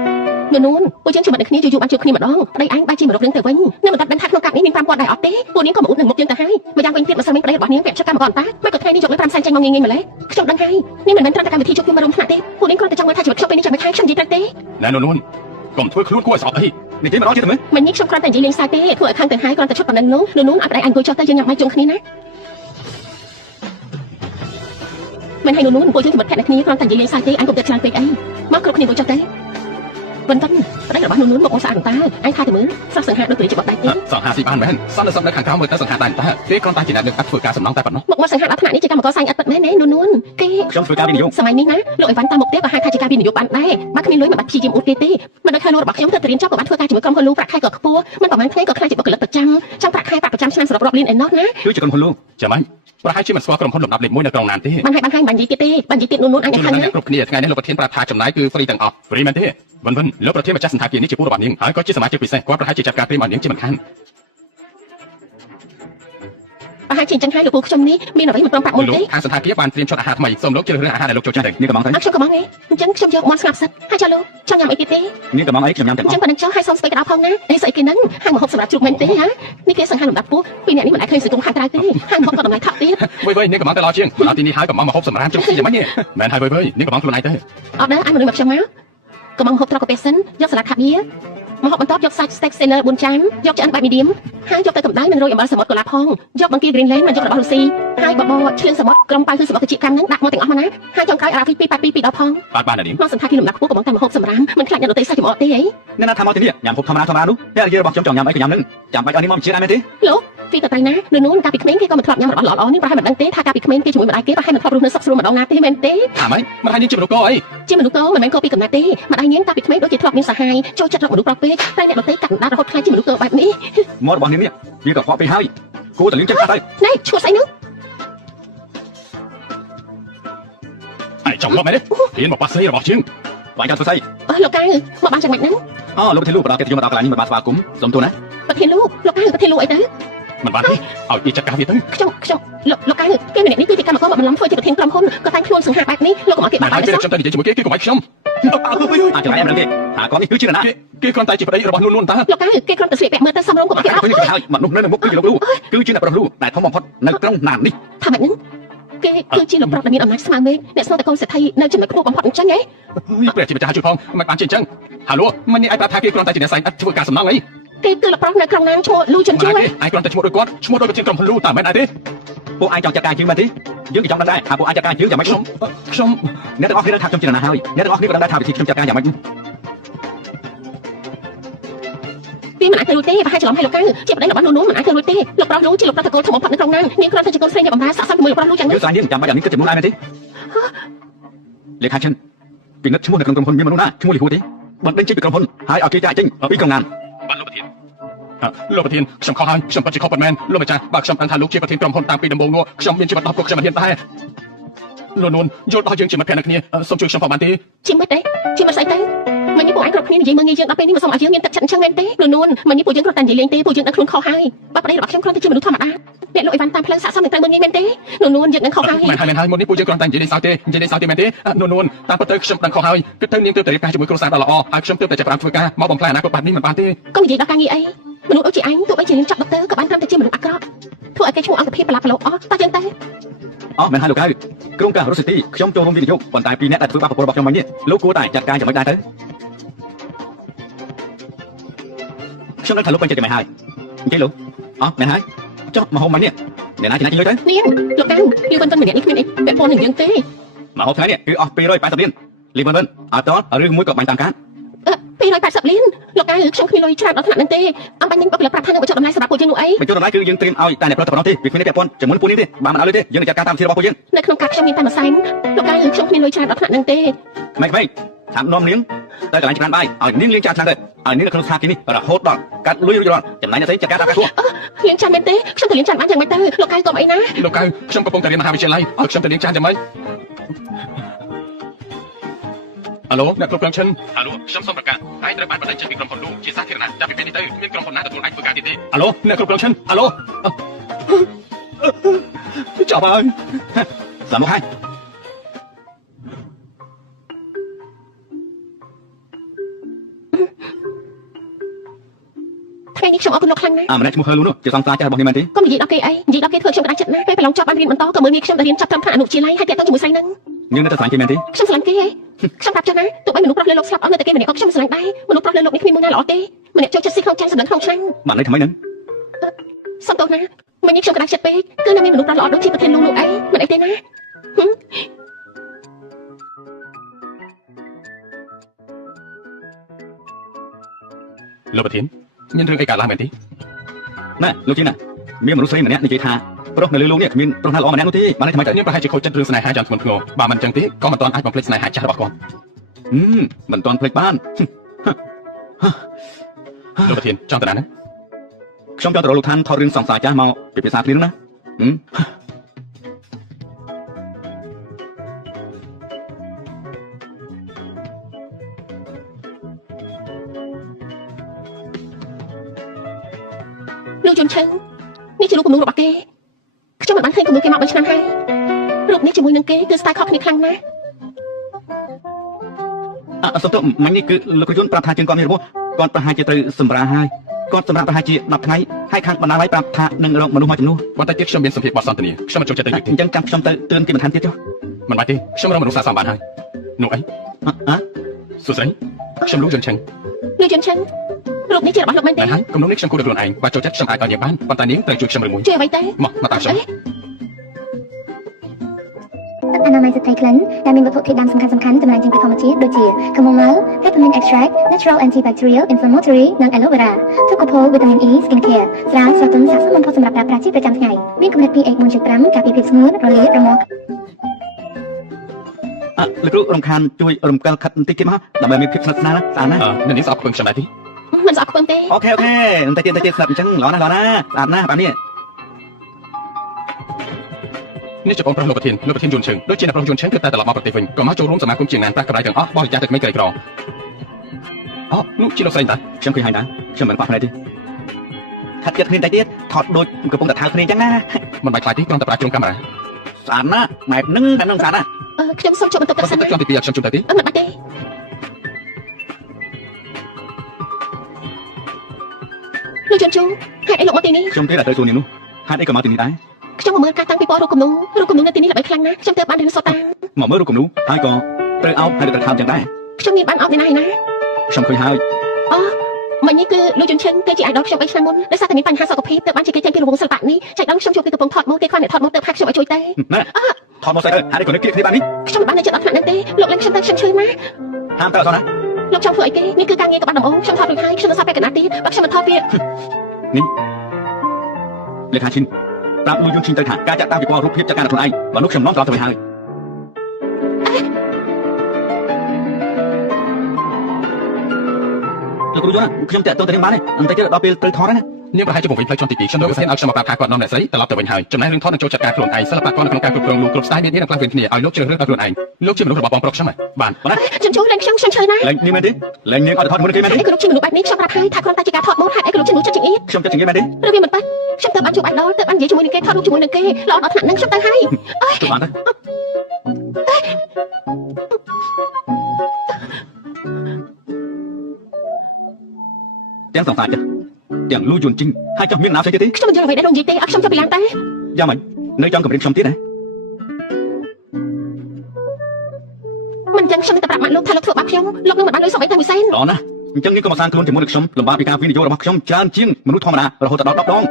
នួនពួកយើងជួបគ្នាយូរបានជួបគ្នាម្ដងប្តីអញបែរជាមករករឿងទៅវិញនៅមិនតាន់ដឹងថាក្នុងកាប់នេះមាន5ពាន់ដែរអត់ទេពួកនាងក៏មកអ៊ុតនឹងមុខយើងទៅហើយម្យ៉ាងវិញទៀតបើសិនមានប្តីរបស់នាងពាក់ចិត្តកម្មករតាមិនក៏ថ្ងៃនេះយកលុយ5សែនចេញមកងាយៗម្លេះខ្ញុំដឹងហើយនេះមិនមែនត្រឹមតែកម្មវិធីជួបគ្នាមករួមថ្នាក់ទេពួកនាងគ្រាន់តែចង់មើលថាជីវិតខ្ញុំពេលនេះចាំមិនខានខ្ញុំនិយាយត្រូវទេ ណែនោះកុំធ្វើខ្លួនគួរឲ្យស្អប់អី នេះទេម្ដងទៀតទៅមើល មិននេះខ្ញុំគ្រាន់តែនិយាយលេងសើចទេធ្វើឲ្យខាងទាំងហើយគ្រាន់តែឈប់ប៉ុណ្ណឹងនោះឲ្យប្តីអញអង្គុយចុះទៅយើងញ៉ាំបាយជុំគ្នាណាមិនឲ្យនោះពួកយើងជីវិតភក្តិគ្នាគ្រាន់តែនិយាយលេងសើចទេអញកុំទៅច្រើនពេកអីមកគ្រប់គ្នាអង្គុយចុះទៅប៉ុន្តែប្តីរបស់នោះមកអូនស្អាតតាអញថាទៅមើលស្រស់សង្ហាដូចព្រាជាបដដៃទេស ង្ហាស៊ីបានមែនសន្តិសុខនៅខាងក្រៅមើលទៅសង្ហាដែរតាគេគ្រាន់តែជាអ្នកលើកអត់ធ្វើការសំណងតែប៉ុណ្ណោះ មកសង្ហាដល់ថ្នាក់នេះជាកម្មករសាញ់អត់ពិតមែនទេនួនគេ ខ្ញុំធ្វើការវិនិយោគ សម័យនេះណាលោកអីវ៉ាន់តាមមុខផ្ទះក៏ហៅថាជាការវិនិយោគបានដែរបើគ្មានលុយមិនបាច់ព្យាយាមអ៊ុតគេទេមិនដូចថាលោករបស់ខ្ញុំទៅរៀនចប់ក៏បានធ្វើការជាមួយក្រុមហ៊ុនលូប្រាក់ខែក៏ខ្ពស់មិនប្រហែលថ្ងៃក៏ខ្លាចជាបុគ្គលិកប្រចាំចាំប្រាក់ខែប្រចាំឆ្នាំសរុបរាប់លានឯណោះណា គឺជាក្រុមហ៊ុនលូ ចាំមិនប្រហែលជាមិនស្គាល់ក្រុមហ៊ុនលំដាប់លេខ1នៅក្រុងណានទេ បានហើយបាញ់និយាយទៀតទេបាញ់និយាយទៀតនួនអញ ជួ ខា ន ង ណា ណា គ្រប់គ្នាថ្ងៃនេះលោកប្រធានប្រាប់ថាចំណាយគឺហ្វ្រីទាំងអស់ហ្វ្រីមែនទេវិនលោកប្រធានម្ចាស់សន្តាគារនេះជាពូរបស់នាងហើយក៏ជាសមាជិកពិសេសគាត់ប្រហែលជាចាត់ការព្រៀមឲ្យនាងជាមិនខាន ប្រហែលជាអញ្ចឹងហើយលោកពូខ្ញុំនេះមានអ្វីមិនព្រមប្រាក់មុន លោក ទេ ខាងសន្តាគារបានត្រៀមឈុតអាហារថ្មីសូមលោកជ្រើសរើសអាហារដែលលោកចូលចិត្ត នាងកំងទៅ អត់ខ្ញុំក៏មកទេអញ្ចឹងខ្ញុំយកមាន់ស្លាប់សិតហើយចុះលោកចង់ញ៉ាំអីទៀតទេ នាងកំងអីខ្ញុំញ៉ាំទាំង អ អ ញ្ចឹ ស់ ងប៉ុណ្ណឹងចុះហើយសុំស្ពេកកដោផងណាអីស្អីគេហ្នឹងហាងម្ហូបសម្រាប់ជ្រូកមែនទេហ៎នេះគេសង្ហាលំដាប់ពោះពីអ្នកនេះមិនអាចឃើញសង្គមខាងក្រៅទេហាងម្ហូបក៏តម្លៃថោកទៀត វិញនាងកំងទៅល្អជាងដល់ទីនេះហើយកំងមកហូបសម្រាប់ជុំស៊ីយ៉ាងម៉េចនេះមែនហើយវិញនាងកំងខ្លួនឯងទៅ អត់ដែរឲ្យមនុស្សមកខ្ញុំមកកំងហូបត្រកកាពេសិនយកសាឡាត់ខាបៀមកហូបបន្ទាប់យកសាច់ steak sailor 4ចានយកឆ្អិនបែប medium ហើយយកទៅកម្ដៅនឹងរោយអំបិលសមុទ្រកូឡាផងយកបង្គា Greenland មកយករបស់រុស្ស៊ីហើយបបរឈឿនសមុទ្រក្រុមប៉ៅគឺសមុទ្រជាកម្មហ្នឹងដាក់មកទាំងអស់មកណាហើយចុងក្រោយអារ៉ាហ្វី282ដល់ផង បាននាង មកសន្តាគារលំដាប់ខ្ពស់កំងតែមកហូបសម្រាមមិនខ្លាចអ្នកដទៃសាច់ចំអកទេអី អ្នកណាថាមកទីនេះញ៉ាំហូបធម្មតានោះអ្នកនិយាយរបស់ខ្ញុំចង់ញ៉ាំអីក៏ញ៉ាំនឹងចាំបាច់ឲ្យនេះមកជាដែរមែនទេ លោកពីតទៅណានួនកាលពីក្មេងគេក៏មិនធ្លាប់ញ៉ាំរបស់ល្អៗនេះប្រហែលមិនដឹងទេថាកាលពីក្មេងគេជាមួយម្ដាយគេប្រហែលមិនធ្លាប់រស់នៅសុខស្រួលម្ដងណាទេមែនទេ ថាម៉េចមិនហើយនាងជាមនុស្សកោអី ជាមនុស្សកោមិនមែនកោពីកំណត់ទេម្ដាយញៀងកាលពីក្មេងដូចជាធ្លាប់មានសហាយចូលចិត្តរកមនុស្សប្រុសពេកតែអ្នកដទៃកាត់ដារហូតខ្លាចជាមនុស្សកោបែបនេះ មករបស់នាងនេះវាក៏ខ្វក់ពេកហើយគួរតែលៀងចិត្តទៅ ណែឈ្មោះស្អីនោះ ឯចំមកមែនទេហ៊ានមកប៉ាសីរបស់ជាង បាញ់ចាំធ្វើស្អី អើលោកកៅមកបានយ៉ាងម៉េចហ្នឹង អូលោកប្រធានលោកបដោះកិត្តិយសមកដល់កន្លែងនេះមិនបានស្វាគមន៍សូមទោសណា ប្រធានលោកកៅប្រធានលោកអីទៅ មិនបានទេឲ្យគេចាត់ការវាទៅ ខ្ញុំលោកកៅគេម្នាក់នេះគឺជាកម្មករមកបន្លំធ្វើជាប្រធានក្រុមហ៊ុនក៏តែងខ្លួនសង្ហាបែបនេះលោកកុំឲ្យគេបា បា ក់ ន បា ហើយ ក់ ពេលខ្ញុំទៅនិយាយជាមួយគេគេកុំឲ្យខ្ញុំ អាចចម្លែកមិនដឹងទេថាគាត់នេះគឺជានរណា គេគ្រាន់តែជាប្តីរបស់នួនតា លោកកៅគេគ្រាន់តែស្លៀកពាក់មើលទៅសមរម្យកុំឲ្យគេបាក់ ឃើញទៅហើយមនុស្សនៅមុខគឺជាលោកគ្រូគឺជាអ្នកប្រលូដែលធំបំផុតនៅក្រុងណាននេះ ថាម៉េចហ្នឹង គេគឺជាលោកប្រុសដែលមានអំណាចស្មើមេឃអ្នកស្នងតែកូនសេដ្ឋីនៅចំណុចខ្ពស់បំផុតអញ្ចឹងហ៎ ព្រះជាម្ចាស់ជួយផងមិនបានជាអញ្ចឹងហាឡូមិននេះឯងប្រាប់ថាគេគ្រាន់តែជាអ្នកស្រីឥតធ្វើការសំណងអី គេគឺលោកប្រុសនៅក្រុងណាឈ្មោះលូជុនជួ ឯងគ្រាន់តែឈ្មោះដូចគាត់ឈ្មោះដូចប្រធានក្រុមហ៊ុនលូតែមិនអីទេ ពួកឯងចង់ចាត់ការជឿមែនទេយើងក៏ចង់ដឹងដែរថាពួកឯងចាត់ការជឿយ៉ាងម៉េច ខ្ញុំ អ្នកទាំងអស់គ្នាដឹងថាខ្ញុំជានរណាហើយអ្នកទាំងអស់គ្នាក៏ដឹងដែរថាវិធីខ្ញុំចាត់ការយ៉ាងម៉េច វាមិនអាចទៅរួចទេប្រហែលច្រឡំឲ្យលោកកៅជាប្តីរបស់នោះមិនអាចទៅរួចទេលោកប្រុសលូជាលោកប្រុសតកូលធំបំផុតនៅក្រុងណានាងគ្រាន់តែជាកូនស្រីអ្នកបម្រើស័ក្តិសមជាមួយលោកប្រុសលូចឹង យើងស្រាយនាងចាំបាច់យ៉ាងនេះគិតចំនួនឯងមែនទេលេខាចិនពីនិតឈ្មោះនៅក្នុងក្រុមហ៊ុនមានមនុស្សណាឈ្មោះលីហួរទេបណ្ដឹងចេញពីក្រុមហ៊ុនហើយឲ្យគេចាក់ចេញពីក្រុងណាន បាទលោកប្រធានខ្ញុំខុសហើយខ្ញុំពិតជាខុសប៉ុន្មានលោកម្ចាស់បើខ្ញុំដឹងថាលោកជាប្រធានក្រុមហ៊ុនតាំងពីដំបូងនោះខ្ញុំមានជីវិត10ពួកខ្ញុំមិនហ៊ានដែរលោកនួនយល់ដល់យើងជាមិត្តភក្តិនឹងគ្នាសូមជួយខ្ញុំផងបានទេ ជាមិត្តទេជាមិត្តស្អីទៅមិននេះពួកឯងគ្រប់គ្នានិយាយមើងងាយយើងដល់ពេលនេះមិនសូមឲ្យយើងមានទឹកចិត្តអញ្ចឹងមែនទេលោកនួនមិននេះពួកយើងគ្រាន់តែនិយាយលេងទេពួកយើងដឹងខ្លួនខុសហើយបើប្តីរបស់ខ្ញុំគ្រាន់តែជាមនុស្សធម្មតាអ្នកលក់អីវ៉ាន់តាមផ្លូវស័ក្តិសមនឹងត្រូវមើងងាយមែនទេលោកនួនយើងដឹងខុសហើយ មិនហើយមុននេះពួកយើងគ្រាន់តែនិយាយលេងសើចទេមែនទេលោកនួនតាមពិតទៅខ្ញុំដឹងខុសហើយគិតទៅនាងទើបតែរៀបការជាមួយគ្រួសារដ៏ល្អហើយខ្ញុំទើបតែចាប់ផ្ដើមធ្វើការមកបំផ្លាញអនាគតបាត់នេះមិនបានទេ កុំនិយាយដល់ការងារអីមនុស្សដូចជាអញទោះបីជារៀនចប់ដុកទ័រក៏បានត្រឹមតែជាមនុស្សអាក្រក់ធ្វើឲ្យគេឈ្មោះអង្គភាពប្រឡាប់ប្រឡូអស់តោះចឹងទៅ អូមែនហើយលោកកៅក្រុមការរស់ស៊ីទីខ្ញុំចូលរួមវិនិយោគប៉ុន្តែពីអ្នកដែលធ្វើបាបប្រពន្ធរបស់ខ្ញុំមិញនេះលោកគួរតែចាត់ការយ៉ាងម៉េចដែរទៅខ្ញុំនឹងថាលោកពេញចិត្តយ៉ាងម៉េចហើយអញ្ចឹងលោកអូមែនហើយចុះមកហូបមិញនេះអ្នកណាជាអ្នកជួយទៅ នាងលោកកៅយើងមិនម្នាក់នេះគ្មានអីពាក់ព័ន្ធនឹងយើងទេ មកហូបថ្ងៃនេះគឺអស់280លានលីវិនអត់តឬមួយក៏បាញ់តាមការ 280លានលោកកៅខ្ញុំគ្មានលុយច្រើនដល់ថ្នាក់ហ្នឹងទេអំបញ្ញបុគ្គលិកប្រាប់ថានឹងបញ្ចុះតម្លៃសម្រាប់ពួកយើងនោះអី បញ្ចុះតម្លៃគឺយើងត្រៀមឲ្យតែអ្នកប្រតិបត្តិទេវាគ្មានពាក់ព័ន្ធជាមួយពួកនេះទេបើមិនឲ្យលុយទេយើងនឹងចាត់ការតាមវិធីរបស់ពួកយើង នៅក្នុងការខ្ញុំមានតែមួយសែនលោកកៅខ្ញុំគ្មានលុយច្រើនដល់ថ្នាក់ហ្នឹងទេ មិនថានាំនាងទៅកន្លែងច្រានបាយឲ្យនាងលេងចាស់ឆ្នាំទៅឲ្យនាងនៅក្នុងស្ថានភាពនេះរហូតដល់កាត់លុយរួចរាល់ចំណែកអ្នកស្រីចាត់ការតាមការគួរ លៀងចាស់មែនទេខ្ញុំទៅលៀងចាស់បានយ៉ាងម៉េចទៅលោកកៅកុំអីណា លោកកៅខ្ញុំកំពុងតែរៀនមហាវិទ្យាល័យឲ្យខ្ញុំទៅលៀងចាស់យ៉ាងម៉េចអាឡូអ្នកគ្រប់គ្រងឈិនអាឡូខ្ញុំសូមប្រកាសឯងត្រូវបានបណ្ដឹងចេញពីក្រុមហ៊ុនលូជាសាធារណៈចាប់ពីពេលនេះទៅមានក្រុមហ៊ុនណាទទួលឯងធ្វើការទៀតទេអាឡូអ្នកគ្រប់គ្រងឈិនអាឡូចាប់ហើយ សាមកហើយ ថ្ងៃនេះខ្ញុំអរគុណលោកខ្លាំងណាស់ ម្នាក់ឈ្មោះហឺលូនោះជាសង្សារចាស់របស់នាងមែនទេ កុំនិយាយដល់គេអីនិយាយដល់គេធ្វើខ្ញុំក្តារចិត្តណាស់ពេលប្រឡងចប់បានរៀនបន្តក៏មើលងាយខ្ញុំទៅរៀនចាប់ត្រឹមថ្នាក់អនុវិទ្យាល័យហើយតែទៅជាមួយស្រីហ្នឹង នាងនៅតែស្រឡាញ់គេមែនទេ ខ្ញុំស្រឡាញ់គេហ៎ខ្ញុំប្រាប់ចឹងណាទោះបីមនុស្សប្រុសលើលោកស្លាប់អស់នៅតែគេម្នាក់ក៏ខ្ញុំស្រឡាញ់ដែរមនុស្សប្រុសលើលោកនេះគ្មានមួយណាល្អទេម្នាក់ចូលចិត្តស៊ីក្នុងចានសម្លឹងក្នុងឆ្នាំង បានន័យថាម៉េចហ្នឹង សំទោសណាមិននេះខ្ញុំក្តារចិត្តពេកគឺនៅមានមនុស្សប្រុសល្អដូចជាប្រធានលូនោះអីមិនអីទេណា លោកប្រធានមានរឿងអីកើតឡើងមែនទេ ណែលោកជីណាមានមនុស្សស្រីម្នាក់និយាយថាប្រុសនៅលើលោកនេះគ្មានប្រុសណាល្អម្នាក់នោះទេបានន័យថាម៉េចទៅ នាងប្រហែលជាខូចចិត្តរឿងស្នេហាយ៉ាងធ្ងន់ធ្ងរបើមិនអញ្ចឹងទេក៏មិនទាន់អាចបំភ្លេចស្នេហាចាស់របស់គាត់ មិនទាន់ភ្លេចបាន លោកប្រធានចង់ទៅណាហ្នឹង ខ្ញុំចង់ទៅរកលោកឋានថតរឿងសង្សារចាស់មកពិភាក្សាគ្នានោះណាលោកជុនឆឹងនេះជារូបគំនូររបស់គេខ្ញុំមិនបានឃើញគំនូរគេមក3ឆ្នាំហើយរូបនេះជាមួយនឹងគេគឺស្ទាយខុសគ្នាខ្លាំងណាស់ សុំទោសមិញនេះគឺលោកប្រយុនប្រាប់ថាជើងគាត់មានរបួសគាត់ប្រហែលជាត្រូវសម្រាលហើយគាត់សម្រាប់ប្រហែលជា10ថ្ងៃហើយខាងបណ្ដាលឲ្យប្រាប់ថានឹងរកមនុស្សមកជំនួស បន្តិចទៀតខ្ញុំមានសម្ភារបទសន្ទនាខ្ញុំមិនចូលចិត្តទៅ អញ្ចឹងចាំខ្ញុំទៅទឿនគេមិនថានទៀតចុះ មិនបាច់ទេខ្ញុំរកមនុស្សសាសមបានហើយនោះអីសួស្ដីខ្ញុំលូជុនឆឹង លោកជុនឆឹងរូបនេះជារបស់លោកមែនទេ មែនហើយគំនុំនេះខ្ញុំគូរខ្លួនឯងបើចូលចិត្តខ្ញុំអាចឲ្យនាងបានប៉ុន្តែនាងត្រូវជួយខ្ញុំឬមួយ ជួយអ្វីទៅ មកតាមខ្ញុំ អនាម័យស្ត្រីក្លិនដែលមានវត្ថុធាតុដើមសំខាន់ៗចម្រាញ់ចេញពីធម្មជាតិដូចជា chamomile, peppermint extract, natural antibacterial, inflammatory និង aloe vera, Tocopol vitamin E skin care ស្រាលស្រទន់ស័ក្តិសមបំផុតសម្រាប់ប្រើប្រាស់ជាប្រចាំថ្ងៃមានកម្រិត pH 4.5 ការពារភាពស្ងួតរលាករមាស់ លោកគ្រូរំខានជួយរំកិលខិតបន្តិចទៀតមកដើម្បីមានភាពស្និទ្ធស្នាលស្អាតណាស់ នាងស្អប់ខ្ពើមខ្ញុំដែរទេ មិនស្អប់ខ្ពើមទេ អូខេបន្តិចទៀតស្ដាប់អញ្ចឹងល្អណាស់ស្អាតណាស់បែបនេះ នេះជាបងប្រុសលោកប្រធានយួនឈឹងដូចជាអ្នកប្រុសយួនឈឹងគឺតែត្រឡប់មកប្រទេសវិញក៏មកចូលរួមសមាគមជាងណានប្រាក់កម្រៃទាំងអស់បរិច្ចាគទៅក្មេងក្រីក្រនោះជាលោកស្រីតា ខ្ញុំឃើញហើយណាខ្ញុំមិនខ្វះភ្នែកទេថាត់ចិត្តគ្នាតែទៀតថតដូចកំពុងតែថើគ្នាអញ្ចឹងណា មិនបាច់ខ្លាចទេគ្រាន់តែប្រើជ្រុងកាមេរ៉ា ស្អាតណាស់បែបហ្នឹងស្អាតណាស់ ខ្ញុំសូមចូលបន្ទប់ទឹកសិន ខ្ញុំទី2ខ្ញុំជុំទៅទេ មិនបាច់ទេលោកជុនជូហេតុអីលោកមកទីនេះ ខ្ញុំទេតែទៅសួរនាងនោះហេតុអីក៏មកទីនេះដែរ ខ្ញុំមកមើលការតាំងពីពណ៌រូបគំនូនៅទីនេះល្បីខ្លាំងណាស់ខ្ញុំទៅបានរៀនសូត្រតាម មកមើលរូបគំនូហើយក៏ត្រូវអោបហើយត្រូវខោចឹងដែរ ខ្ញុំមានបានអត់ណា ខ្ញុំឃើញហើយ អូមិញនេះគឺលោកជុនឈិនគឺជា idol ខ្ញុំ3ឆ្នាំមុនដោយសារតែមានបញ្ហាសុខភាពទៅបានជាគេចេញពីរង្វង់សិល្បៈនេះចៃដន្យខ្ញុំជួបពីកំពុងថតម៉ូគេគាត់អ្នកថតម៉ូទៅផាក់ខ្ញុំឲ្យជួយទេ ណែថតមកស្អីទៅហើយក៏នឹកគៀកគ្នាបាននេះ ខ្ញុំបាននៅចិត្តអត់ថ្នាក់នឹងទេលោកលេងខ្ញុំទៅខ្ញុំឈឺណាស់ ហាមទៅអត់ណា លោកចង់ធ្វើអីគេនេះគឺការងារកបាត់ដំបងខ្ញុំថតរួចហើយខ្ញុំនឹងសាប់ពេលកណ្ដាលទៀតបើខ្ញុំមិនថតវា នេះលេខាឈិនប្រាប់លួយយន្តឈិនទៅថាការចាក់តាំងពីពណ៌រូបភាពចាត់ការខ្លួនឯងបើនោះខ្ញុំនាំត្រឡប់ទៅវិញហើយលោកគ្រូយន្តខ្ញុំតាក់ទងទៅនឹងបានទេអន្តិចដល់ពេលត្រូវថតហើយណា នាងប្រហែលជាបង្វិញផ្លូវចុងទី2ខ្ញុំនឹងស្ទើរឲ្យខ្ញុំមកប្រាប់ថាគាត់នាំអ្នកស្រីត្រឡប់ទៅវិញហើយចំណែករឿងថតនឹងចូលចាត់ការខ្លួនឯងសិល្បករនៅក្នុងការគ្រប់គ្រងលោកគ្រប់ស្ទាយមាននឹងផ្លាស់ប្ដូរគ្នាឲ្យលោកជ្រើសរើសដល់ខ្លួនឯងលោកជាមនុស្សរបស់បងប្រុសខ្ញុំបាទ ខ្ញុំជួលេងខ្ញុំឈឺណាស់ លេងនេះមែនទេលេងនាងអត់ថតមួយគេមែនទេ អីក៏លោកជាមនុស្សបែបនេះខ្ញុំប្រាប់ហើយថាគ្រាន់តែជាការថតម៉ូហេតុអីក៏លោកជាមនុស្សចិត្តចង្អៀត ខ្ញុំចិត្តជាងគេមែនទេ ឬវាមិនប៉ះខ្ញុំទៅបានជួប idol ទៅបាននិយាយជាមួយនឹងគេថតរូបជាមួយនឹងគេល្អដល់ថ្នាក់ហ្នឹងខ្ញុំទៅហើយ ទៅបានទៅទាំងសង្សារចាទាំងលួយយន្តជីងហើយចង់មានណាផ្សេងទៀតទេ ខ្ញុំមិនយល់អ្វីដែលលោកនិយាយទេអត់ខ្ញុំចាប់ពីឡើងតែ យ៉ាងម៉េចនៅចង់កម្រិតខ្ញុំទៀតណា មិនចឹងខ្ញុំទៅប្រាប់ម៉ាក់លោកថាលោកធ្វើបាបខ្ញុំលោកនឹងមិនបានលុយសំអីតែមួយសែន ល្អណាស់អញ្ចឹងយើងក៏មកសាងខ្លួនជាមួយនឹងខ្ញុំលំបាកពីការវិនិយោគរបស់ខ្ញុំច្រើនជាងមនុស្សធម្មតារហូតដល់10ដង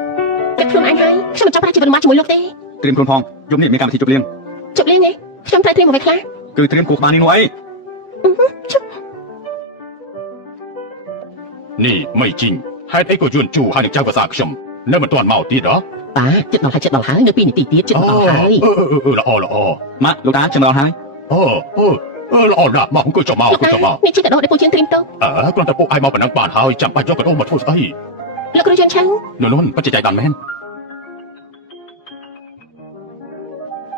តែខ្លួនឯងហើយខ្ញុំមិនចង់ប្រាជីវិតរបស់ជាមួយលោកទេ ត្រៀមខ្លួនផងយប់នេះមានកម្មវិធីជប់លៀង ជប់លេងទេខ្ញុំត្រូវត្រៀមអ្វីខ្លះ គឺត្រៀមគូក្បាលនេះនោះអី នេះមិនជីងហេតុអីក៏យួនជូហើយនឹងចៅភាសាខ្ញុំនៅមិនទាន់មកទៀតហ៎ តាចិត្តដល់ហើយនៅ2នាទីទៀតចិត្តដល់ហើយ ល្អ ម៉ាក់លោកតាចាំដល់ហើយ ល្អណាស់មកអង្គុយចុះមកអង្គុយចុះមក នេះជាកដោដែលពូជាងត្រៀមទៅ គ្រាន់តែពួកឯងមកប៉ុណ្ណឹងបានហើយចាំបាច់យកកដោមកធ្វើស្អី លោកគ្រូយន្តឆាំង នោះពិតជាចៃដន្យមែន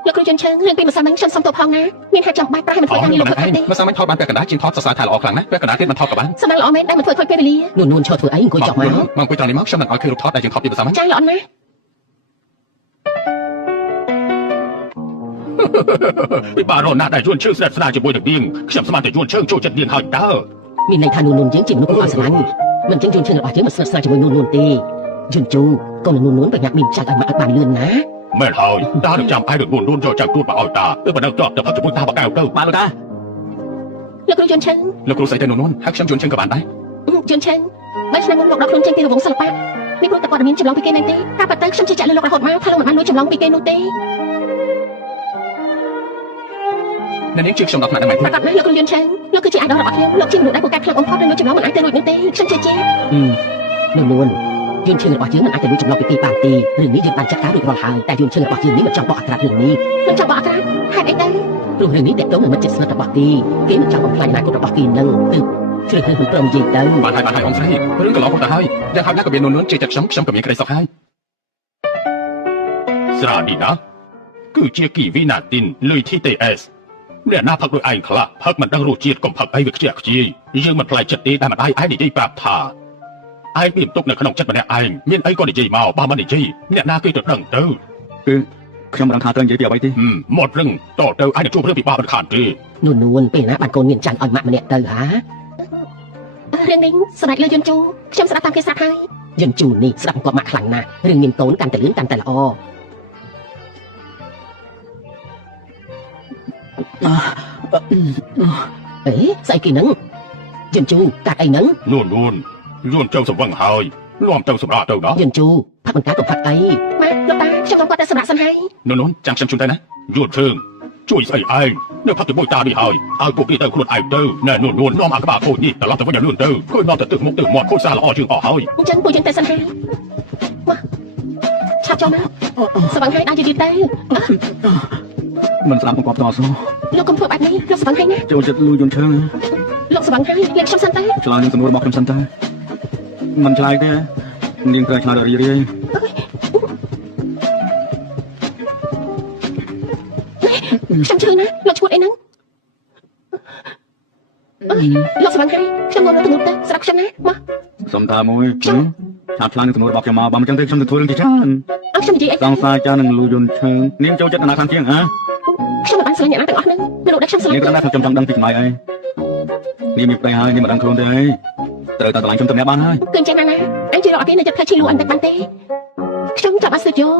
លោកគ្រូយន្តឆាំងរឿងពីម្សិលមិញខ្ញុំសុំទោសផងណាមានហេតុចាំបាច់ប្រហែលមិនធ្វើការងារលោកធ្វើទេ មិនសាមញ្ញថតបានពេលកណ្ដាលជាងថតសរសើរថាល្អខ្លាំងណាស់ពេលកណ្ដាលទៀតមិនថតក៏បាន សំណាងល្អមែនដែលមិនធ្វើខូចពេលវេលា នួនឈរធ្វើអីអង្គុយចុះមក មកអង្គុយត្រង់នេះមកខ្ញុំនឹងឲ្យឃើញរូបថតដែលយើងថតពីភាសាមិញ ចាស់ល្អណាស់ ពីបារណាស់ដែលយួនជើងស្ដាប់ស្ដារជាមួយនឹងនាងខ្ញុំស្មានតែយួនជើងចូលចិត្តនាងហើយតើ មានន័យថានួនយើងជាមនុស្សអត់ស្រឡាញ់មិនចឹងយួនឈើរបស់យើងមិនស្និទ្ធស្នាលជាមួយនួនទេយួនជូកូននួនប្រញាប់មានចាច់ឲ្យមកឲ្យបានលឿនណា មែនហើយតានឹងចាំឯងនឹងនួនយកចាំទួតមកឲ្យតាទៅបណ្ដឹងតបទៅផឹកជាមួយតាបកៅទៅ បាទលោកតា លោកគ្រូយន្តឆាំង លោកគ្រូស្អីទៅនួនហើយខ្ញុំយួនជើងក៏បានដែរ យន្តឆាំងបើឆ្នាំមុនលោកដកខ្លួនចេញពីរង្វង់សិល្បៈនេះព្រោះតែព័ត៌មានចម្លងពីគេមែនទេការប៉ັດទៅខ្ញុំជឿជាក់លើលោករហូតមកថាលោកមិនបានលួចចម្លងពីគេនោះទេ នាងជឿខ្ញុំដល់ថ្នាក់ហ្នឹងមែន ប្រកាសណាស់លោកគ្រូយន្តឆាំងលោកគឺជា idol របស់ខ្ញុំលោកជាមនុស្សដែលពូកែខ្លាំងបំផុតនិងលួចចម្លងមិនអាចទៅរួចនោះទេខ្ញុំជឿជាក់ នួនយួនឈើរបស់យើងមិនអាចទៅលួចចម្លងពីគេបានទេរឿងនេះយើងបានចាត់ការរួចរាល់ហើយតែយួនឈើរបស់យើងនេះមិនចង់បកអត្រារឿងនេះ ខ្ញុំចង់បកអត្រាហេតុអីទៅ ព្រោះរឿងនេះតេតងនឹងមិនចិត្តស្និទ្ធរបស់គេគេមិនចង់បំផ្លាញអនាគតរបស់គេនឹងទើបជ្រើសរើសមិនព្រមនិយាយទៅ បានហើយអង្គស្រីរឿងកន្លងទៅហើយយ៉ាងហោចណាស់ក៏មាននួនជឿចិត្តខ្ញុំក៏មានក្តីសុខហើយស្រានេះណាគឺជាគីវីណាទីនលុយ TTS អ្នកណាផឹកដោយឯងខ្លះផឹកមិនដឹងរសជាតិកុំផឹកអីវាខ្ជះខ្ជាយយើងមិនផ្លាយចិត្តទេតែម្ដាយឯងនិយាយប្រាប់ថាឯងមានទុកនៅក្នុងចិត្តម្នាក់ឯងមានអីក៏និយាយមកបើមិននិយាយអ្នកណាគេទៅដឹងទៅ គឺខ្ញុំមិនដឹងថាត្រូវនិយាយពីអ្វីទេ មករឹងតទៅឯងជួបរឿងពិបាកមិនខានទេ នួនពេលណាបានកូនមានចាញ់ឲ្យម៉ាក់ម្នាក់ទៅហា រឿងនេះសម្រាប់លើយន្តជូខ្ញុំស្ដាប់តាមគេស្រាប់ហើយ យន្តជូនេះស្ដាប់គាត់ម៉ាក់ខ្លាំងណាស់រឿងមានកូនកាន់តែលឿនកាន់តែល្អអេស្អីគេនឹងយន្តជូកាត់អីនឹង នួនយួនចៅសំវឹងហើយនាំទៅសម្រាប់ទៅដល់ យន្តជូផឹកមិនកាត់ក៏ផឹកអី ម៉ាក់លោកតាខ្ញុំចង់គាត់តែសម្រាប់សិនហើយ នួនចាំខ្ញុំជូនទៅណាយួនជើងជួយស្អីឯងនៅផឹកជាមួយតានេះហើយឲ្យពួកគេទៅខ្លួនឯងទៅណែនួននាំអាក្បាលខូចនេះត្រឡប់ទៅវិញឲ្យលឿនទៅឃើញនាំទៅទឹកមុខទៅមាត់ខូចសារល្អជាងអស់ហើយ អញ្ចឹងពួកយើងទៅសិនហើយមកឆាប់ចូលមកស្វឹងហើយដើរយឺតទៅ មិនស្ដាប់បង្គាប់តស៊ូ លោកកុំធ្វើបែបនេះលោកស្វឹងហើយណា ចូលចិត្តលួយយន្តឈើ លោកស្វឹងហើយលេងខ្ញុំសិនទៅ ឆ្លើយនឹងសំណួររបស់ខ្ញុំសិនតើមិនឆ្លើយទេនាងត្រូវឆ្លើយដល់រីរាយ ខ្ញុំឈឺណាលោកឈួតអីហ្នឹងលោកស្វឹងហើយខ្ញុំមកទៅមុខទៅស្រាប់ខ្ញុំណាមក សុំតាមួយឆាប់ឆ្លើយនឹងសំណួររបស់ខ្ញុំមកបើមិនចឹងទេខ្ញុំនឹងធ្វើរឿងជាច្រើន អត់ខ្ញុំនិយាយអី សង្សារចានឹងលួយយន្តឈើនាងចូលចិត្តណាខាងជាងហ៎ ខ្ញុំមិនបានស្រឡាញ់អ្នកណាទាំងអស់ហ្នឹងមនុស្សដែលខ្ញុំស្រឡាញ់ នាងក៏ថាខ្ញុំចង់ដឹងពីចម្លើយអីនាងមានប្តីហើយនាងមិនដឹងខ្លួនទេអីត្រូវតែឆ្លើយខ្ញុំទៅអ្នកបានហើយ គឺអញ្ចឹងណាអញជួយរកអត់ទេនៅចិត្តផ្លែឈីលូអញតែបានទេខ្ញុំចាប់អត់ស្ទើរយ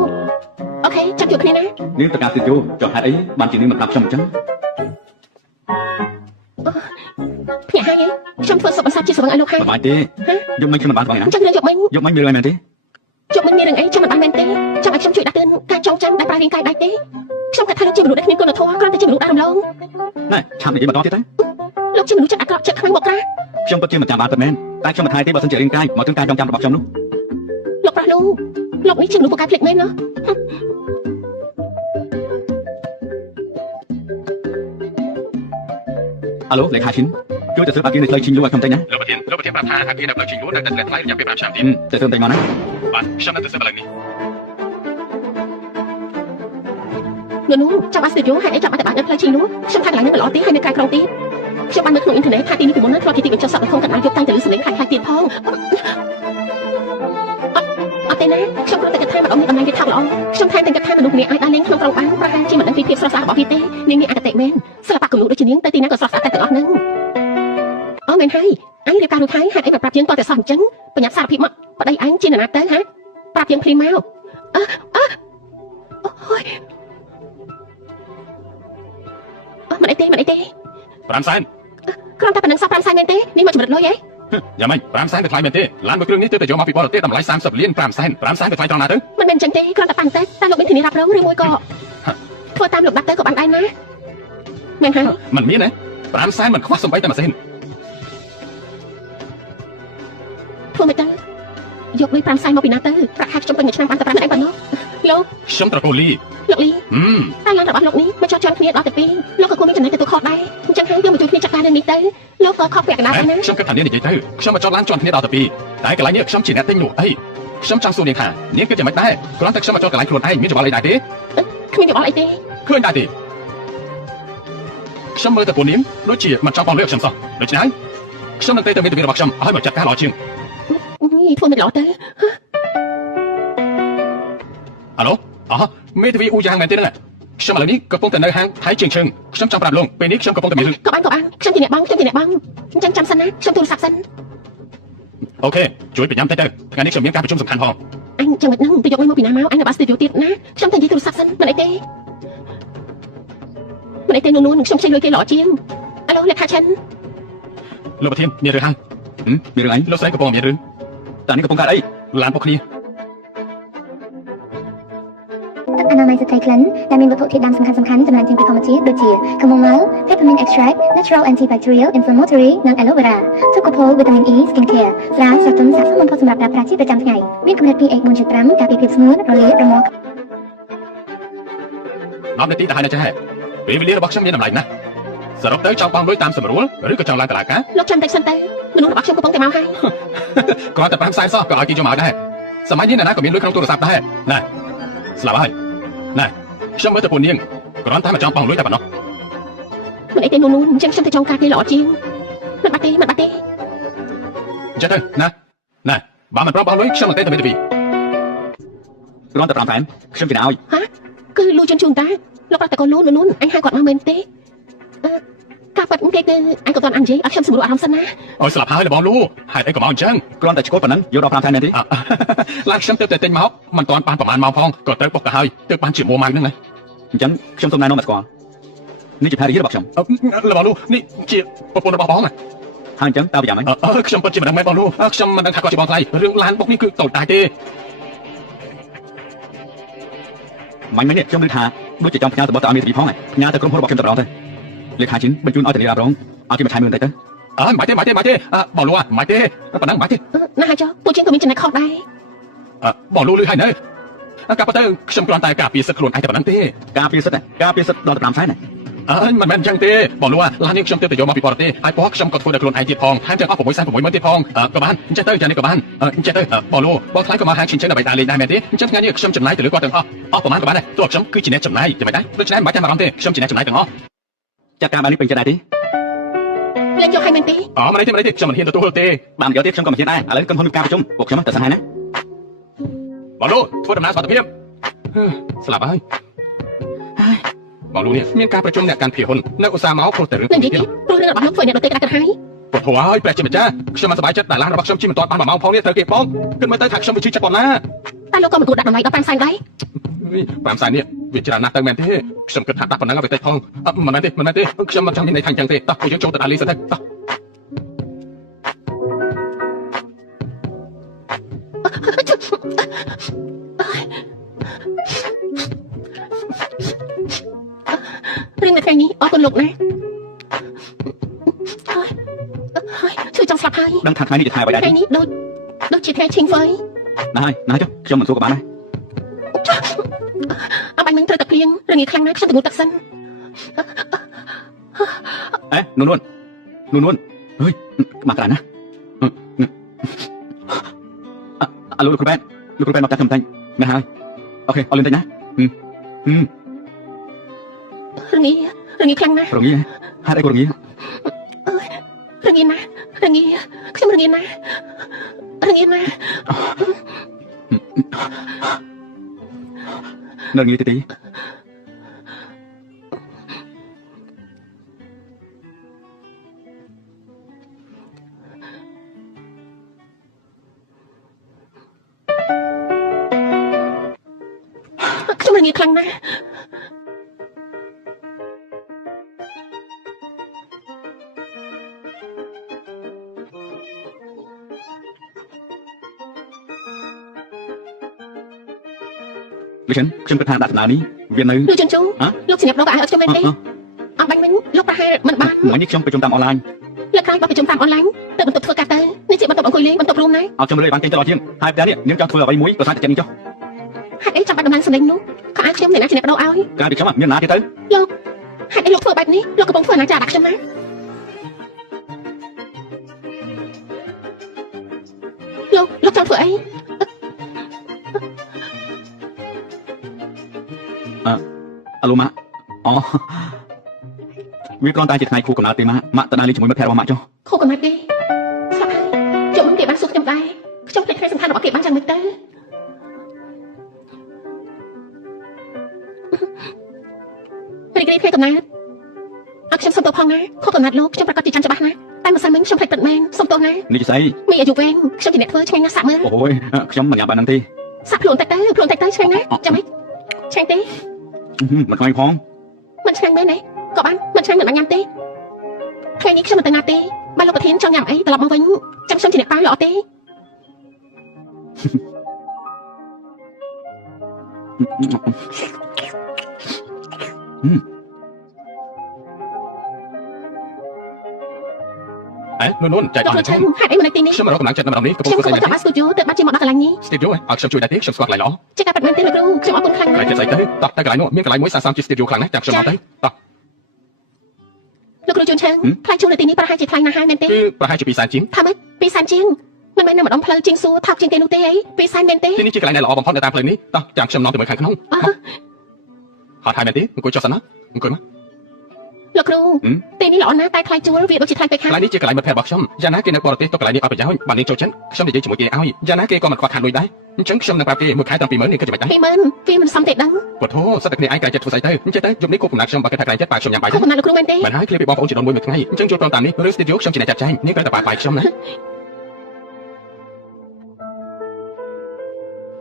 កអូ ខេចាំជួបគ្នាណា នាងតកាសិទ្ធយោចុះហេតុអីបានជានាងមិនប្រាប់ខ្ញុំអញ្ចឹង ភ្នាក់ហើយខ្ញុំធ្វើសុខអសត់ជាស្វឹងឲ្យលោកហើយ សប្បាយទេយកមិញខ្ញុំមិនបានបងឯណា ចឹងរឿងយកមិញ យកមិញមានរឿងអីមែនទេ យកមិញមានរឿងអីចាំមិនបានមែនទេចាំឲ្យខ្ញុំជួយដាក់ទឿនការចងចាំដែលប្រើរាងកាយដាច់ទេខ្ញុំគិតថាលោកជាមនុស្សដែលគ្មានគុណធម៌គ្រាន់តែជាមនុស្សដើមឡង ណែឆាប់និយាយបន្តទៀតទៅ លោកជាមនុស្សចិត្តអាក្រក់ចិត្តខ្លាំងមកក្រា ខ្ញុំពិតជាមិនចាំបានពិតមែនតែខ្ញុំមិនថៃទេបើសិនជារាងកាយមកถึงការចងចាំរបស់ខ្ញុំនោះ លោកប្រាស់លោកនេះជាមនុស្សពូកែភ្លេចមែនណោះ អាឡូលេខាឈិនជួយទៅធ្វើបាគីនៅផ្លូវឈិនលូឲ្យខ្ញុំតិចណា លោកប្រធានប្រាប់ថាហាគីនៅផ្លូវឈិញលួនៅតែថ្លៃរយៈពេល5ឆ្នាំទៀត ទៅធ្វើតិចមកណា បាទខ្ញុំនៅទៅសិបឥឡូវនេះ នោះចាំបាស្ទីឌីយោហេតុអីចាំបាត់តែបាននៅផ្លូវឈីនោះខ្ញុំថាកន្លែងនេះមិនល្អទេហើយនៅក្រៅក្រុងទៀតខ្ញុំបានមើលក្នុងអ៊ីនធឺណិតថាទីនេះពីមុនហ្នឹងធ្លាប់ជាទីបញ្ចុះសក់ក្នុងកណ្ដាលយកតាំងទៅលើសម្លេងខ្លាំងៗទៀតផងអត់ទេណាខ្ញុំគ្រាន់តែគិតថាម្ដងនេះតំណែងគេថោកល្អខ្ញុំថែមទាំងគិតថាមនុស្សម្នាក់អាចដើរលេងក្នុងក្រុងបានប្រហែលជាមិនដឹងពីភាពស្រស់ស្អាតរបស់វាទេនាងនេះអកតេមែនសិល្បៈគំនូរដូចជានាងទៅទីណាក៏ស្រស់ស្អាតតែទាំងអស់ហ្នឹងអូមែនហើយអញរៀបការរួចហើយហេតុអីមិនប្រាប់យើងតតែសោះអញ្ចឹងបញ្ញត្តិសារភាពមកប្តីអញជានរណាទៅហ៎ប្រាប់យើងភ្លាមមកអូយមិនអីទេ 5សែន គ្រាន់តែប៉ុណ្្នឹងសោះ5សែនមែនទេនេះមកចម្រិតលុយហ៎ យ៉ាងម៉េច5សែនទៅថ្លៃមែនទេឡានមួយគ្រឿងនេះទើបតែយកមកពីបរទេសតម្លៃ30លាន5សែន5សែនទៅថ្លៃត្រង់ណាទៅ មិនមែនអញ្ចឹងទេគ្រាន់តែប៉ាន់តែលោកមានធានារ៉ាប់រងឬមួយក៏ធ្វើតាមលោកដាក់ទៅក៏បានដែរណាមែនហើយ មិនមានទេ5សែនមិនខ្វះសំបីតែមួយសេន ធ្វើមិនទៅយកលុយ5សែនមកពីណាទៅប្រាក់ខែខ្ញុំពេញមួយឆ្នាំបានតែ5ឯងប៉ុណ្ណោះលោក ខ្ញុំត្រកូលលី លោកលីតែឡានរបស់លោកនេះមកចោះជន់គ្នាដល់ទៅ2លោកក៏គួរមានចំណេញទទួលខុសដែរអញ្ចឹងហើយយកមកជួយគ្នាចាត់ការរឿងនេះទៅលោកក៏ខកពាក់កណ្ដាលដែរណា ខ្ញុំគិតថានាងនិយាយទៅខ្ញុំមកចោតឡានជន់គ្នាដល់ទៅ2តែកន្លែងនេះខ្ញុំជាអ្នកទិញនោះអីខ្ញុំចង់សួរនាងថានាងគិតយ៉ាងម៉េចដែរគ្រាន់តែខ្ញុំមកចោតកន្លែងខ្លួនឯងមានច្បល់អីដែរទេ គ្មានយោបល់អីទេ ឃើញដែរទេខ្ញុំមើលតែពួកនាងដូចជាមិនចង់បងលឿខ្ញុំសោះដូច្នេះខ្ញុំនឹងទៅមេធាវីរបស់ខ្ញុំឲ្យមកចាត់ការល្អជាង ធ្វើមិនល្អទៅ អាឡូមេធាវីអ៊ូយ៉ាងមែនទេហ្នឹងខ្ញុំឥឡូវនេះកំពុងតែនៅហាងថៃជាងឈឹងខ្ញុំចង់ប្រាប់លោកពេលនេះខ្ញុំកំពុងតែមានរឿង ក៏បានខ្ញុំជាអ្នកបងអញ្ចឹងចាំសិនណាខ្ញុំទូរស័ព្ទសិន អូខេជួយប្រញាំតិចទៅថ្ងៃនេះខ្ញុំមានការប្រជុំសំខាន់ផង អញចាំមិនហ្នឹងទៅយកលុយមកពីណាមកអញនៅបាស្ទីឌីយោទៀតណាខ្ញុំតែនិយាយទូរស័ព្ទសិនមិនអីទេនួនខ្ញុំខ្ចីលុយគេល្អជាងអាឡូលេខាឈិន លោកប្រធានមានរឿងហើយ មានរឿងអី លោកស្រីកំពុងមានរឿង តានេះកំពុងកើតអី ឡានពួកគ្នា ទឹកអនាម័យស្ត្រីក្លិនដែលមានវត្ថុធាតុដើមសំខាន់ៗចំណែកជាពីធម្មជាតិដូចជា chamomile, peppermint extract, natural antibacterial, inflammatory និង aloe vera ទុកកូផូ vitamin E skin care ស្រាស្រទន់សាកសមបំផុតសម្រាប់ប្រើប្រាស់ជាប្រចាំថ្ងៃមានកម្រិត pH 4.5 ការពារភាពស្ងួតរលាករមាស់ 10នាទីទៅហើយណាចាពេលវេលារបស់ខ្ញុំមានតម្លៃណាស់សរុបទៅចង់បងលុយតាមសម្រួលឬក៏ចង់ឡើងតឡាការ លោកចាំតិចសិនទៅមនុស្សរបស់ខ្ញុំកំពុងតែមកហើយ គាត់តែ5សែនសោះក៏ឲ្យគេយកមកដែរសម័យនេះណាក៏មានលុយក្នុងទូរស័ព្ទដែរណាស្លាប់ហើយណាខ្ញុំមើលទៅពួកនាងគ្រាន់តែមកចង់បងលុយតែប៉ុណ្ណោះ មិនអីទេនួនអញ្ចឹងខ្ញុំទៅចង់ការគេល្អជាងមិនបាត់ទេ អញ្ចឹងទៅណាបើមិនប្របងលុយខ្ញុំនឹងទៅមេធាវី គ្រាន់តែ5សែនខ្ញុំជិះឲ្យ គឺលូជូនតាលោកប្រាប់តែកូននួនអញហៅគាត់មកមែនទេការប៉ັດគេគឺអញក៏តន់អញនិយាយឲ្យខ្ញុំសម្រួលអារម្មណ៍សិនណា អូយស្លាប់ហើយបងលូហេតុអីក៏មកអញ្ចឹង គ្រាន់តែឈ្គល់ប៉ុណ្ណឹងយកដល់5សែនមែនទេ ឡានខ្ញុំទៅតែទិញមកមិនទាន់បានប្រហែលម៉ោងផងក៏ត្រូវបុកទៅហើយទើបបានជា1ម៉ោងហ្នឹងណា អញ្ចឹងខ្ញុំសូមណែនាំមកស្គាល់នេះជាភរិយារបស់ខ្ញុំ បងលូនេះជាប្រពន្ធរបស់បងណា ហើយអញ្ចឹងតើវាយ៉ាងម៉េច ខ្ញុំពិតជាមិនដឹងមែនបងលូខ្ញុំមិនដឹងថាគាត់ជាបងថ្លៃរឿងឡានបុកនេះគឺតូចតាចទេ មិនមែននេះខ្ញុំឮថាដូចជាចង់ផ្ញើទៅបទទៅឲ្យមេធាវីផងផ្ញើទៅក្រុមហ៊ុនរបស់ខ្ញុំតែម្ដងទៅលេខាឈិនបញ្ជូនឲ្យធានារ៉ាប់រងឲ្យគេមកឆៃមើលបន្តិចទៅមិនទេបងលូមិនទេប៉ុណ្ណឹងមិនទេ ណាហើយចុះពួកជាងក៏មានចំណែកខុសដែរ បងលូឮហើយនៅកាប់ទៅខ្ញុំគ្រាន់តែការពារសិទ្ធិខ្លួនឯងតែប៉ុណ្ណឹងទេ ការពារសិទ្ធិដល់5សែន មិនមែនអញ្ចឹងទេបងលូឡាននេះខ្ញុំទៅយកមកពីបរទេសហើយបងខ្ញុំក៏ធ្វើដល់ខ្លួនឯងទៀតផងថែមទាំងអស់660,000ទៀតផងក៏បានអញ្ចឹងទៅយ៉ាងនេះក៏បានអញ្ចឹងទៅបងលូបងថ្លៃក៏មកហាងឈិនចឹងដើម្បីដើរលេងដែរមែនទេអញ្ចឹងថ្ងៃនេះខ្ញុំចំណាយទៅលើគាត់ទាំងអស់ប្រហែលក៏បានដែរទោះខ្ញុំគឺជាអ្នកចំណាយយ៉ាងម៉េចដែរដូច្នេះមិនបាច់ចាំអារម្មណ៍ទេខ្ញុំជាអ្នកចំណាយទាំងអស់ ចាត់ការបាននេះពេញចិត្តដែរទេ លេងយកឲ្យមែនទេ មិនទេខ្ញុំមិនហ៊ានទទួលទេ បានយកទៀតខ្ញុំក៏មិនហ៊ានដែរឥឡូវក្រុមហ៊ុនមានការប្រជុំពួកខ្ញុំទៅសិនហើយណា បងលូធ្វើដំណើរសុខភាពស្លាប់ហើយបងលូនេះមានការប្រជុំអ្នកកាន់ភាគហ៊ុននៅឧស្សាហ៍មកព្រោះតែរឿង និយាយទៀតព្រោះរឿងរបស់លោកធ្វើអ្នកដទៃក្តាប់ហើយ ពុទ្ធហើយព្រះជាម្ចាស់ខ្ញុំមិនសប្បាយចិត្តតែឡានរបស់ខ្ញុំជិះមិនទាន់បាន1ម៉ោងផងនេះត្រូវគេផងគិតមើលទៅថាខ្ញុំវិជិចិត្តប៉ុណ្ណា តែលោកក៏មិនគួរដាក់តម្លៃដល់5សែនដែរ 5សែននេះវាច្រើនណាស់ទៅមែនទេខ្ញុំគិតថាដាក់ប៉ុណ្ណឹងឲ្យទៅផងមិនមែនទេខ្ញុំមិនចង់មានន័យថាអញ្ចឹងទេតោះពួកយើងចូលទៅដាក់លីសិនទៅតោះ រឿងនៅថ្ងៃនេះអរគុណលោកណាហើយជួយចង់ស្លាប់ហើយ ដឹងថាថ្ងៃនេះជាថ្ងៃអ្វីដែរ ថ្ងៃនេះដូចជាថ្ងៃឈិងហ្វយ ណាហើយចុះខ្ញុំមិនសួរក៏បានដែរ អបាញ់មិនត្រូវតែភ្លៀងរងាខ្លាំងណាស់ខ្ញុំទៅងូតទឹកសិន អេនួនអើយមកក្រានណាអាលោកគ្រូបែនមកតាខ្ញុំតាញ់មែនហើយអូខេអរលឿនតិចណារងាខ្លាំងណាស់ រងាហេតុអីក៏រងា រងាណាស់ខ្ញុំរងាណាស់ នៅរងាទី ខ្ញុំរងាខ្លាំងណាស់ លោកខ្ញុំគិតថាដាក់ដំណើរនេះវានៅ លោកជុនជូលោកសញ្ញាប្រូក៏ឲ្យខ្ញុំមែនទេអបាញ់មិញលោកប្រហែលមិនបាន ថ្ងៃនេះខ្ញុំប្រជុំតាមអនឡាញ លើកក្រោយបោះប្រជុំតាមអនឡាញទៅបន្ទប់ធ្វើការទៅនេះជាបន្ទប់អង្គុយលេងបន្ទប់រួមណា ឲ្យខ្ញុំលើបានចេញទៅដល់ជាងហើយផ្ទះនេះនាងចង់ធ្វើអ្វីមួយក៏ថាតែចេញចុះ ហេតុអីចាំបាច់ដំឡើងសម្លេងនោះក៏ឲ្យខ្ញុំអ្នកណាជាអ្នកបដូរឲ្យ ការពីខ្ញុំមានណាទៀតទៅ លោកហេតុអីលោកធ្វើបែបនេះលោកកំពុងធ្វើអនាចារដាក់ខ្ញុំណាលោកចង់ធ្វើអី អាឡូម៉ាអូវាគ្រាន់តែជាថ្ងៃខួបកំណើតទេម៉ាក់ទៅដើរលេងជាមួយមិត្តភក្តិរបស់ម៉ាក់ចុះ ខូកំណត់ទេស្លាប់ហើយជុំគេបានសួរខ្ញុំដែរខ្ញុំភ្លេចថ្ងៃសំខាន់របស់គេបានយ៉ាងម៉េចទៅរីករាយថ្ងៃកំណើតអត់ខ្ញុំសុំទោសផងណាខូកំណត់លោកខ្ញុំប្រកាសជាចាំច្បាស់ណាតែម្សិលមិញខ្ញុំភ្លេចទឹកមែនសុំទោសណា នេះជាស្អី មានអាយុវែងខ្ញុំជាអ្នកធ្វើឆ្ងាញ់ណាស់សាក់មើល អូយខ្ញុំមិនញ៉ាំបានហ្នឹងទេ សាក់ខ្លួនតិចទៅឆ្ងាញ់ណាស់ចាំម៉េចឆ្ងាញ់ទេ មិនខ្លាញ់ផង មិនឆ្ងាញ់មែនទេក៏បានមិនឆ្ងាញ់មិនបានញ៉ាំទេថ្ងៃនេះខ្ញុំមិនទៅណាទេបើលោកប្រធានចង់ញ៉ាំអីត្រឡប់មកវិញចាំខ្ញុំជាអ្នកប៉ាល្អទេ អេនួនចែក លោក អរ លោក គុ ឆា ណ នហេតុអីមិននៅទីនេះ ខ្ញុំរកកម្លាំងចិត្តនៅម្ដងនេះកំពុង ខ្ញុំ ធ្វើ កំ ស្អី ពុង មែន ចាប់បានស្ទូឌីយោទៅបាត់ជាមកដល់កន្លែងនេះ ស្ទីឌីយោឲ្យខ្ញុំជួយដែរទេខ្ញុំស្គាល់កន្លែងល្អ ជាការប៉ັດមែនទេលោកគ្រូខ្ញុំអរគុណខ្លាំង កន្ ណា លែង ស់ ចិត្តស្អីទៅតោះតែកន្លែងនោះមានកន្លែងមួយ30ជាស្ទីឌីយោខ្លាំងណាស់ចាំខ្ញុំមកទៅតោះ លោកគ្រូជួនឆានថ្លៃជួលនៅទីនេះប្រហែលជាថ្លៃណាស់ហើយមែនទេ គឺប្រហែលជា2សែនជាង ថាម៉េច2សែនជាងមិនមែននៅម្ដងផ្លូវជាងសួរថោកជាងទេនោះទេអី2សែនមែនទេ ទីនេះជាកន្លែងដែលល្អបំផុតនៅតាមផ្លូវនេះតោះចាំខ្ញុំនាំទៅមើលខាងក្នុងហត់ហើយមែនទេអង្គុយចុះសិនណាអង្គុយមក លោកគ្រូទីនេះល្អណាស់តែថ្លៃជួលវាដូចជាថ្លៃពេក ក ខាង ន្លែងនេះជាកន្លែងមិត្តភក្តិរបស់ខ្ញុំយ៉ាងណាគេនៅបរទេសទៅកន្លែងនេះឲ្យប្រយោជន៍បាននាងចូលចិត្តខ្ញុំនិយាយជាមួយគេឲ្យយ៉ាងណាគេក៏មិនខ្វះខាតលុយដែរអញ្ចឹងខ្ញុំនឹងប្រាប់គេមួយខែតាំងពីមើលនេះគេចំណេញដែរ 20000វាមិនសមទេដឹង ពុទ្ធោសិតតែគ្នាឯងក្រែងចិត្តធ្វើស្អីទៅអញ្ចឹងទៅយប់នេះគប់កំណាត់ខ្ញុំបើគេថាក្រែងចិត្តប៉ាខ្ញុំញ៉ាំបាយ ខុសកំណត់លោកគ្រូមែនទេ មិនហើយឃ្លៀបពីបងប្អូនជាដនមួយថ្ងៃអញ្ចឹងចូលព្រមតាមនេះឬស្ទីឌីយោខ្ញុំជាអ្នកចាត់ចែងនាងត្រូវតែបាយខ្ញុំណា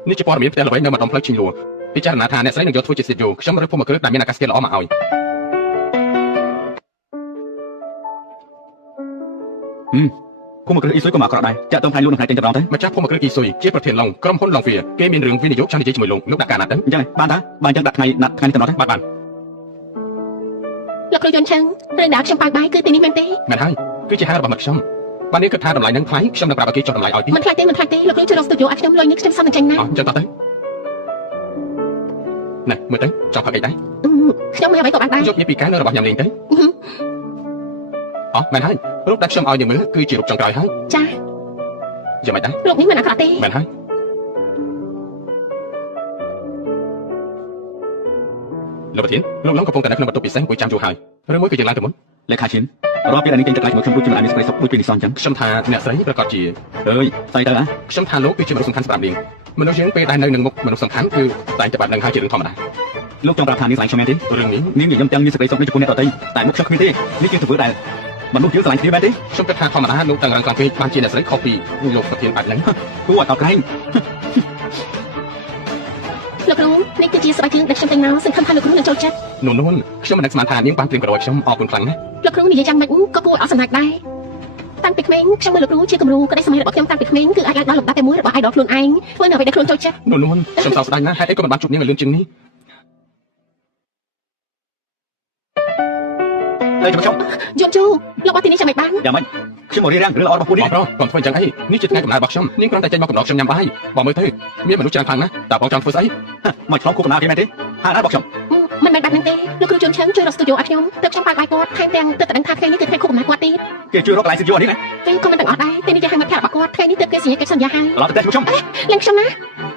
នេះជាព័ត៌មានផ្ទះល្បីនៅម្ដុំផ្លូវឈីងលួពិចារណាថាអ្នកស្រីនឹងយកធ្វើជាស្ទីឌីយោខ្ញុំរើសភូមិគ្រឹះដែលមានអាកាសធាតុល្អមកឲ្យ ភូមិគ្រឹះអ៊ីស៊ុយក៏មកអក្រក់ដែរចាក់តងផ្នែកលូនក្នុងថ្ងៃចេញទៅដល់ទៅ ម្ចាស់ភូមិគ្រឹះអ៊ីស៊ុយជាប្រធានឡុងក្រុមហ៊ុនឡុងវាគេមានរឿងវិនិយោគចង់និយាយជាមួយលោកដាក់ការណាត់ទៅ អញ្ចឹងបានតាបើអញ្ចឹងដាក់ថ្ងៃនេះទៅដល់ទៅ បាទ លោកគ្រូយន់ឆានរឿងដែលខ្ញុំប៉ាបាយគឺទីនេះមែនទេ មែនហើយគឺជាហេតុរបស់មិត្តខ្ញុំបាននេះគិតថាតម្លៃនឹងថ្លៃខ្ញុំនឹងប្រាប់ឲ្យគេចុះតម្លៃឲ្យទី មិនថ្លៃទេលោកគ្រូជួយរកស្ទូឌីយោឲ្យខ្ញុំលុយនេះខ្ញុំសន្និដ្ឋានណា អញ្ចឹងតោះទៅណែមើលទៅចង់ផឹកអីដែរ ខ្ញុំមិនអ្វីក៏បានដែរ យកញ៉ាំពីកែនៅរបស់ញ៉ាំលេងទៅអោះមែនហើយរូបដែលខ្ញុំឲ្យនាងមើលគឺជារូបចុងក្រោយហើយ ចា យ៉ាងម៉េចដែរ រូបនេះមិនអាក្រក់ទេ មែនហើយលោកប្រធានលោកឡុងកំពុងតែនៅក្នុងបន្ទប់ពិសេសអង្គុយចាំយូរហើយឬមួយគឺយើងឡើងទៅមុន លេខាឈិនរាល់ពេលដែលនាងចេញទៅជាមួយខ្ញុំដូចជាមានស្រីសុខដូចពីនេះសោះអញ្ចឹង ខ្ញុំថាអ្នកស្រីប្រកាសជា អើយស្អីទៅហ៎ ខ្ញុំថាលោកគឺជាមនុស្សសំខាន់សម្រាប់នាងមនុស្សយើងពេលដែលនៅនឹងមុខមនុស្សសំខាន់គឺតែតែបាត់នឹងហើយជារឿងធម្មតា លោកចង់ប្រាប់ថានាងស្រឡាញ់ខ្ញុំមែនទេ រឿងនេះ នាងនិយាយទាំងមានសេចក្តីសុខនៅចំពោះអ្នកដទៃតែមុខខ្ញុំគ្មានទេនេះជាទង្វើដែលមនុស្សយើងស្រឡាញ់គ្នាមែនទេ ខ្ញុំគិតថាធម្មតាលោកតាំងរងខ្លាំងពេកបានជាអ្នកស្រីខុសពីលោកប្រធានបាត់ហ្នឹង គួរឲ្យកោតក្រែង លោកគ្រូនេះគឺ គឺជាស្បែកជើងដែលខ្ញុំទិញមកសង្ឃឹមថាលោកគ្រូនឹងចូលចិត្ត នួននួនខ្ញុំមិននឹកស្មានថានាងបានត្រៀមក្រោយខ្ញុំអរគុណខ្លាំងណាស់ លោកគ្រូនិយាយយ៉ាងម៉េចក៏គួរឲ្យសម្រេចដែរតាំងពីក្មេងខ្ញុំមើលលោកគ្រូជាគំរូក្តីសម័យរបស់ខ្ញុំតាំងពីក្មេងគឺអាចឡើងដល់លំដាប់តែមួយរបស់ idol ខ្លួនឯងធ្វើនៅអ្វីដែលខ្លួនចូលចិត្ត នួននួនខ្ញុំសោកស្ដាយណាស់ហេតុអីក៏មិនបានជួបនាងឲ្យលឿនជាងនេះ đây cho chồng យន់ជូលោកមកទីនេះចាំមិនបាន dạ mấy khi mà đi ra rửa ở bao បង đi ប្រុសកុំធ្វើអញ្ចឹងអីនេះជាថ្ងៃកំណើតរបស់ខ្ញុំនាងគ្រាន់តែចេញមកកំណត់ខ្ញុំញ៉ាំបាយបងមើលទៅមានមនុស្សច្រើនខ្លាំងណាស់តើបងចង់ធ្វើស្អី mà trong khu nào thế này thế hai đã bọc chồng មិនមែនបែបហ្នឹងទេលោកគ្រូជន់ឈឹងជួយរកស្ទូឌីយោឲ្យខ្ញុំទើបខ្ញុំបាយបាយគាត់ថែមទាំងទើបតែដឹងថាថ្ងៃនេះគឺថ្ងៃខួបកំណើតគាត់ទៀត kia chưa có lại sự vô này ពេលក៏មិនដឹងអត់ដែរពេលនេះគេហៅមកប្រាប់របស់គាត់ថ្ងៃនេះទើបគេសញ្ញាកិច្ចសន្យាហើយ lo tới chồng លេងខ្ញុំណា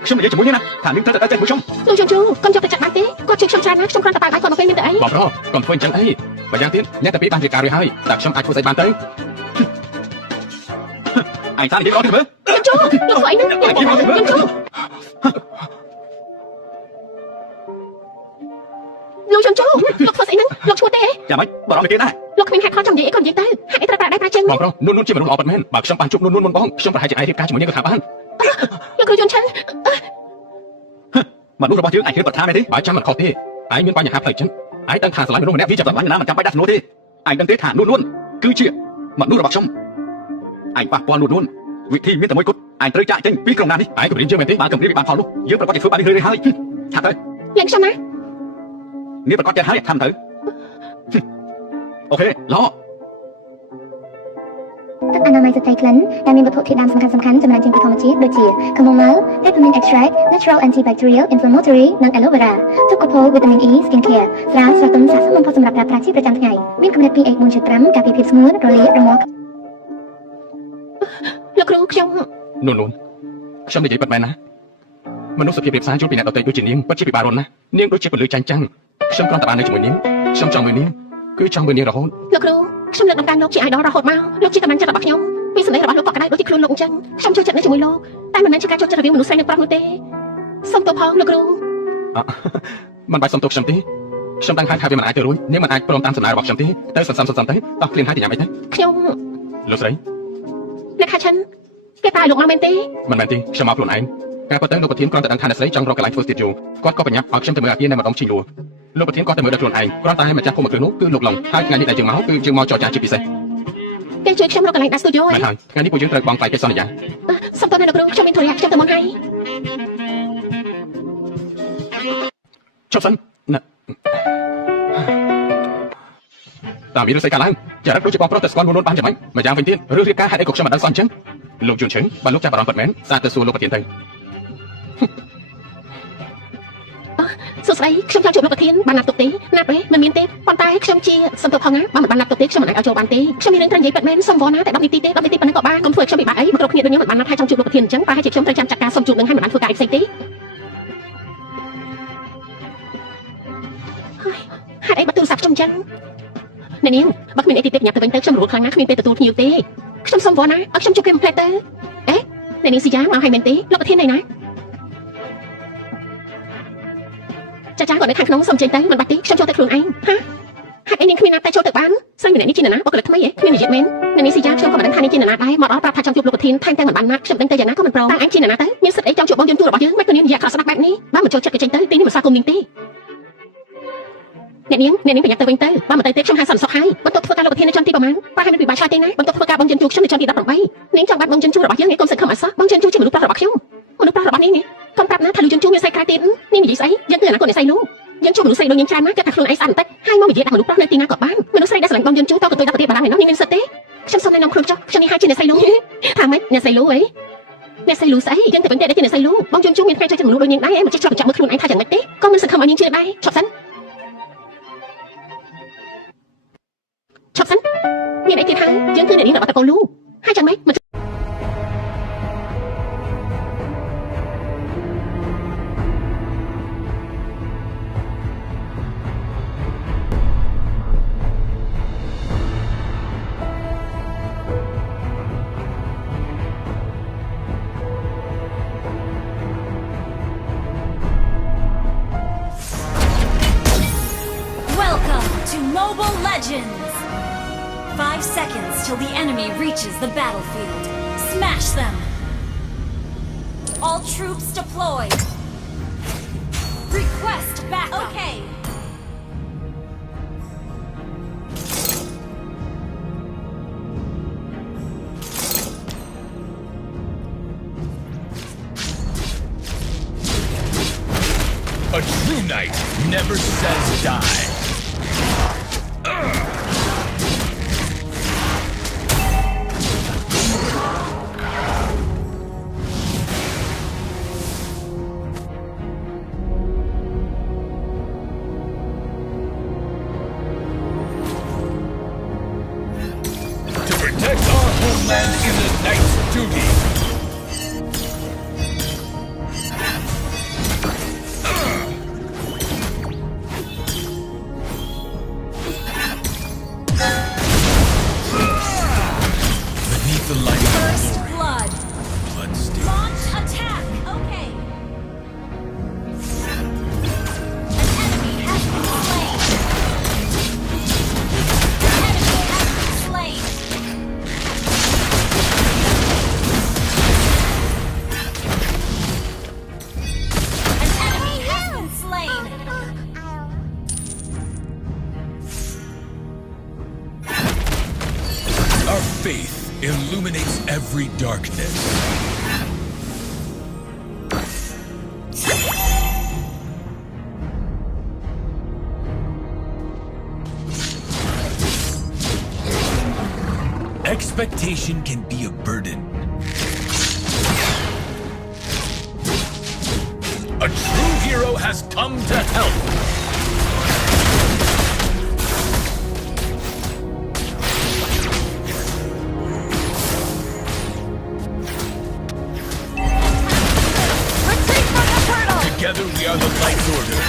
ខ្ញុំនិយាយជាមួយនាងណាថានាងត្រូវតែចេញមួយខ្ញុំ លោកយន់ជូកុំយកទៅចាត់បានទេគាត់ជឿខ្ញុំច្រើនណាស់ខ្ញុំគ្រាន់តែបាយបាយគាត់មកពេលមានតែអី បងប្រុសកុំធ្វើអញ្ចឹងអីបើយ៉ាងទៀតអ្នកតែពីបានរៀបការរួចហើយតើខ្ញុំអាចធ្វើស្អីបានទៅ anh sao đi lo đi với យន់ជូលោកធ្វើអីហ្នឹងយន់ជូលោកយន់ជូលោកធ្វើស្អីហ្នឹងលោកឈួតទេ dạ mấy bảo nó kia này លោកគ្មានហេតុផលចាំនិយាយអីក៏និយាយទៅហេតុអីត្រូវតែដៃប្រាជើង បងប្រុសនួននួនជាមនុស្សល្អពិតមែនបើខ្ញុំបានជួបនួននួនមុនបងខ្ញុំប្រហែលជាអាចរៀបការជាមួយនាងក៏ថាបាន លោកគ្រូយន់ឈឹង mà lúc đó bao nhiêu anh kia bật tham này thế បើចាំមិនខុសទេឯងមានបញ្ហាផ្លូវចិត្តឯងដឹងថាស្រឡាញ់មនុស្សម្នាក់វាចាប់ chẳng phải là mình chăm bay đặt luôn thế anh đang thế thả luôn luôn cứ chuyện mà lúc đó bọc chồng anh bạc qua luôn luôn vị thi miết tầm môi cốt anh tới chạy trên biết cầm nào đi ឯងគំរាមជើងមែនទេ bạn cầm đi bị bạn phòng luôn dưới bà con chạy phước ba đi hơi hơi thả tới លេងខ្ញុំណា nếu bà con chạy hai tham thử ok lo ទឹកអនាម័យស្ត្រីក្លិនដែលមានវត្ថុធាតុដើមសំខាន់ៗចំណែកជាងពីធម្មជាតិដូចជា chamomile, peppermint extract, natural antibacterial, inflammatory និង aloe vera ទុកកូផូល vitamin E skin care ស្រាលស្រទន់ស័ក្តិសមបំផុតសម្រាប់ប្រើប្រាស់ជាប្រចាំថ្ងៃមានកម្រិត pH 4.5 ការពារភាពស្ងួនរលាករមាស់ លោកគ្រូខ្ញុំ នួននួនខ្ញុំនិយាយពិតមែនណាមនុស្សសុភាពរៀបសារជួបពីអ្នកដទៃដូចជានាងពិតជាពិបាករន់ណាស់នាងដូចជាពលឺចាញ់ចាំងខ្ញុំគ្រាន់តែបាននៅជាមួយនាងខ្ញុំចង់មើលនាងគឺចង់មើលនាងរហូត លោកគ្រូខ្ញុំលើកដំណើរលោកជា idol រហូតមកលោកជាកម្លាំងចិត្តរបស់ខ្ញុំពីសម្ដីរបស់លោកក៏ក្តៅដូចជាខ្លួនលោកអញ្ចឹងខ្ញុំចូលចិត្តនៅជាមួយលោកតែមិនមែនជាការចូលចិត្តរវាងមនុស្សស្រីនិងប្រុសនោះទេសូមទោសផងលោកគ្រូ មិនបាច់សុំទោសខ្ញុំទេខ្ញុំដឹងហើយថាវាមិនអាចទៅរួចនាងមិនអាចព្រមតាមសំណើរបស់ខ្ញុំទេទៅសន្សំទៅតោះគ្លៀនហើយទៅញ៉ាំអីទៅ ខ្ញុំ លោកស្រី អ្នកខាឆិនគេតែលោកមកមែនទេ មិនមែនទេខ្ញុំមកខ្លួនឯងការពិតទៅលោកប្រធានគ្រាន់តែដឹងថាអ្នកស្រីចង់រកកន្លែងធ្វើស្ទីឌីយោគាត់ក៏បញ្ញាប់ឲ្យខ្ញុំទៅមើលអាគារនៅម្ដុំជីលួលោកប្រធានគាត់ទៅមើលដល់ខ្លួនឯងគ្រាន់តែម្ចាស់ភូមិគ្រឹះនោះគឺលោកឡុងហើយថ្ងៃនេះដែលយើងមកគឺយើងមកចរចាជាពិសេស គេជួយខ្ញុំរកកន្លែងដាក់ស្ទូឌីយោ មែនហើយថ្ងៃនេះពួកយើងត្រូវបង់ថ្លៃកិច្ចសន្យា សូមទោសណាលោកគ្រូខ្ញុំមានធុរៈខ្ញុំទៅមុនហើយ ចុះសិនណាតាមមានរឿងស្អីកើតឡើងចារឹកដូចជាបងប្រុសទៅស្គាល់នួនបានយ៉ាងម៉េចម្យ៉ាងវិញទៀតរឿងរៀបការហេតុអីក៏ខ្ញុំមិនដឹងសោះអញ្ចឹងលោកយន់ឈឹងបើលោកចាប់អារម្មណ៍ពិតមែនសាកទៅសួរលោកប្រធានទៅ សួស្ដីខ្ញុំចង់ជួបលោកប្រធានបានណាត់ទុកទេណាត់ទេមិនមានទេប៉ុន្តែខ្ញុំជាសំទោសផងណាបើមិនបានណាត់ទុកទេខ្ញុំមិនអាចឲ្យចូលបានទេខ្ញុំមានរឿងត្រូវនិយាយពិតមែនសុំវល់ណាតែ10នាទីទេ10នាទីប៉ុណ្ណឹងក៏បានកុំធ្វើឲ្យខ្ញុំពិបាកអីមកគ្រប់គ្នាដូចខ្ញុំមិនបានណាត់ថាចង់ជួបលោកប្រធានអញ្ចឹងប្រហែលជាខ្ញុំត្រូវចាំចាត់ការសុំជួបនឹងឲ្យមិនបានធ្វើការអីផ្សេងទេហេតុអីបើទូរស័ព្ទខ្ញុំអញ្ចឹងអ្នកនាងបើគ្មានអីទីទេញ៉ាំទៅវិញទៅខ្ញុំរត់ខ្លាំងណាស់គ្មានពេលទទួលភ្ញៀវទេខ្ញុំសុំវល់ណាឲ្យខ្ញុំជួបគេមួយផ្លែទៅអេអ្នកនាងស៊ីយ៉ាមកឲ្យមែនទេលោកប្រធានណៃណា ចាចាគាត់នៅខាងក្នុងសុំចេញទៅមិនបាច់ទេខ្ញុំចូលទៅខ្លួនឯងហាហេតុអីនាងគ្មានណាតែចូលទៅបានស្រីម្នាក់នេះជានរណាបុគ្គលិកថ្មីហ៎គ្មាននិយាយមែនអ្នកនេះស៊ីយ៉ាខ្ញុំក៏មិនដឹងថានាងជានរណាដែរមកដល់ប្រាប់ថាចង់ជួបលោកប្រធានថែមទាំងមិនបានណាខ្ញុំដឹងទៅយ៉ាងណាក៏មិនព្រមតែឯងជានរណាទៅមានសិទ្ធិអីចង់ជួបបងយន្តទូរបស់យើងមិនក៏នាងនិយាយខុសស្ដាប់បែបនេះបើមិនចូលចិត្តក៏ចេញទៅទីនេះមិនស្វាគមន៍នាងទេអ្នកនាងប្រយ័ត្នទៅវិញទៅបើមិនទៅទេខ្ញុំហៅសន្តិសុខហើយបន្ទប់ធ្វើការលោកប្រធាននៅចំទីប្រមាណប្រហែលមិនពិបាកឆ្លើយទេណាបន្ទប់ធ្វើការបងយន្តទូខ្ញុំនៅចំទី18នាងចង់បាត់បងយន្តទូរបស់យើងឯងកុំសឹកខំអត់សោះបងយន្តទូជាមនុស្សប្រុសរបស់ខ្ញុំមនុស្សប្រុសរបស់នាងនេះកុំប្រាប់ណាថាលោកយន្តទូមានស្រីក្រៅទៀតនាងនិយាយស្អីយើងគឺអនាគតនៃស្រីនោះ យើងជួបមនុស្សស្រីដូចយើងច្រើនណាស់គេថាខ្លួនឯងស្អាតបន្តិចហើយមកនិយាយដាក់មនុស្សប្រុសនៅទីណាក៏បានមនុស្សស្រីដែលស្រឡាញ់បងយើងជួបតក៏ទៅដល់ប្រទេសបារាំងឯនោះមានសិទ្ធទេខ្ញុំសុំណែនាំខ្លួនចុះខ្ញុំនេះហើយជាអ្នកស្រីលូថាម៉េចអ្នកស្រីលូអីអ្នកស្រីលូស្អីយើងទៅវិញទៅដែលជាអ្នកស្រីលូបងយើងជួបមានថ្ងៃចូលចិត្តមនុស្សដូចយើងដែរមិនចេះឆ្លប់ចាប់មើលខ្លួនឯងថាយ៉ាងម៉េចទេក៏មិនសង្ឃឹមឲ្យយើងជឿដែរឈប់សិនមានអីទៀតហើយយើងគឺអ្នកនាងរបស់តកូលូហើយយ៉ាងម៉េច Welcome to Mobile Legends! 5 seconds till the enemy reaches the battlefield. Smash them! All troops deployed! Request backup. Okay. A true knight never says die. To protect our homeland is a knight's duty. Beneath the light of First glory, blood. bloodstained. Launch attack. Okay. An enemy has been slain. An enemy has been slain. An enemy has been slain. Our faith illuminates every darkness. Expectation can be a burden. A true hero has come to help. Retreat from the turtle. Together we are the Light's Order.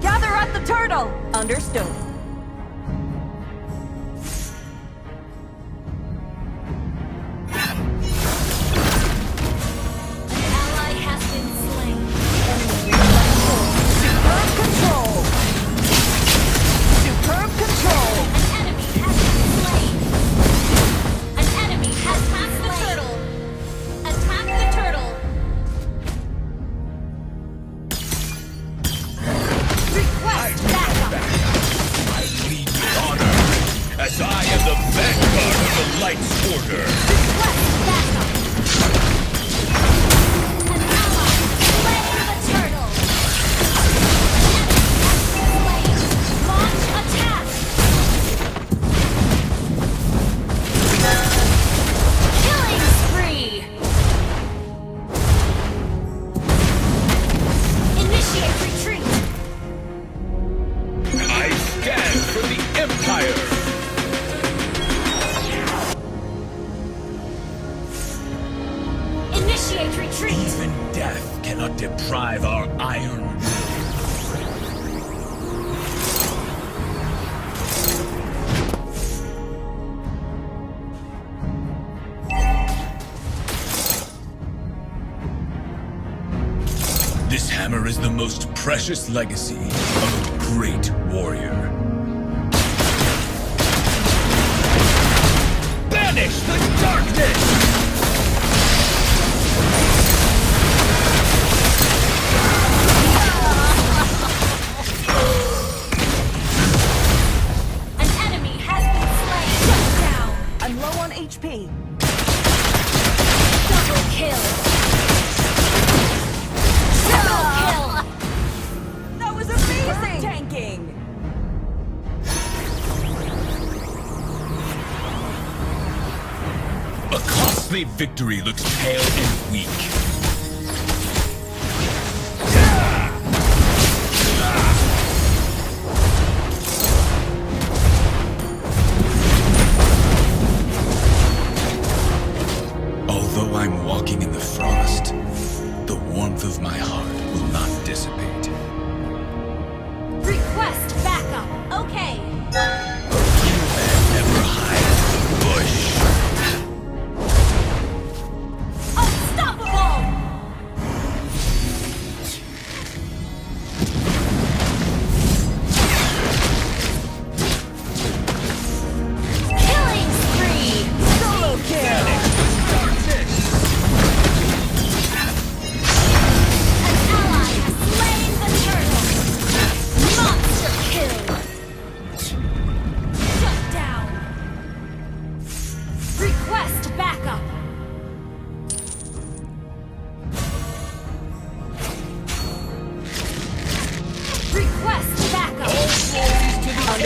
Gather at the turtle. Understood. An ally has been slain. Superb control. Superb control. An enemy has been slain. An enemy has passed the turtle. Attack the turtle. Request backup. I lead with honor, as I am the vanguard of the Light's Order. Request backup. An ally slain the turtle. An enemy has been slain. Launch attack. Killing spree. Initiate retreat. I stand for the Empire. Initiate retreat. Even death cannot deprive our iron will. This hammer is the most precious legacy of a great warrior. Banish the darkness! An enemy has been slain. Shut down. I'm low on HP. Double kill. Triple kill. That was amazing. Tanking. A costly victory looks pale and weak. Although I'm walking in the frost, the warmth of my heart will not dissipate. Request backup. Okay. You man never hide in the bush. Unstoppable.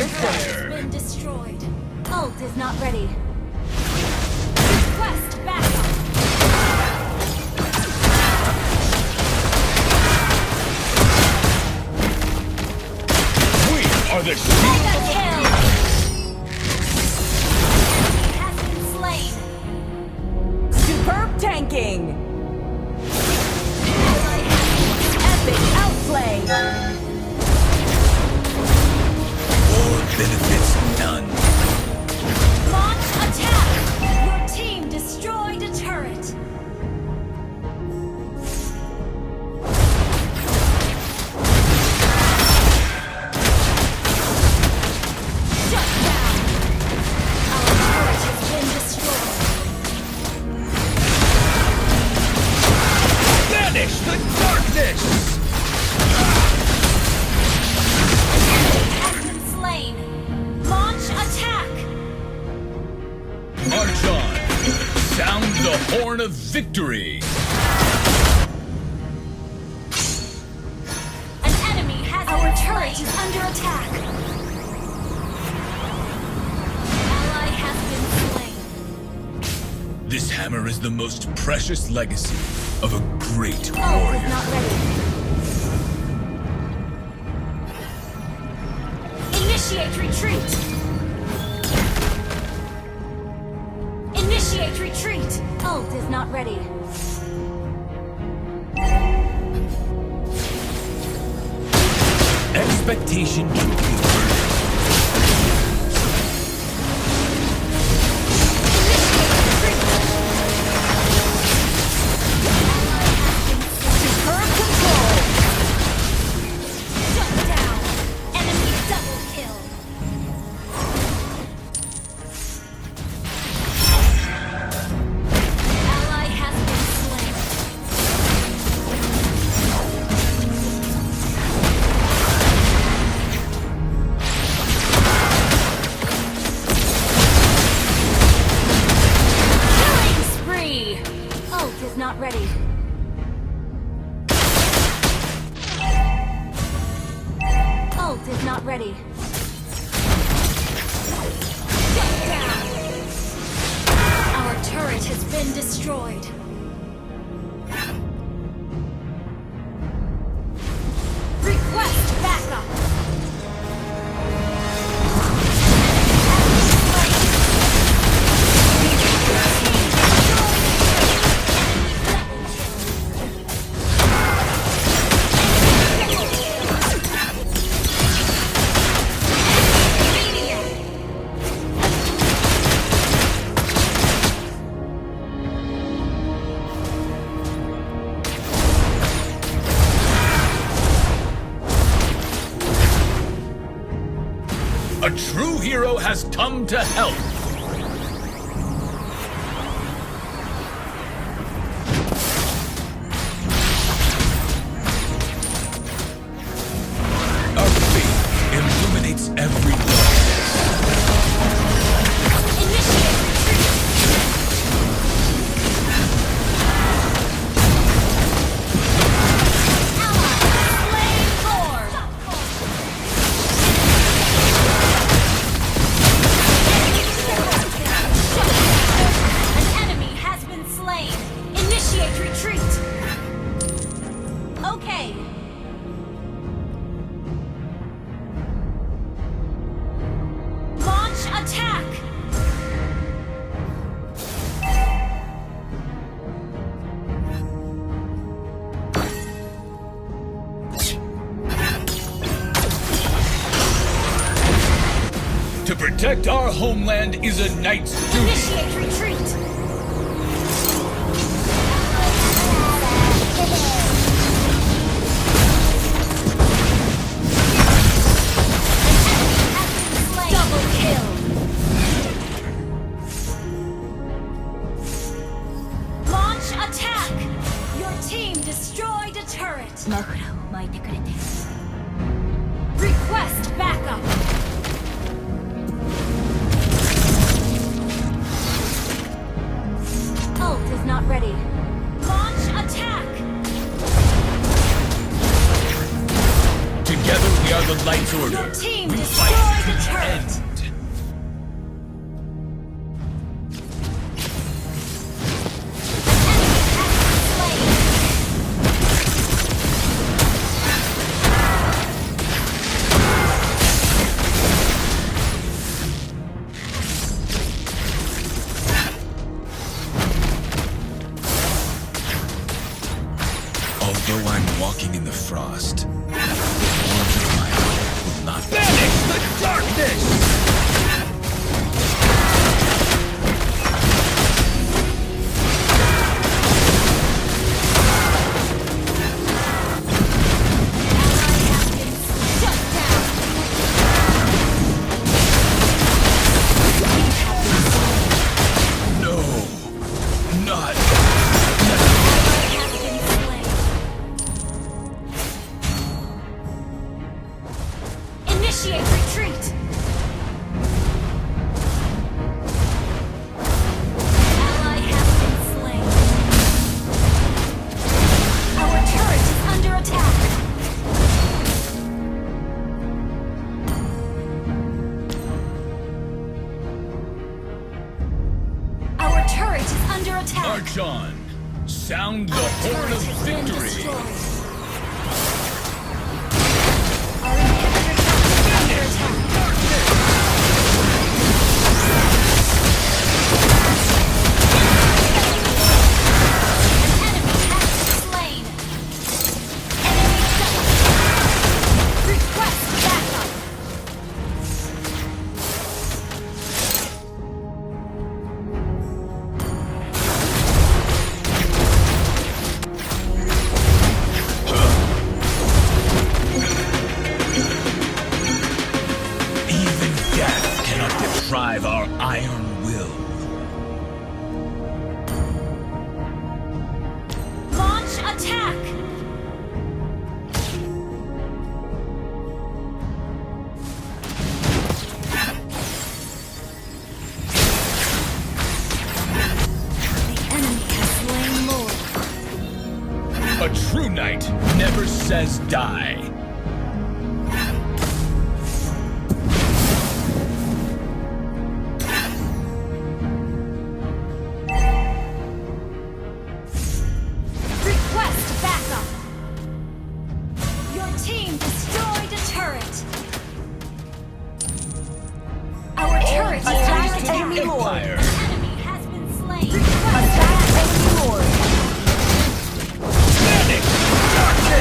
has been destroyed. Ult is not ready. Request backup. We are the Mega kill. Enemy has been slain. Superb tanking! Epic outplay! Or benefits none. Launch attack. Your team destroyed a turret. Shut down. Our turret has been destroyed. Banish the darkness! Has been slain. Launch attack. March on! Sound the horn of victory! An enemy has our turret is under attack. Ally has been slain. This hammer is the most precious legacy of a great Ult is warrior. not ready. Initiate retreat. Initiate retreat. Ult is not ready. Expectation to be heard. Superb control! Shut down. Enemy double kill. Ally has been slain. Killing spree. Ult is not ready. Ult is not ready. Shut down. Our turret has been destroyed. Request backup. A true hero has come to help. Our faith illuminates every darkness. Initiate retreat. Ally slain An enemy has been slain. Initiate retreat. Okay. Launch attack. To protect our homeland is a knight's duty. Initiate retreat. Double kill. Launch attack. Your team destroyed a turret. Request backup. Ult is not ready. Launch attack. Together we are the Light's Order. Your team We destroyed fight a turret. attack. Archon, sound the horn of victory. Our inhibitor tower is under attack. An enemy has been slain. Enemy double. Request backup. Even death cannot deprive our iron will. Launch attack. The enemy has slain more. A true knight never says die. Request backup. Your team destroyed a turret. Our turret is Attack under enemy attack. lord. Fire. Enemy has been slain. Attack enemy lord. Turret is under attack.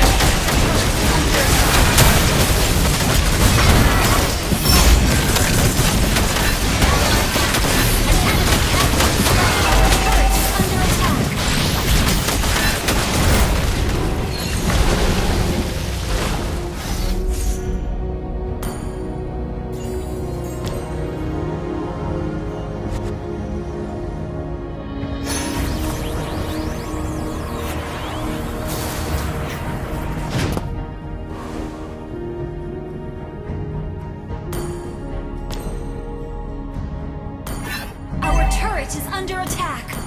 Our turret is under attack.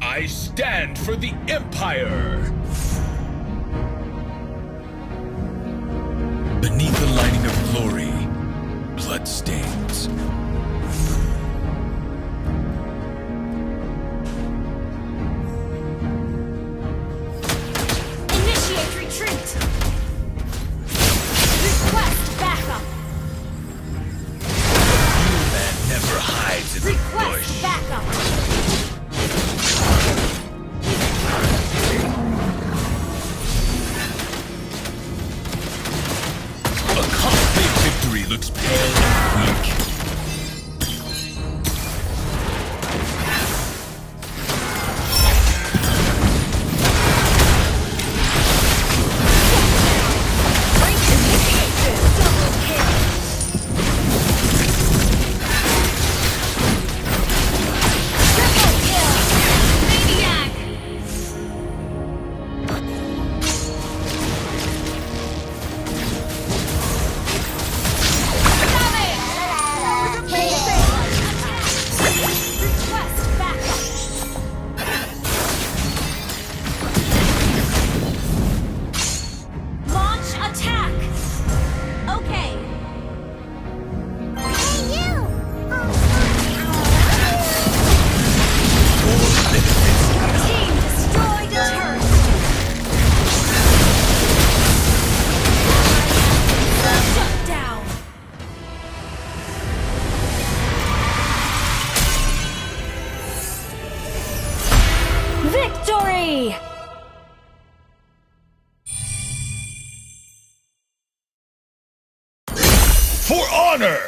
I stand for the Empire. Beneath the lining of glory, bloodstains. Initiate retreat. Request backup. Man never hides in the Request bush. backup. A costly victory looks pale and weak. Double kill. Triple kill. Maniac. Request backup. Launch attack. Okay. Hey you. Your team destroyed a turret. Shut down. Victory! For honor!